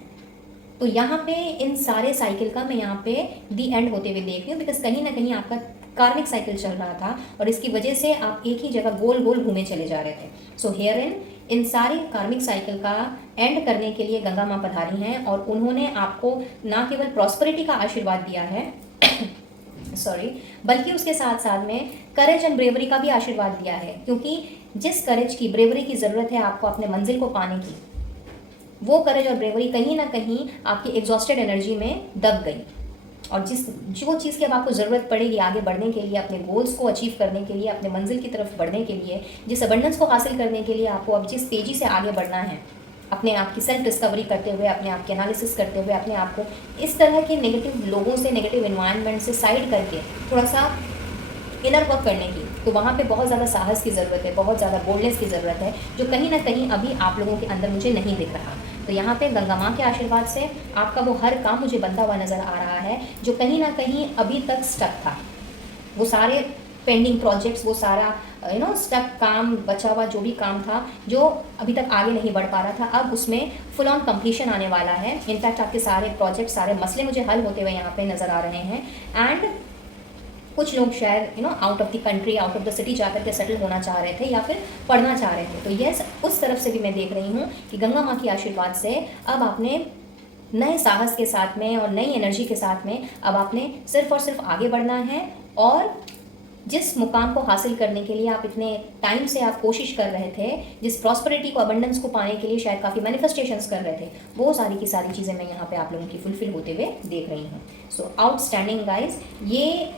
तो यहाँ पे इन सारे साइकिल का मैं यहाँ पे दी एंड होते हुए देख रही हूँ, बिकॉज कहीं ना कहीं आपका कार्मिक साइकिल चल रहा था, और इसकी वजह से आप एक ही जगह गोल गोल घूमे चले जा रहे थे। सो हेयर इन सारी कार्मिक साइकिल का एंड करने के लिए गंगा माँ पधारी हैं, और उन्होंने आपको ना केवल प्रॉस्पेरिटी का आशीर्वाद दिया है सॉरी, बल्कि उसके साथ साथ में करेज एंड ब्रेवरी का भी आशीर्वाद दिया है, क्योंकि जिस करेज की, ब्रेवरी की ज़रूरत है आपको अपने मंजिल को पाने की, वो करेज और ब्रेवरी कहीं ना कहीं आपकी एग्जॉस्टेड एनर्जी में दब गई। और जो चीज़ की अब आपको ज़रूरत पड़ेगी आगे बढ़ने के लिए, अपने गोल्स को अचीव करने के लिए, अपने मंजिल की तरफ बढ़ने के लिए, जिस अबंडेंस को हासिल करने के लिए आपको अब जिस तेज़ी से आगे बढ़ना है, अपने आप की सेल्फ डिस्कवरी करते हुए, अपने आप की एनालिसिस करते हुए, अपने आप को इस तरह के नेगेटिव लोगों से, नेगेटिव एनवायरनमेंट से साइड करके थोड़ा सा इनर वर्क करने की, तो वहाँ पे बहुत ज़्यादा साहस की ज़रूरत है, बहुत ज़्यादा बोल्डनेस की ज़रूरत है, जो कहीं ना कहीं अभी आप लोगों के अंदर मुझे नहीं दिख रहा। तो यहाँ पे गंगा माँ के आशीर्वाद से आपका वो हर काम मुझे बनता हुआ नज़र आ रहा है, जो कहीं ना कहीं अभी तक स्टक था। वो सारे पेंडिंग प्रोजेक्ट्स, वो सारा स्टक काम, बचा हुआ जो भी काम था, जो अभी तक आगे नहीं बढ़ पा रहा था, अब उसमें फुल ऑन कंप्लीशन आने वाला है। इनफैक्ट आपके सारे प्रोजेक्ट, सारे मसले मुझे हल होते हुए यहाँ पे नज़र आ रहे हैं। एंड कुछ लोग शायद out of the country, out of the city जाकर के सेटल होना चाह रहे थे, या फिर पढ़ना चाह रहे थे। तो यस, उस तरफ से भी मैं देख रही हूँ कि गंगा माँ की आशीर्वाद से अब आपने नए साहस के साथ में और नई एनर्जी के साथ में अब आपने सिर्फ और सिर्फ आगे बढ़ना है, और जिस मुकाम को हासिल करने के लिए आप इतने टाइम से आप कोशिश कर रहे थे, जिस प्रॉस्पेरिटी को, अबंडेंस को पाने के लिए शायद काफ़ी मैनिफेस्टेशंस कर रहे थे, वो सारी की सारी चीज़ें मैं यहाँ पे आप लोगों की फुलफिल होते हुए देख रही हूँ। सो आउटस्टैंडिंग गाइज। ये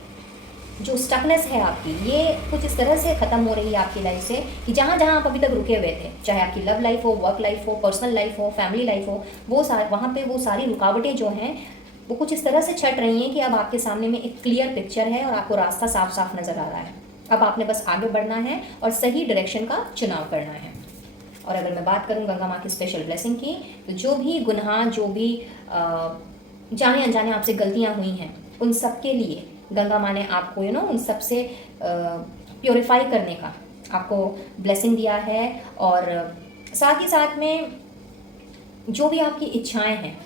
जो स्टकनेस है आपकी, ये कुछ इस तरह से ख़त्म हो रही है आपकी लाइफ से कि जहाँ जहाँ आप अभी तक रुके हुए थे, चाहे आपकी लव लाइफ हो, वर्क लाइफ हो, पर्सनल लाइफ हो, फैमिली लाइफ हो, वो वहाँ पे वो सारी रुकावटें जो हैं वो कुछ इस तरह से छट रही हैं कि अब आपके सामने में एक क्लियर पिक्चर है, और आपको रास्ता साफ साफ नज़र आ रहा है। अब आपने बस आगे बढ़ना है और सही डायरेक्शन का चुनाव करना है। और अगर मैं बात करूँ गंगा माँ की स्पेशल ब्लेसिंग की, तो जो भी गुनाह, जो भी जाने अनजाने आपसे गलतियाँ हुई हैं, उन सब के लिए गंगा माँ ने आपको उन सब से प्योरीफाई करने का आपको ब्लेसिंग दिया है। और साथ ही साथ में जो भी आपकी इच्छाएं हैं,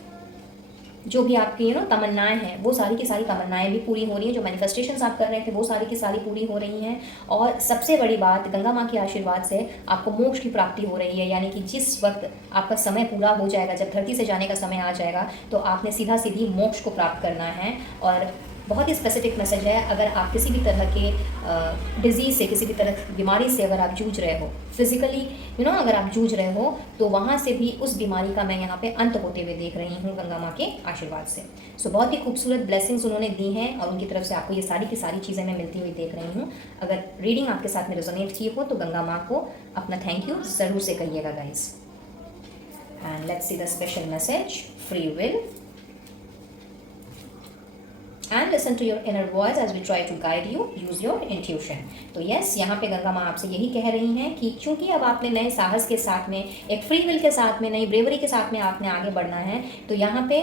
जो भी आपकी तमन्नाएं हैं, वो सारी की सारी तमन्नाएं भी पूरी हो रही हैं। जो मैनिफेस्टेशंस आप कर रहे थे, वो सारी की सारी पूरी हो रही हैं। और सबसे बड़ी बात, गंगा माँ के आशीर्वाद से आपको मोक्ष की प्राप्ति हो रही है। यानी कि जिस वक्त आपका समय पूरा हो जाएगा, जब धरती से जाने का समय आ जाएगा, तो आपने सीधा सीधी मोक्ष को प्राप्त करना है। और बहुत ही स्पेसिफिक मैसेज है। अगर आप किसी भी तरह के डिजीज़ से, किसी भी तरह की बीमारी से अगर आप जूझ रहे हो, फिजिकली अगर आप जूझ रहे हो, तो वहाँ से भी उस बीमारी का मैं यहाँ पे अंत होते हुए देख रही हूँ गंगा माँ के आशीर्वाद से। सो बहुत ही खूबसूरत ब्लेसिंग्स उन्होंने दी हैं और उनकी तरफ से आपको ये सारी की सारी चीज़ें मैं मिलती हुई देख रही हूँ। अगर रीडिंग आपके साथ में रेजोनेट की हो तो गंगा माँ को अपना थैंक यू ज़रूर से कहिएगा guys. And let's see the special message, free will and listen to your inner voice as we try to guide you, use your intuition। तो यस, यहाँ पे गंगा माँ आपसे यही कह रही हैं कि क्योंकि अब आपने नए साहस के साथ में, एक फ्री विल के साथ में, नई ब्रेवरी के साथ में आपने आगे बढ़ना है, तो यहाँ पे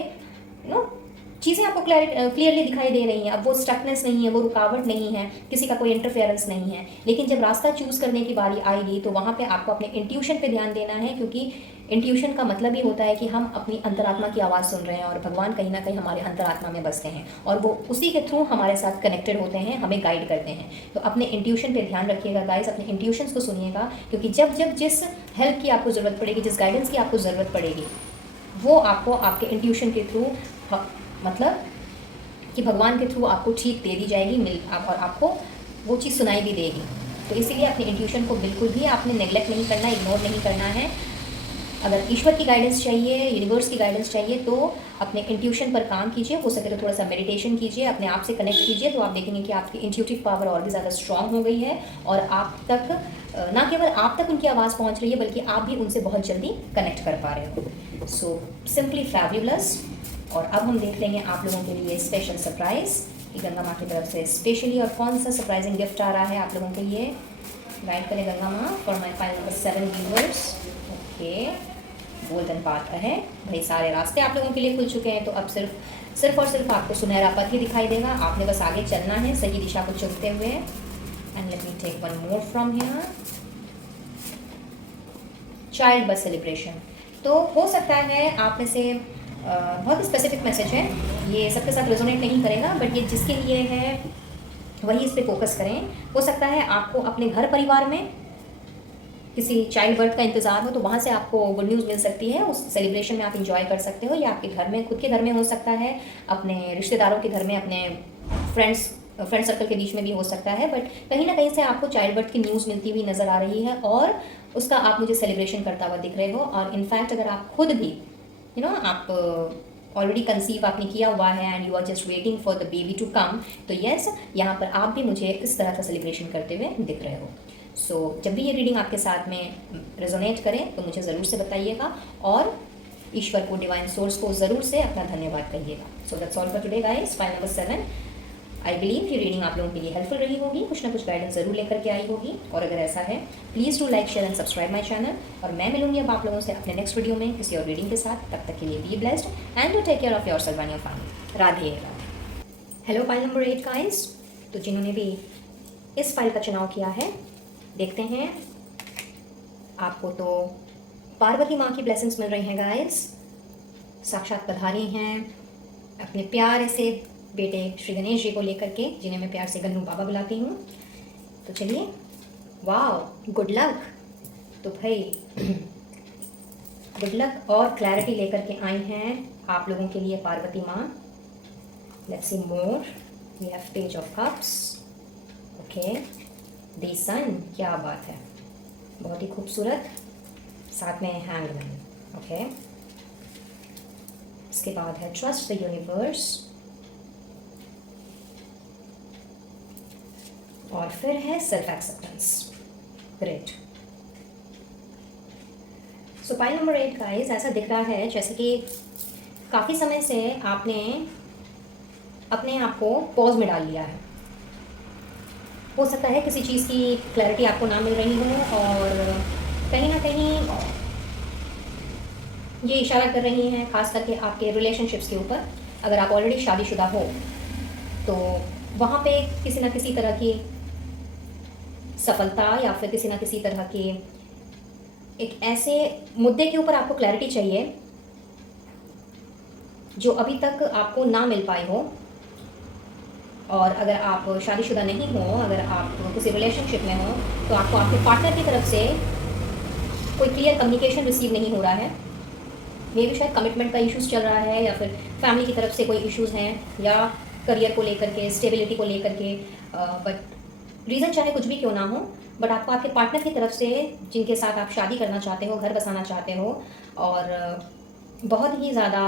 चीज़ें आपको क्लियरली दिखाई दे रही हैं। अब वो स्टकनेस नहीं है, वो रुकावट नहीं है, किसी का कोई इंटरफेरेंस नहीं है। लेकिन जब रास्ता चूज़ करने की बारी आएगी तो वहाँ पे आपको अपने इंट्यूशन पे ध्यान देना है, क्योंकि इंट्यूशन का मतलब ही होता है कि हम अपनी अंतरात्मा की आवाज़ सुन रहे हैं और भगवान कहीं ना कहीं हमारे अंतरात्मा में बसते हैं और वो उसी के थ्रू हमारे साथ कनेक्टेड होते हैं, हमें गाइड करते हैं। तो अपने इंट्यूशन पे ध्यान रखिएगा गाइस, अपने इंट्यूशंस को सुनिएगा, क्योंकि जब जब जिस हेल्प की आपको ज़रूरत पड़ेगी, जिस गाइडेंस की आपको ज़रूरत पड़ेगी, वो आपको आपके इंट्यूशन के थ्रू, मतलब कि भगवान के थ्रू आपको ठीक दे दी जाएगी और आपको वो चीज़ सुनाई भी देगी। तो इसीलिए अपने इंट्यूशन को बिल्कुल भी आपने नेगलेक्ट नहीं करना, इग्नोर नहीं करना है। अगर ईश्वर की गाइडेंस चाहिए, यूनिवर्स की गाइडेंस चाहिए, तो अपने इंट्यूशन पर काम कीजिए। हो सके तो थोड़ा सा मेडिटेशन कीजिए, अपने आप से कनेक्ट कीजिए, तो आप देखेंगे कि आपकी इंट्यूटिव पावर और भी ज़्यादा स्ट्रांग हो गई है और आप तक, ना केवल आप तक उनकी आवाज़ पहुंच रही है, बल्कि आप भी उनसे बहुत जल्दी कनेक्ट कर पा रहे हो। So simply fabulous. और अब हम देख लेंगे आप लोगों के लिए स्पेशल सरप्राइज़ कि गंगा माँ की तरफ से स्पेशली और कौन सा सरप्राइजिंग गिफ्ट आ रहा है आप लोगों के लिए। गाइड करें गंगा माँ for my file number 7 viewers. Okay, golden path है भाई, सारे रास्ते आप लोगों के लिए खुल चुके हैं। तो अब सिर्फ और सिर्फ आपको सुनहरा पथ ही दिखाई देगा, आपने बस आगे चलना है सही दिशा को चुनते हुए। And let me take one more from here, child birth celebration. तो हो सकता है आप में से बहुत ही स्पेसिफिक मैसेज है, ये सबके साथ रेजोनेट नहीं करेगा, बट ये जिसके लिए है वही इस पर फोकस करें। हो सकता है आपको अपने घर परिवार में किसी चाइल्ड बर्थ का इंतज़ार हो, तो वहाँ से आपको गुड न्यूज़ मिल सकती है, उस सेलिब्रेशन में आप इंजॉय कर सकते हो। या आपके घर में, खुद के घर में हो सकता है, अपने रिश्तेदारों के घर में, अपने फ्रेंड सर्कल के बीच में भी हो सकता है, बट कहीं ना कहीं से आपको चाइल्ड बर्थ की न्यूज़ मिलती हुई नज़र आ रही है और उसका आप मुझे सेलिब्रेशन करता हुआ दिख रहे हो। और इनफैक्ट अगर आप खुद भी आप ऑलरेडी कंसीव आपने किया हुआ है and you are just waiting for the baby to come, तो यस, यहाँ पर आप भी मुझे इस तरह का सेलिब्रेशन करते हुए दिख रहे हो। सो जब भी ये रीडिंग आपके साथ में रेजोनेट करें तो मुझे ज़रूर से बताइएगा और ईश्वर को, डिवाइन सोर्स को ज़रूर से अपना धन्यवाद कहिएगा। So that's all for today guys, file number 7। I believe ये रीडिंग आप लोगों के लिए हेल्पफुल रही होगी, कुछ ना कुछ गाइडेंस ज़रूर लेकर के आई होगी। और अगर ऐसा है, please do like, share and subscribe my channel. और मैं मिलूंगी अब आप लोगों से अपने नेक्स्ट वीडियो में किसी और रीडिंग के साथ। तब तक के लिए be blessed and to take care of yourself and your family. Radhe Radhe. Hello file number 8 guys, तो जिन्होंने भी इस फाइल का चुनाव किया है, देखते हैं आपको तो पार्वती माँ की ब्लेसिंग्स मिल रही हैं गाइस, साक्षात पधारी हैं अपने प्यारे से बेटे श्री गणेश जी को लेकर के, जिन्हें मैं प्यार से गन्नू बाबा बुलाती हूँ। तो चलिए, वाह, गुड लक। तो भाई गुड लक और क्लैरिटी लेकर के आई हैं आप लोगों के लिए पार्वती माँ। Let's see more, we have page of cups, okay, the sun, क्या बात है, बहुत ही खूबसूरत, साथ में हैंगमैन, ओके। इसके बाद है ट्रस्ट द यूनिवर्स, और फिर है सेल्फ एक्सेप्टेंस। ग्रेट। सो फाइल नंबर 8 गाइस, ऐसा दिख रहा है जैसे कि काफ़ी समय से आपने अपने आप को पॉज में डाल लिया है। हो सकता है किसी चीज़ की क्लैरिटी आपको ना मिल रही हो और कहीं ना कहीं ये इशारा कर रही हैं खास करके आपके रिलेशनशिप्स के ऊपर। अगर आप ऑलरेडी शादीशुदा हो तो वहाँ पे किसी ना किसी तरह की सफलता या फिर किसी ना किसी तरह के एक ऐसे मुद्दे के ऊपर आपको क्लैरिटी चाहिए जो अभी तक आपको ना मिल पाई हो। और अगर आप शादीशुदा नहीं हो, अगर आप किसी रिलेशनशिप में हो, तो आपको आपके पार्टनर की तरफ से कोई क्लियर कम्युनिकेशन रिसीव नहीं हो रहा है। मे भी शायद कमिटमेंट का इश्यूज़ चल रहा है या फिर फैमिली की तरफ से कोई इश्यूज़ हैं या करियर को लेकर के, स्टेबिलिटी को लेकर के, बट रीज़न चाहे कुछ भी क्यों ना हो, बट आपको आपके पार्टनर की तरफ से, जिनके साथ आप शादी करना चाहते हो, घर बसाना चाहते हो, और बहुत ही ज़्यादा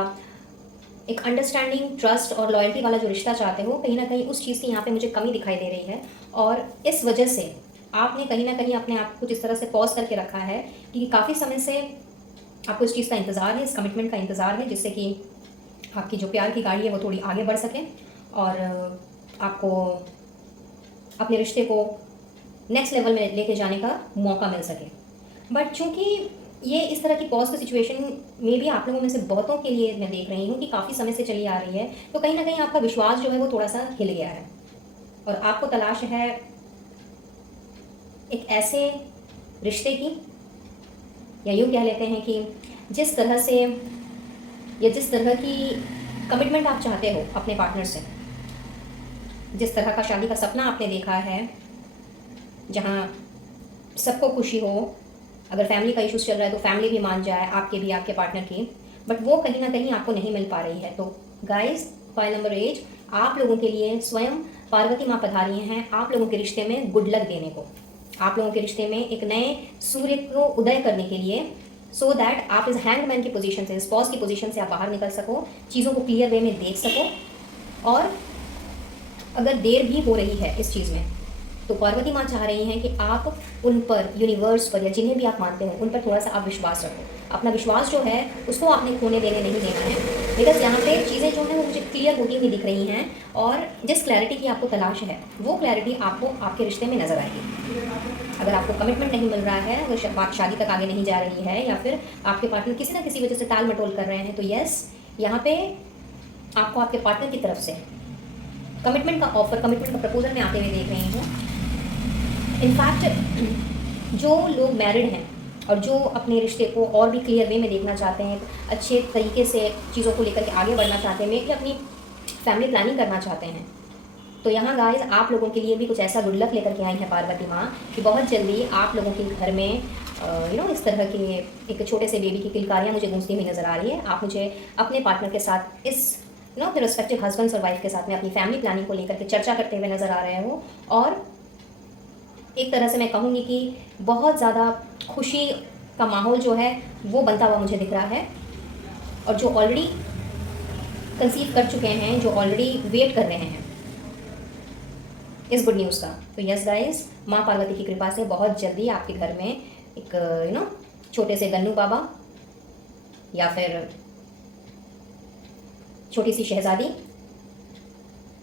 एक अंडरस्टैंडिंग, ट्रस्ट और लॉयल्टी वाला जो रिश्ता चाहते हो, कहीं ना कहीं उस चीज़ की यहाँ पे मुझे कमी दिखाई दे रही है। और इस वजह से आपने कहीं ना कहीं अपने आप को इस तरह से पॉज करके रखा है कि काफ़ी समय से आपको इस चीज़ का इंतज़ार है, इस कमिटमेंट का इंतज़ार है, जिससे कि आपकी जो प्यार की गाड़ी है वो थोड़ी आगे बढ़ सके और आपको अपने रिश्ते को नेक्स्ट लेवल में लेके जाने का मौका मिल सके। बट चूंकि ये इस तरह की पॉज की सिचुएशन में भी आप लोगों में से बहुतों के लिए मैं देख रही हूँ कि काफ़ी समय से चली आ रही है, तो कहीं ना कहीं आपका विश्वास जो है वो थोड़ा सा हिल गया है और आपको तलाश है एक ऐसे रिश्ते की, या यूँ कह लेते हैं कि जिस तरह से या जिस तरह की कमिटमेंट आप चाहते हो अपने पार्टनर से, जिस तरह का शादी का सपना आपने देखा है, जहाँ सबको खुशी हो, अगर फैमिली का इशूज़ चल रहा है तो फैमिली भी मान जाए, आपके भी, आपके पार्टनर की, बट वो कहीं ना कहीं आपको नहीं मिल पा रही है। तो गाइस, फाइल नंबर 8 आप लोगों के लिए स्वयं पार्वती माँ पधारी हैं आप लोगों के रिश्ते में गुड लक देने को, आप लोगों के रिश्ते में एक नए सूर्य को उदय करने के लिए, सो दैट आप इस हैंगमैन की पोजीशन से, इस पॉज की पोजीशन से आप बाहर निकल सको, चीज़ों को क्लियर वे में देख सको। और अगर देर भी हो रही है इस चीज़ में, तो पार्वती माँ चाह रही हैं कि आप उन पर, यूनिवर्स पर, या जिन्हें भी आप मानते हो उन पर थोड़ा सा आप विश्वास रखो। अपना विश्वास जो है उसको आपने खोने देने नहीं देना है, बिकॉज यहाँ पे चीज़ें जो हैं वो मुझे क्लियर होती हुई दिख रही हैं और जिस क्लैरिटी की आपको तलाश है वो क्लैरिटी आपको आपके रिश्ते में नज़र आएगी। अगर आपको कमिटमेंट नहीं मिल रहा है, अगर बात शादी तक आगे नहीं जा रही है, या फिर आपके पार्टनर किसी ना किसी वजह से टाल मटोल कर रहे हैं, तो यस, यहाँ पे आपको आपके पार्टनर की तरफ से कमिटमेंट का ऑफर, कमिटमेंट का प्रपोजल मैं आते हुए देख रही हूँ। इनफैक्ट जो लोग मैरिड हैं और जो अपने रिश्ते को और भी क्लियर वे में देखना चाहते हैं, अच्छे तरीके से चीज़ों को लेकर के आगे बढ़ना चाहते हैं, मे भी अपनी फैमिली प्लानिंग करना चाहते हैं, तो यहाँ गाइस आप लोगों के लिए भी कुछ ऐसा गुड लक लेकर के आई है पार्वती माँ कि बहुत जल्दी आप लोगों के घर में इस तरह के एक छोटे से बेबी की किलकारियाँ मुझे गूंजती हुई नज़र आ रही है। आप मुझे अपने पार्टनर के साथ, इस अपने रिस्पेक्टिव हस्बैंड्स और वाइफ के साथ में अपनी फैमिली प्लानिंग को लेकर के चर्चा करते हुए नज़र आ रहे हो, और एक तरह से मैं कहूँगी कि बहुत ज़्यादा खुशी का माहौल जो है वो बनता हुआ मुझे दिख रहा है। और जो ऑलरेडी कंसीव कर चुके हैं, जो ऑलरेडी वेट कर रहे हैं इस गुड न्यूज़ का, तो यस गाइस, माँ पार्वती की कृपा से बहुत जल्दी आपके घर में एक छोटे से गन्नू बाबा या फिर छोटी सी शहजादी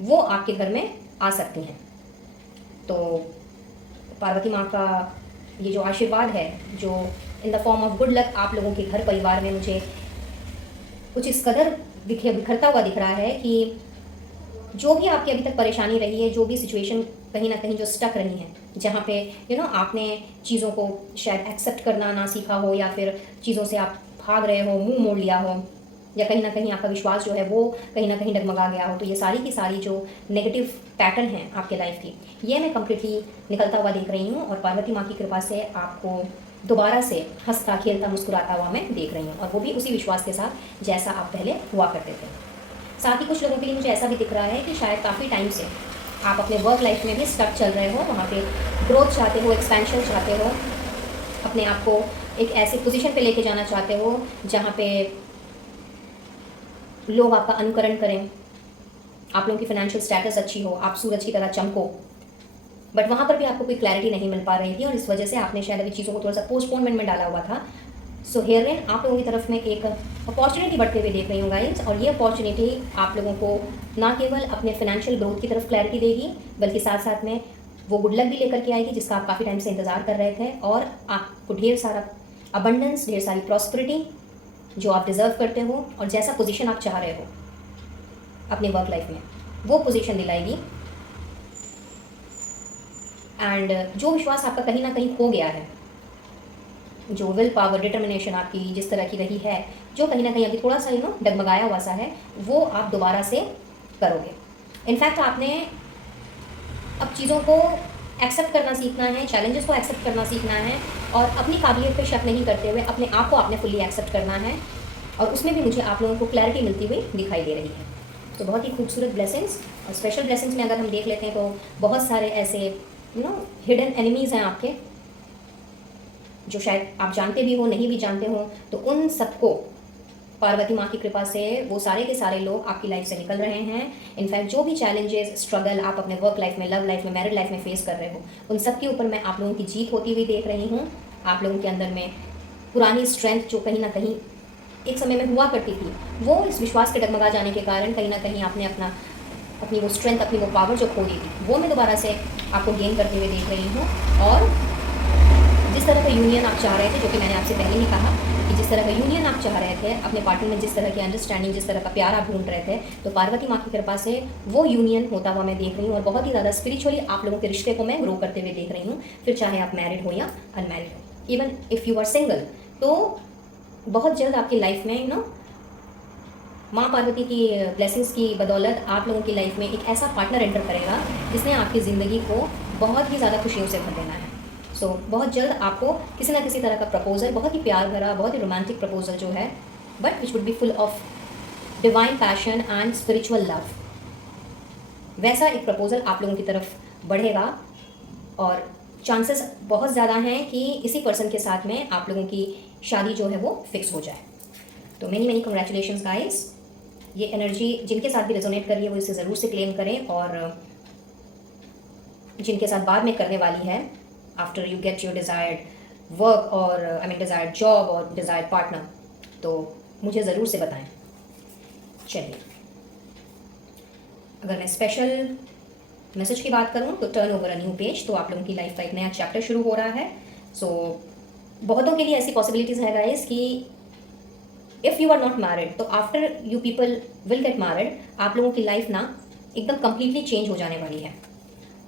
वो आपके घर में आ सकती हैं। तो पार्वती माँ का ये जो आशीर्वाद है, जो in the form of good luck आप लोगों के घर परिवार में मुझे कुछ इस कदर बिखरता हुआ दिख रहा है कि जो भी आपकी अभी तक परेशानी रही है, जो भी सिचुएशन कहीं ना कहीं जो स्टक रही हैं, जहाँ पे आपने चीज़ों को शायद एक्सेप्ट करना ना सीखा हो, या फिर चीज़ों से आप भाग रहे हो, मुंह मोड़ लिया हो, या कहीं ना कहीं आपका विश्वास जो है वो कहीं ना कहीं डगमगा गया हो, तो ये सारी की सारी जो नेगेटिव पैटर्न है आपके लाइफ की, ये मैं कम्प्लीटली निकलता हुआ देख रही हूँ। और पार्वती माँ की कृपा से आपको दोबारा से हंसता खेलता मुस्कुराता हुआ मैं देख रही हूँ, और वो भी उसी विश्वास के साथ जैसा आप पहले हुआ करते थे। साथ ही कुछ लोगों के लिए मुझे ऐसा भी दिख रहा है कि शायद काफ़ी टाइम से आप अपने वर्क लाइफ में भी स्टक चल रहे हो, वहाँ पे ग्रोथ चाहते हो, एक्सपेंशन चाहते हो, अपने आप को एक ऐसी पोजीशन पे लेके जाना चाहते हो जहाँ पे लोग आपका अनुकरण करें, आप लोगों की फाइनेंशियल स्टेटस अच्छी हो, आप सूरज की तरह चमको, बट वहाँ पर भी आपको कोई क्लैरिटी नहीं मिल पा रही थी, और इस वजह से आपने शायद अभी चीज़ों को थोड़ा सा पोस्टपोनमेंट में डाला हुआ था। सो हेयरइन आप लोगों की तरफ में एक अपॉर्चुनिटी बढ़ते हुए देख रही हूँ गाइज, और ये अपॉर्चुनिटी आप लोगों को ना केवल अपने फाइनेंशियल ग्रोथ की तरफ क्लैरिटी देगी, बल्कि साथ साथ में वो गुड लक भी लेकर के आएगी जिसका आप काफ़ी टाइम से इंतज़ार कर रहे थे, और आपको ढेर सारा अबंडेंस, ढेर सारी प्रॉस्पेरिटी जो आप डिज़र्व करते हो, और जैसा पोजीशन आप चाह रहे हो अपने वर्क लाइफ में, वो पोजीशन दिलाएगी। एंड जो विश्वास आपका कहीं ना कहीं खो गया है, जो विल पावर, डिटर्मिनेशन आपकी जिस तरह की रही है, जो कहीं ना कहीं अभी थोड़ा सा डगमगाया हुआ सा है, वो आप दोबारा से करोगे। इनफैक्ट आपने अब चीज़ों को एक्सेप्ट करना सीखना है, चैलेंजेस को एक्सेप्ट करना सीखना है, और अपनी काबिलियत पे शक नहीं करते हुए अपने आप को आपने फुल्ली एक्सेप्ट करना है, और उसमें भी मुझे आप लोगों को क्लैरिटी मिलती हुई दिखाई दे रही है। तो बहुत ही खूबसूरत ब्लेसिंग्स। और स्पेशल ब्लेसिंग्स में अगर हम देख लेते हैं तो बहुत सारे ऐसे हिडन एनिमीज़ हैं आपके, जो शायद आप जानते भी हो, नहीं भी जानते हो। तो उन सबको पार्वती माँ की कृपा से वो सारे के सारे लोग आपकी लाइफ से निकल रहे हैं। इनफैक्ट जो भी चैलेंजेस, स्ट्रगल आप अपने वर्क लाइफ में, लव लाइफ में, मैरिड लाइफ में फेस कर रहे हो, उन सब के ऊपर मैं आप लोगों की जीत होती हुई देख रही हूँ। आप लोगों के अंदर में पुरानी स्ट्रेंथ जो कहीं ना कहीं एक समय में हुआ करती थी, वो इस विश्वास के डगमगा जाने के कारण कहीं ना कहीं आपने अपनी वो स्ट्रेंथ, अपनी वो पावर जो खो दी थी, वो मैं दोबारा से आपको गेन करते हुए देख रही हूँ। और जिस तरह का यूनियन आप चाह रहे थे, जो कि मैंने आपसे पहले ही कहा कि जिस तरह का यूनियन आप चाह रहे थे अपने पार्टनर में, जिस तरह की अंडरस्टैंडिंग, जिस तरह का प्यार आप ढूंढ रहे थे, तो पार्वती माँ की कृपा से वो यूनियन होता हुआ मैं देख रही हूँ। और बहुत ही ज़्यादा स्पिरिचुअली आप लोगों के रिश्ते को मैं ग्रो करते हुए देख रही हूँ, फिर चाहे आप मैरिड हो या अनमैरिड हो। Even if you are single, तो बहुत जल्द आपकी लाइफ में माँ पार्वती की ब्लेसिंग्स की बदौलत आप लोगों की लाइफ में एक ऐसा पार्टनर एंटर करेगा जिसने आपकी ज़िंदगी को बहुत ही ज़्यादा खुशियों से भर देना है। सो बहुत जल्द आपको किसी ना किसी तरह का प्रपोजल, बहुत ही प्यार भरा, बहुत ही रोमांटिक प्रपोजल जो है, but which would be full of divine passion and spiritual love, वैसा एक प्रपोजल आप लोगों की तरफ बढ़ेगा। और चांसेस बहुत ज़्यादा हैं कि इसी पर्सन के साथ में आप लोगों की शादी जो है वो फिक्स हो जाए। तो मेनी मेनी कंग्रेचुलेशंस गाइस। ये एनर्जी जिनके साथ भी रेजोनेट कर रही है वो इसे ज़रूर से क्लेम करें, और जिनके साथ बाद में करने वाली है, after you get your desired work और डिज़ायर्ड जॉब और डिज़ायर्ड पार्टनर, तो मुझे ज़रूर से बताएं। चलिए, अगर मैं स्पेशल मैसेज की बात करूं तो turn over a new page, तो आप लोगों की लाइफ का एक नया चैप्टर शुरू हो रहा है। सो बहुतों के लिए ऐसी पॉसिबिलिटीज़ है गाइस कि if you are not married, तो after you people will get married, आप लोगों की लाइफ ना एकदम कम्प्लीटली चेंज हो जाने वाली है।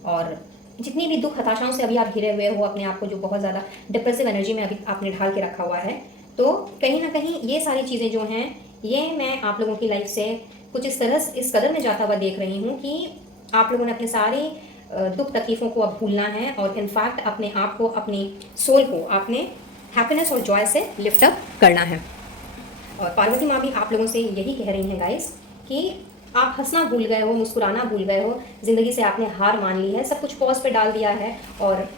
और जितनी भी दुख हताशाओं से अभी आप घिरे हुए हो, अपने आप को जो बहुत ज़्यादा डिप्रेसिव एनर्जी में अभी आपने ढाल के रखा हुआ है, तो कहीं ना कहीं ये सारी चीज़ें जो हैं, ये मैं आप लोगों की लाइफ से कुछ इस कदर में जाता हुआ देख रही हूँ कि आप लोगों ने अपने सारे दुख तकलीफ़ों को अब भूलना है, और इनफैक्ट अपने आप को, अपनी सोल को आपने हैप्पीनेस और जॉय से लिफ्ट अप करना है। और पार्वती माँ भी आप लोगों से यही कह रही हैं गाइस कि आप हंसना भूल गए हो, मुस्कुराना भूल गए हो, ज़िंदगी से आपने हार मान ली है, सब कुछ पॉज पे डाल दिया है, और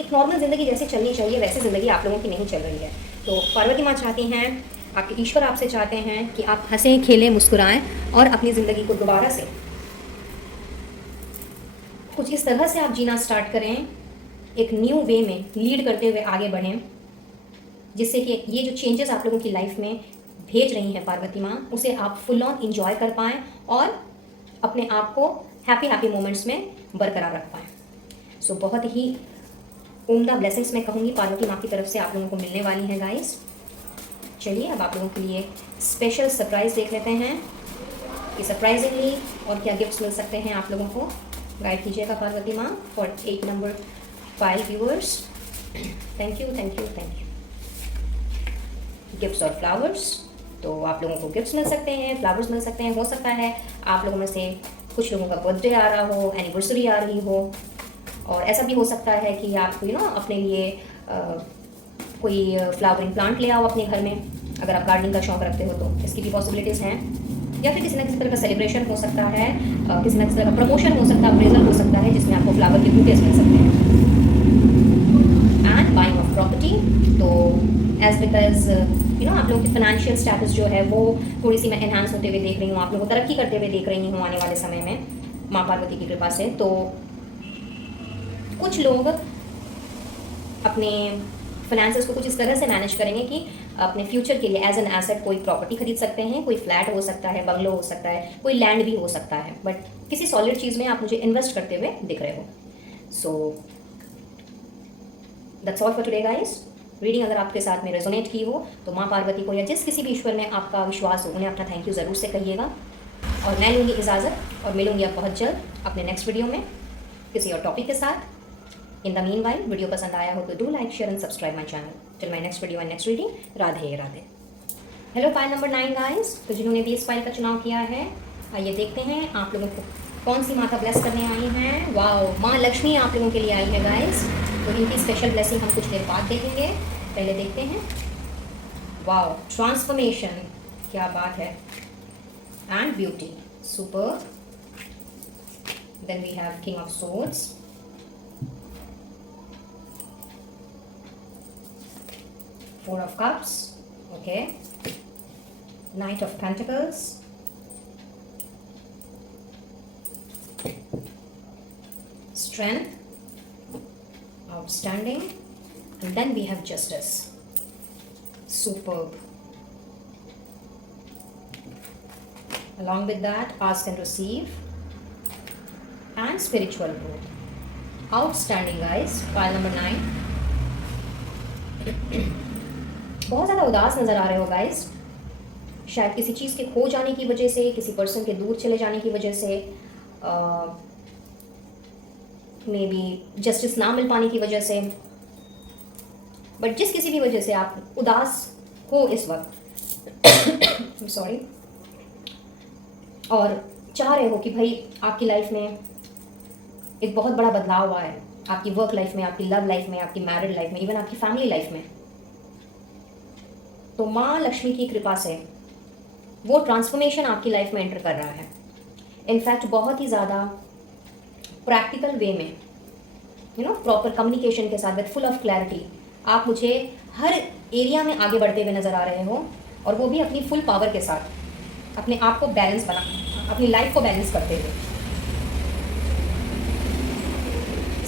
एक नॉर्मल ज़िंदगी जैसे चलनी चाहिए वैसे ज़िंदगी आप लोगों की नहीं चल रही है। तो पार्वती माँ चाहती हैं, आपके ईश्वर आपसे चाहते हैं कि आप हंसें, खेलें, मुस्कुराएं और अपनी ज़िंदगी को दोबारा से कुछ इस तरह से आप जीना स्टार्ट करें, एक न्यू वे में लीड करते हुए आगे बढ़ें, जिससे कि ये जो चेंजेस आप लोगों की लाइफ में भेज रही हैं पार्वती माँ, उसे आप फुल ऑन इंजॉय कर पाएँ और अपने आप को हैप्पी मोमेंट्स में बरकरार रख पाएँ। सो बहुत ही उम्दा ब्लेसिंग्स मैं कहूँगी पार्वती माँ की तरफ से आप लोगों को मिलने वाली हैं गाइस। चलिए, अब आप लोगों के लिए स्पेशल सरप्राइज़ देख लेते हैं कि सरप्राइजिंगली और क्या गिफ्ट्स मिल सकते हैं आप लोगों को। गाइड कीजिएगा पार्वती माँ for 8 number file viewers. Thank you, thank you, thank you. Gifts और फ्लावर्स, तो आप लोगों को गिफ्ट्स मिल सकते हैं, फ्लावर्स मिल सकते हैं। हो सकता है आप लोगों में से कुछ लोगों का बर्थडे आ रहा हो, एनिवर्सरी आ रही हो, और ऐसा भी हो सकता है कि आप अपने लिए कोई फ्लावरिंग प्लांट ले आओ अपने घर में, अगर आप गार्डनिंग का शौक रखते हो तो इसकी भी पॉसिबिलिटीज़ हैं। या फिर किसी न किसी तरह का सेलिब्रेशन हो सकता है, किसी न किसी तरह का प्रमोशन हो सकता है, अप्रेजल हो सकता है, जिसमें आपको फ्लावर के बुकेज मिल सकते हैं। एंड बाइंग ऑफ प्रॉपर्टी, तो एज बिकॉज आप लोगों की फाइनेंशियल स्टेटस जो है वो थोड़ी सी मैं एनहांस होते हुए देख रही हूँ, आप लोगों को तरक्की करते हुए देख रही हूँ आने वाले समय में माँ पार्वती की कृपा से। तो कुछ लोग अपने फाइनेंसेस को कुछ इस तरह से मैनेज करेंगे कि अपने फ्यूचर के लिए एज एन एसेट कोई प्रॉपर्टी खरीद सकते हैं, कोई फ्लैट हो सकता है, बंगलो हो सकता है, कोई लैंड भी हो सकता है, बट किसी सॉलिड चीज़ में आप मुझे इन्वेस्ट करते हुए दिख रहे हो। So that's all for today guys. Reading अगर आपके साथ में रेजोनेट की हो तो माँ पार्वती को या जिस किसी भी ईश्वर में आपका विश्वास हो उन्हें अपना थैंक यू ज़रूर से कहिएगा। और मैं लूँगी इजाज़त और मिलूँगी आप बहुत जल्द अपने नेक्स्ट वीडियो में किसी और टॉपिक के साथ। In the mean while, video पसंद आया हो तो do like, share and subscribe my channel. Till my next video and next reading, Radhe Radhe. Hello file number 9 guys, तो जिन्होंने भी इस फाइल का चुनाव किया है, आइए देखते हैं आप लोगों को कौन सी माता ब्लेस करने आई हैं। वाओ, माँ लक्ष्मी आप लोगों के लिए आई है गाइस, तो इनकी स्पेशल ब्लेसिंग हम कुछ देर बाद देखेंगे। पहले देखते हैं। वाओ, ट्रांसफॉर्मेशन, क्या बात है, and beauty. Super. Then we have King of Swords. Four of Cups. Okay. Knight of Pentacles. Strength. Outstanding. And then we have Justice. Superb. Along with that, ask and receive. And spiritual growth. Outstanding guys. Pile number 9. बहुत ज़्यादा उदास नज़र आ रहे हो गाइस, शायद किसी चीज़ के खो जाने की वजह से, किसी पर्सन के दूर चले जाने की वजह से, मे बी जस्टिस ना मिल पाने की वजह से, बट जिस किसी भी वजह से आप उदास हो इस वक्त सॉरी, और चाह रहे हो कि भाई आपकी लाइफ में एक बहुत बड़ा बदलाव हुआ है, आपकी वर्क लाइफ में, आपकी लव लाइफ में, आपकी मैरिड लाइफ में, इवन आपकी फैमिली लाइफ में, तो माँ लक्ष्मी की कृपा से वो ट्रांसफॉर्मेशन आपकी लाइफ में एंटर कर रहा है। इनफैक्ट बहुत ही ज़्यादा प्रैक्टिकल वे में, प्रॉपर कम्युनिकेशन के साथ, विद फुल ऑफ क्लैरिटी, आप मुझे हर एरिया में आगे बढ़ते हुए नज़र आ रहे हो, और वो भी अपनी फुल पावर के साथ, अपने आप को बैलेंस अपनी लाइफ को बैलेंस करते हुए।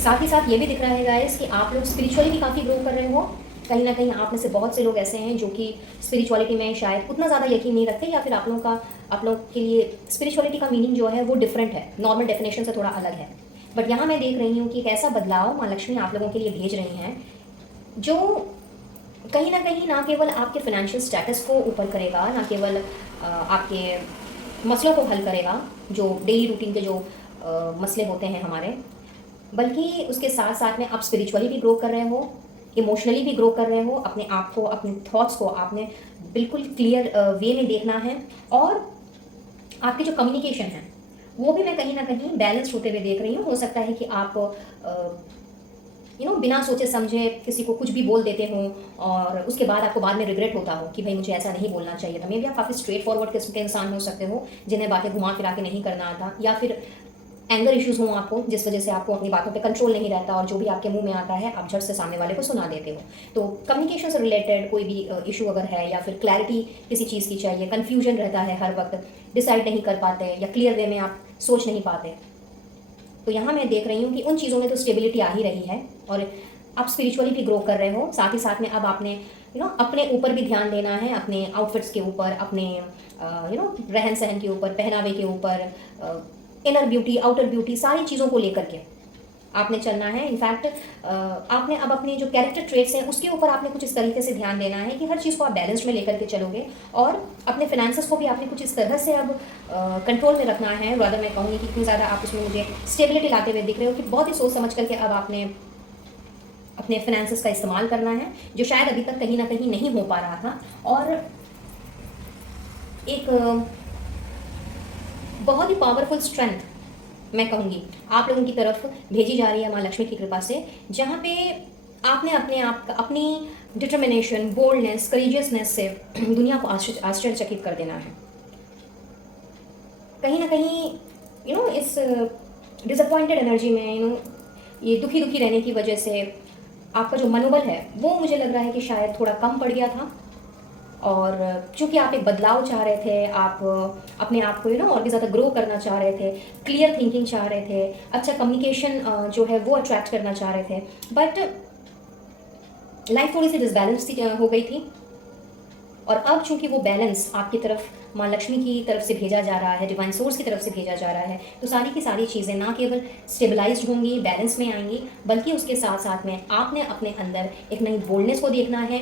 साथ ही साथ ये भी दिख रहा है गाइस कि आप लोग स्पिरिचुअली भी काफ़ी ग्रो कर रहे हो। कहीं ना कहीं आप में से बहुत से लोग ऐसे हैं जो कि स्पिरिचुअलिटी में शायद उतना ज़्यादा यकीन नहीं रखते, या फिर आप लोग के लिए स्पिरिचुअलिटी का मीनिंग जो है वो डिफरेंट है, नॉर्मल डेफिनेशन से थोड़ा अलग है। बट यहाँ मैं देख रही हूँ कि एक ऐसा बदलाव माँ लक्ष्मी आप लोगों के लिए भेज रही हैं जो कहीं ना केवल आपके फाइनेंशियल स्टेटस को ऊपर करेगा, ना केवल आपके मसलों को हल करेगा, जो डेली रूटीन के जो मसले होते हैं हमारे, बल्कि उसके साथ साथ में आप स्पिरिचुअली भी ग्रो कर रहे हो, इमोशनली भी ग्रो कर रहे हो। अपने आप को, अपने थॉट्स को आपने बिल्कुल क्लियर वे में देखना है, और आपकी जो कम्युनिकेशन है वो भी मैं कहीं ना कहीं बैलेंस होते हुए देख रही हूँ। हो सकता है कि आप बिना सोचे समझे किसी को कुछ भी बोल देते हो, और उसके बाद आपको बाद में रिग्रेट होता हो कि भाई मुझे ऐसा नहीं बोलना चाहिए था। मे बी आप काफ़ी स्ट्रेट फॉरवर्ड किस्म के इंसान हो सकते हो, जिन्हें बातें घुमा फिरा के नहीं करना आता, या फिर एंगर इश्यूज़ हों आपको, जिस वजह से आपको अपनी बातों पे कंट्रोल नहीं रहता, और जो भी आपके मुंह में आता है आप झट से सामने वाले को सुना देते हो। तो कम्युनिकेशन से रिलेटेड कोई भी इशू अगर है, या फिर क्लैरिटी किसी चीज़ की चाहिए, कन्फ्यूजन रहता है हर वक्त, डिसाइड नहीं कर पाते, या क्लियर वे में आप सोच नहीं पाते, तो यहाँ मैं देख रही हूँ कि उन चीज़ों में तो स्टेबिलिटी आ ही रही है, और आप स्पिरिचुअली भी ग्रो कर रहे हो। साथ ही साथ में अब आपने अपने ऊपर भी ध्यान देना है, अपने आउटफिट्स के ऊपर, अपने रहन सहन के ऊपर, पहनावे के ऊपर, इनर ब्यूटी, आउटर ब्यूटी, सारी चीज़ों को लेकर के आपने चलना है। इनफैक्ट आपने अब अपने जो कैरेक्टर ट्रेट्स हैं उसके ऊपर आपने कुछ इस तरीके से ध्यान देना है कि हर चीज़ को आप बैलेंस में लेकर के चलोगे, और अपने फाइनेंसेस को भी आपने कुछ इस तरह से अब कंट्रोल में रखना है। रादर मैं कहूँगी कि इतनी ज़्यादा आप उसमें मुझे स्टेबिलिटी लाते हुए दिख रहे हो कि बहुत ही सोच समझ करके अब आपने अपने फाइनेंसेस का इस्तेमाल करना है, जो शायद अभी तक कहीं ना कहीं नहीं हो पा रहा था। और एक बहुत ही पावरफुल स्ट्रेंथ मैं कहूँगी आप लोगों की तरफ भेजी जा रही है माँ लक्ष्मी की कृपा से, जहाँ पे आपने अपने आप अपनी डिटर्मिनेशन, बोल्डनेस, करेजियसनेस से दुनिया को आश्चर्यचकित कर देना है। कहीं ना कहीं इस डिसअपॉइंटेड एनर्जी में ये दुखी रहने की वजह से आपका जो मनोबल है वो मुझे लग रहा है कि शायद थोड़ा कम पड़ गया था, और चूंकि आप एक बदलाव चाह रहे थे, आप अपने आप को और भी ज़्यादा ग्रो करना चाह रहे थे, क्लियर थिंकिंग चाह रहे थे, अच्छा कम्युनिकेशन जो है वो अट्रैक्ट करना चाह रहे थे, बट लाइफ थोड़ी सी डिसबैलेंस हो गई थी। और अब चूंकि वो बैलेंस आपकी तरफ माँ लक्ष्मी की तरफ से भेजा जा रहा है, डिवाइन सोर्स की तरफ से भेजा जा रहा है, तो सारी की सारी चीज़ें ना केवल स्टेबलाइज्ड होंगी, बैलेंस में आएंगी, बल्कि उसके साथ साथ में आपने अपने अंदर एक नई बोल्डनेस को देखना है,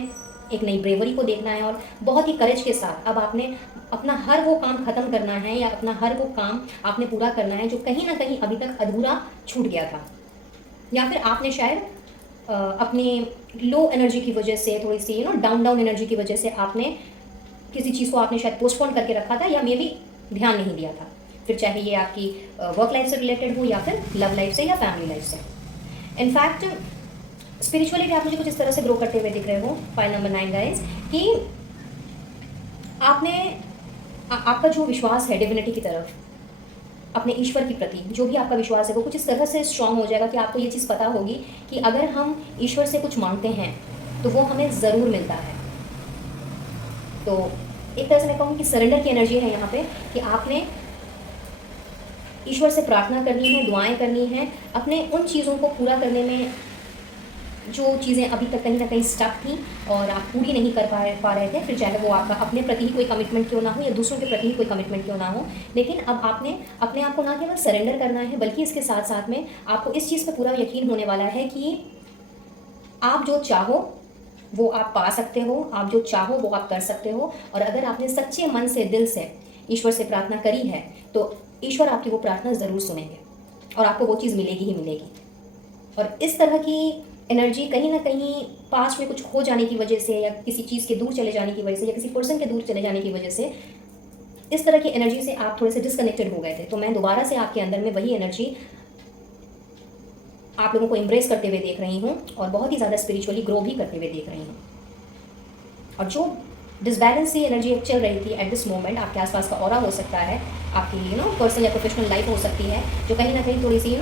एक नई ब्रेवरी को देखना है, और बहुत ही करेज के साथ अब आपने अपना हर वो काम ख़त्म करना है, या अपना हर वो काम आपने पूरा करना है जो कहीं ना कहीं अभी तक अधूरा छूट गया था, या फिर आपने शायद अपने लो एनर्जी की वजह से, थोड़ी सी डाउन एनर्जी की वजह से आपने किसी चीज़ को आपने शायद पोस्टपोन करके रखा था, या मे बी ध्यान नहीं दिया था, फिर चाहे ये आपकी वर्क लाइफ से रिलेटेड हो, या फिर लव लाइफ से, या फैमिली लाइफ से। इनफैक्ट स्पिरिचुअली भी आप मुझे कुछ इस तरह से ग्रो करते हुए दिख रहे हो, फाइल नंबर 9 गाइस, कि आपने आपका जो विश्वास है डिविनिटी की तरफ, अपने ईश्वर के प्रति जो भी आपका विश्वास है वो कुछ इस तरह से स्ट्रांग हो जाएगा कि आपको ये चीज़ पता होगी कि अगर हम ईश्वर से कुछ मांगते हैं तो वो हमें ज़रूर मिलता है। तो एक तरह से मैं कहूँ कि सरेंडर की एनर्जी है यहाँ पे कि आपने ईश्वर से प्रार्थना करनी है, दुआएं करनी हैं, अपने उन चीज़ों को पूरा करने में जो चीज़ें अभी तक कहीं ना कहीं स्टक थी और आप पूरी नहीं कर पा रहे थे, फिर चाहे वो आपका अपने प्रति ही कोई कमिटमेंट क्यों ना हो या दूसरों के प्रति ही कोई कमिटमेंट क्यों ना हो, लेकिन अब आपने अपने आप को ना केवल सरेंडर करना है बल्कि इसके साथ साथ में आपको इस चीज़ पर पूरा यकीन होने वाला है कि आप जो चाहो वो आप पा सकते हो, आप जो चाहो वो आप कर सकते हो। और अगर आपने सच्चे मन से, दिल से ईश्वर से प्रार्थना करी है तो ईश्वर आपकी वो प्रार्थना ज़रूर सुनेंगे और आपको वो चीज़ मिलेगी ही मिलेगी। और इस तरह की एनर्जी कहीं ना कहीं पास्ट में कुछ हो जाने की वजह से या किसी चीज़ के दूर चले जाने की वजह से या किसी पर्सन के दूर चले जाने की वजह से इस तरह की एनर्जी से आप थोड़े से डिस्कनेक्टेड हो गए थे। तो मैं दोबारा से आपके अंदर में वही एनर्जी आप लोगों को एम्ब्रेस करते हुए देख रही हूँ और बहुत ही ज़्यादा स्पिरिचुअली ग्रो भी करते हुए देख रही हूँ। और जो डिसबैलेंस सी एनर्जी चल रही थी एट दिस मोमेंट, आपके आसपास का ऑरा हो सकता है, आपकी पर्सनल या प्रोफेशनल लाइफ हो सकती है जो कहीं ना कहीं थोड़ी सी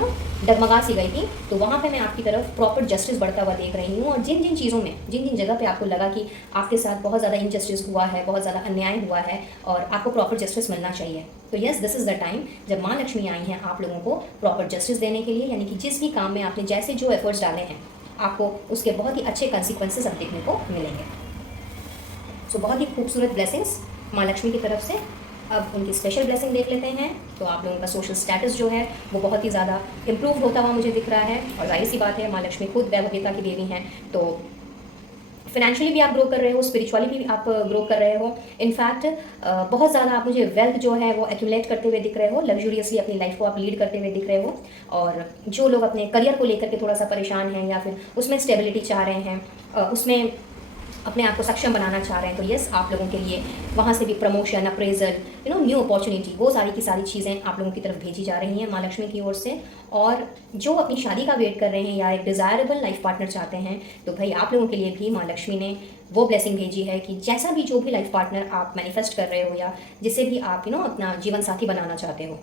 डगमगा सी गई थी, तो वहाँ पे मैं आपकी तरफ प्रॉपर जस्टिस बढ़ता हुआ देख रही हूँ। और जिन जिन चीज़ों में, जिन जिन जगह पे आपको लगा कि आपके साथ बहुत ज़्यादा इनजस्टिस हुआ है, बहुत ज़्यादा अन्याय हुआ है और आपको प्रॉपर जस्टिस मिलना चाहिए, तो yes, this is the time जब माँ लक्ष्मी आई हैं आप लोगों को प्रॉपर जस्टिस देने के लिए। यानी कि जिस भी काम में आपने जैसे जो एफर्ट्स डाले हैं आपको उसके बहुत ही अच्छे कंसिक्वेंसेस अब देखने को मिलेंगे। सो बहुत ही खूबसूरत ब्लेसिंग्स माँ लक्ष्मी की तरफ से। अब उनकी स्पेशल ब्लेसिंग देख लेते हैं। तो आप लोगों का सोशल स्टेटस जो है वो बहुत ही ज़्यादा इम्प्रूव होता हुआ मुझे दिख रहा है और जाहिर सी बात है माँ लक्ष्मी खुद वैभव्यता की देवी हैं, तो फाइनेंशियली भी आप ग्रो कर रहे हो, स्पिरिचुअली भी आप ग्रो कर रहे हो। इनफैक्ट बहुत ज़्यादा आप मुझे वेल्थ जो है वो एक्यूमुलेट करते हुए दिख रहे हो, लग्जूरियसली अपनी लाइफ को आप लीड करते हुए दिख रहे हो। और जो लोग अपने करियर को लेकर के थोड़ा सा परेशान हैं या फिर उसमें स्टेबिलिटी चाह रहे हैं, उसमें अपने आप को सक्षम बनाना चाह रहे हैं, तो यस, आप लोगों के लिए वहाँ से भी प्रमोशन, अप्रेजल, न्यू अपॉर्चुनिटी, वो सारी की सारी चीज़ें आप लोगों की तरफ भेजी जा रही हैं माँ लक्ष्मी की ओर से। और जो अपनी शादी का वेट कर रहे हैं या एक डिज़ायरेबल लाइफ पार्टनर चाहते हैं, तो भाई आप लोगों के लिए भी माँ लक्ष्मी ने वो ब्लेसिंग भेजी है कि जैसा भी जो भी लाइफ पार्टनर आप मैनिफेस्ट कर रहे हो या जिसे भी आप अपना जीवन साथी बनाना चाहते हो,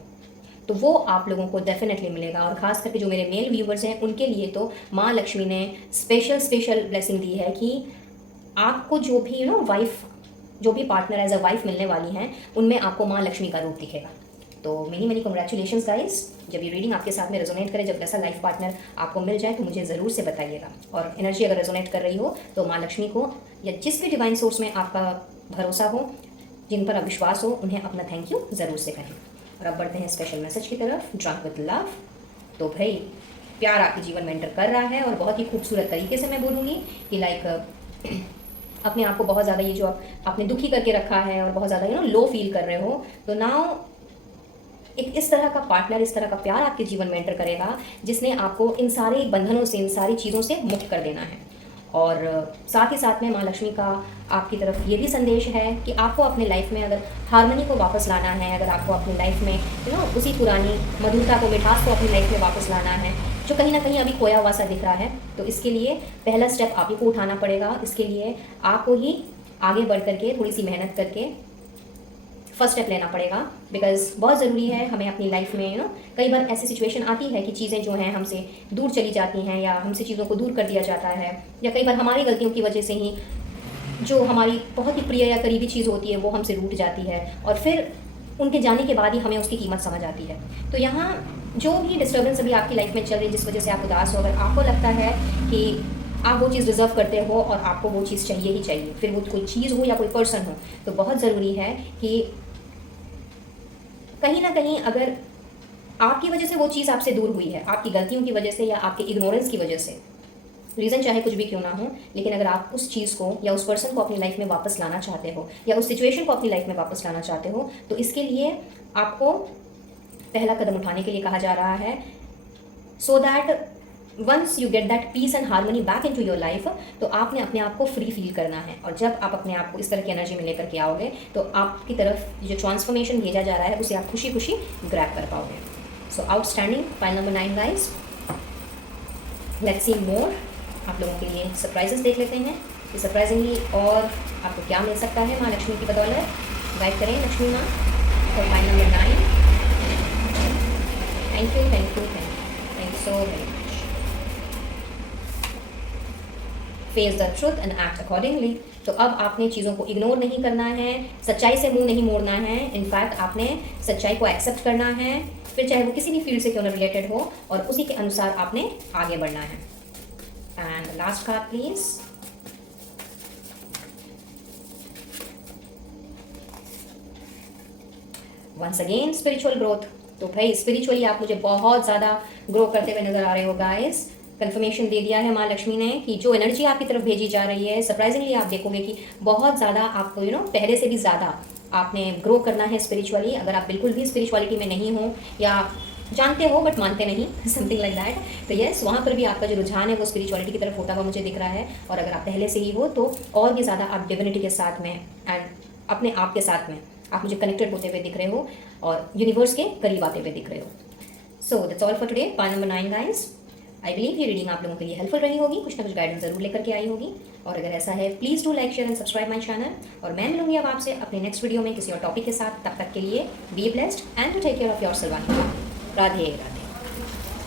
तो वो आप लोगों को डेफिनेटली मिलेगा। और ख़ास करके जो मेरे मेल व्यूवर्स हैं उनके लिए तो माँ लक्ष्मी ने स्पेशल ब्लेसिंग दी है कि आपको जो भी वाइफ, जो भी पार्टनर एज अ वाइफ मिलने वाली हैं उनमें आपको माँ लक्ष्मी का रूप दिखेगा। तो मेनी कंग्रेचुलेशंस गाइस। जब ये रीडिंग आपके साथ में रेजोनेट करे, जब ऐसा लाइफ पार्टनर आपको मिल जाए तो मुझे ज़रूर से बताइएगा। और एनर्जी अगर रेजोनेट कर रही हो तो माँ लक्ष्मी को या जिस भी डिवाइन सोर्स में आपका भरोसा हो, जिन पर आप विश्वास हो, उन्हें अपना थैंक यू ज़रूर से करें। और अब बढ़ते हैं स्पेशल मैसेज की तरफ, ड्रंक विद लव। तो भाई प्यार आपके जीवन में एंटर कर रहा है और बहुत ही खूबसूरत तरीके से मैं बोलूँगी कि लाइक अपने आप को बहुत ज़्यादा ये जो आपने दुखी करके रखा है और बहुत ज़्यादा लो फील कर रहे हो, तो नाउ एक इस तरह का पार्टनर, इस तरह का प्यार आपके जीवन में एंटर करेगा जिसने आपको इन सारे बंधनों से, इन सारी चीज़ों से मुक्त कर देना है। और साथ ही साथ में माँ लक्ष्मी का आपकी तरफ ये भी संदेश है कि आपको अपने लाइफ में अगर हार्मनी को वापस लाना है, अगर आपको अपनी लाइफ में उसी पुरानी मधुरता को, मिठास को अपनी लाइफ में वापस लाना है जो कहीं ना कहीं अभी खोया हुआ सा दिख रहा है, तो इसके लिए पहला स्टेप आप ही को उठाना पड़ेगा। इसके लिए आपको ही आगे बढ़ करके थोड़ी सी मेहनत करके फर्स्ट स्टेप लेना पड़ेगा। बिकॉज बहुत ज़रूरी है हमें अपनी लाइफ में कई बार ऐसी सिचुएशन आती है कि चीज़ें जो हैं हमसे दूर चली जाती हैं या हमसे चीज़ों को दूर कर दिया जाता है, या कई बार हमारी गलतियों की वजह से ही जो हमारी बहुत ही प्रिय या करीबी चीज़ होती है वो हमसे रूठ जाती है और फिर उनके जाने के बाद ही हमें उसकी कीमत समझ आती है। तो यहाँ जो भी डिस्टर्बेंस अभी आपकी लाइफ में चल रही है, जिस वजह से आप उदास हो, अगर आपको लगता है कि आप वो चीज़ डिज़र्व करते हो और आपको वो चीज़ चाहिए ही चाहिए, फिर वो कोई चीज़ हो या कोई पर्सन हो, तो बहुत ज़रूरी है कि कहीं ना कहीं अगर आपकी वजह से वो चीज़ आपसे दूर हुई है, आपकी गलतियों की वजह से या आपके इग्नोरेंस की वजह से, रीज़न चाहे कुछ भी क्यों ना हो, लेकिन अगर आप उस चीज़ को या उस पर्सन को अपनी लाइफ में वापस लाना चाहते हो या उस सिचुएशन को अपनी लाइफ में वापस लाना चाहते हो, तो इसके लिए आपको पहला कदम उठाने के लिए कहा जा रहा है, so that once you get that peace and harmony back into your life, तो आपने अपने आप को फ्री फील करना है। और जब आप अपने आप को इस तरह की एनर्जी में लेकर के आओगे तो आपकी तरफ जो ट्रांसफॉर्मेशन भेजा जा रहा है उसे आप खुशी खुशी ग्रैब कर पाओगे। So outstanding, file number 9 guys. Let's see more. आप लोगों के लिए सरप्राइजेस देख लेते हैं कि सरप्राइजिंगली और आपको क्या मिल सकता है माँ लक्ष्मी की बदौलत। गाइड करें लक्ष्मी माँ। और file number 9। Thank you, thank you, thank you so much. Face the truth and act accordingly. तो अब आपने चीज़ों को इग्नोर नहीं करना है, सच्चाई से मुंह नहीं मोड़ना है, इनफैक्ट आपने सच्चाई को एक्सेप्ट करना है, फिर चाहे वो किसी भी फील्ड से क्यों ना रिलेटेड हो, और उसी के अनुसार आपने आगे बढ़ना है। And last card please. Once again spiritual growth. तो भाई स्पिरिचुअली आप मुझे बहुत ज़्यादा ग्रो करते हुए नजर आ रहे हो गाइस। कंफर्मेशन दे दिया है माँ लक्ष्मी ने कि जो एनर्जी आपकी तरफ भेजी जा रही है, सरप्राइजिंगली आप देखोगे कि बहुत ज़्यादा आपको पहले से भी ज़्यादा आपने ग्रो करना है स्पिरिचुअली। अगर आप बिल्कुल भी स्पिरिचुअलिटी में नहीं हो या जानते हो बट मानते नहीं, समथिंग लाइक दैट, तो यस वहाँ पर भी आपका जो रुझान है वो स्पिरिचुअलिटी की तरफ होता हुआ मुझे दिख रहा है। और अगर आप पहले से ही हो तो और भी ज़्यादा आप डिविनिटी के साथ में एंड अपने आप के साथ में आप मुझे कनेक्टेड होते हुए दिख रहे हो और यूनिवर्स के करीब आते हुए दिख रहे हो। So that's all for today, part number 9 guys. I believe ये रीडिंग आप लोगों के लिए हेल्पफुल रही होगी, कुछ ना कुछ गाइडेंस जरूर लेकर के आई होगी। और अगर ऐसा है please do like, share and subscribe my channel. और मैं मिलूंगी अब आपसे अपने नेक्स्ट वीडियो में किसी और टॉपिक के साथ। तब तक के लिए be blessed and to take care of yourself. Radhe Radhe.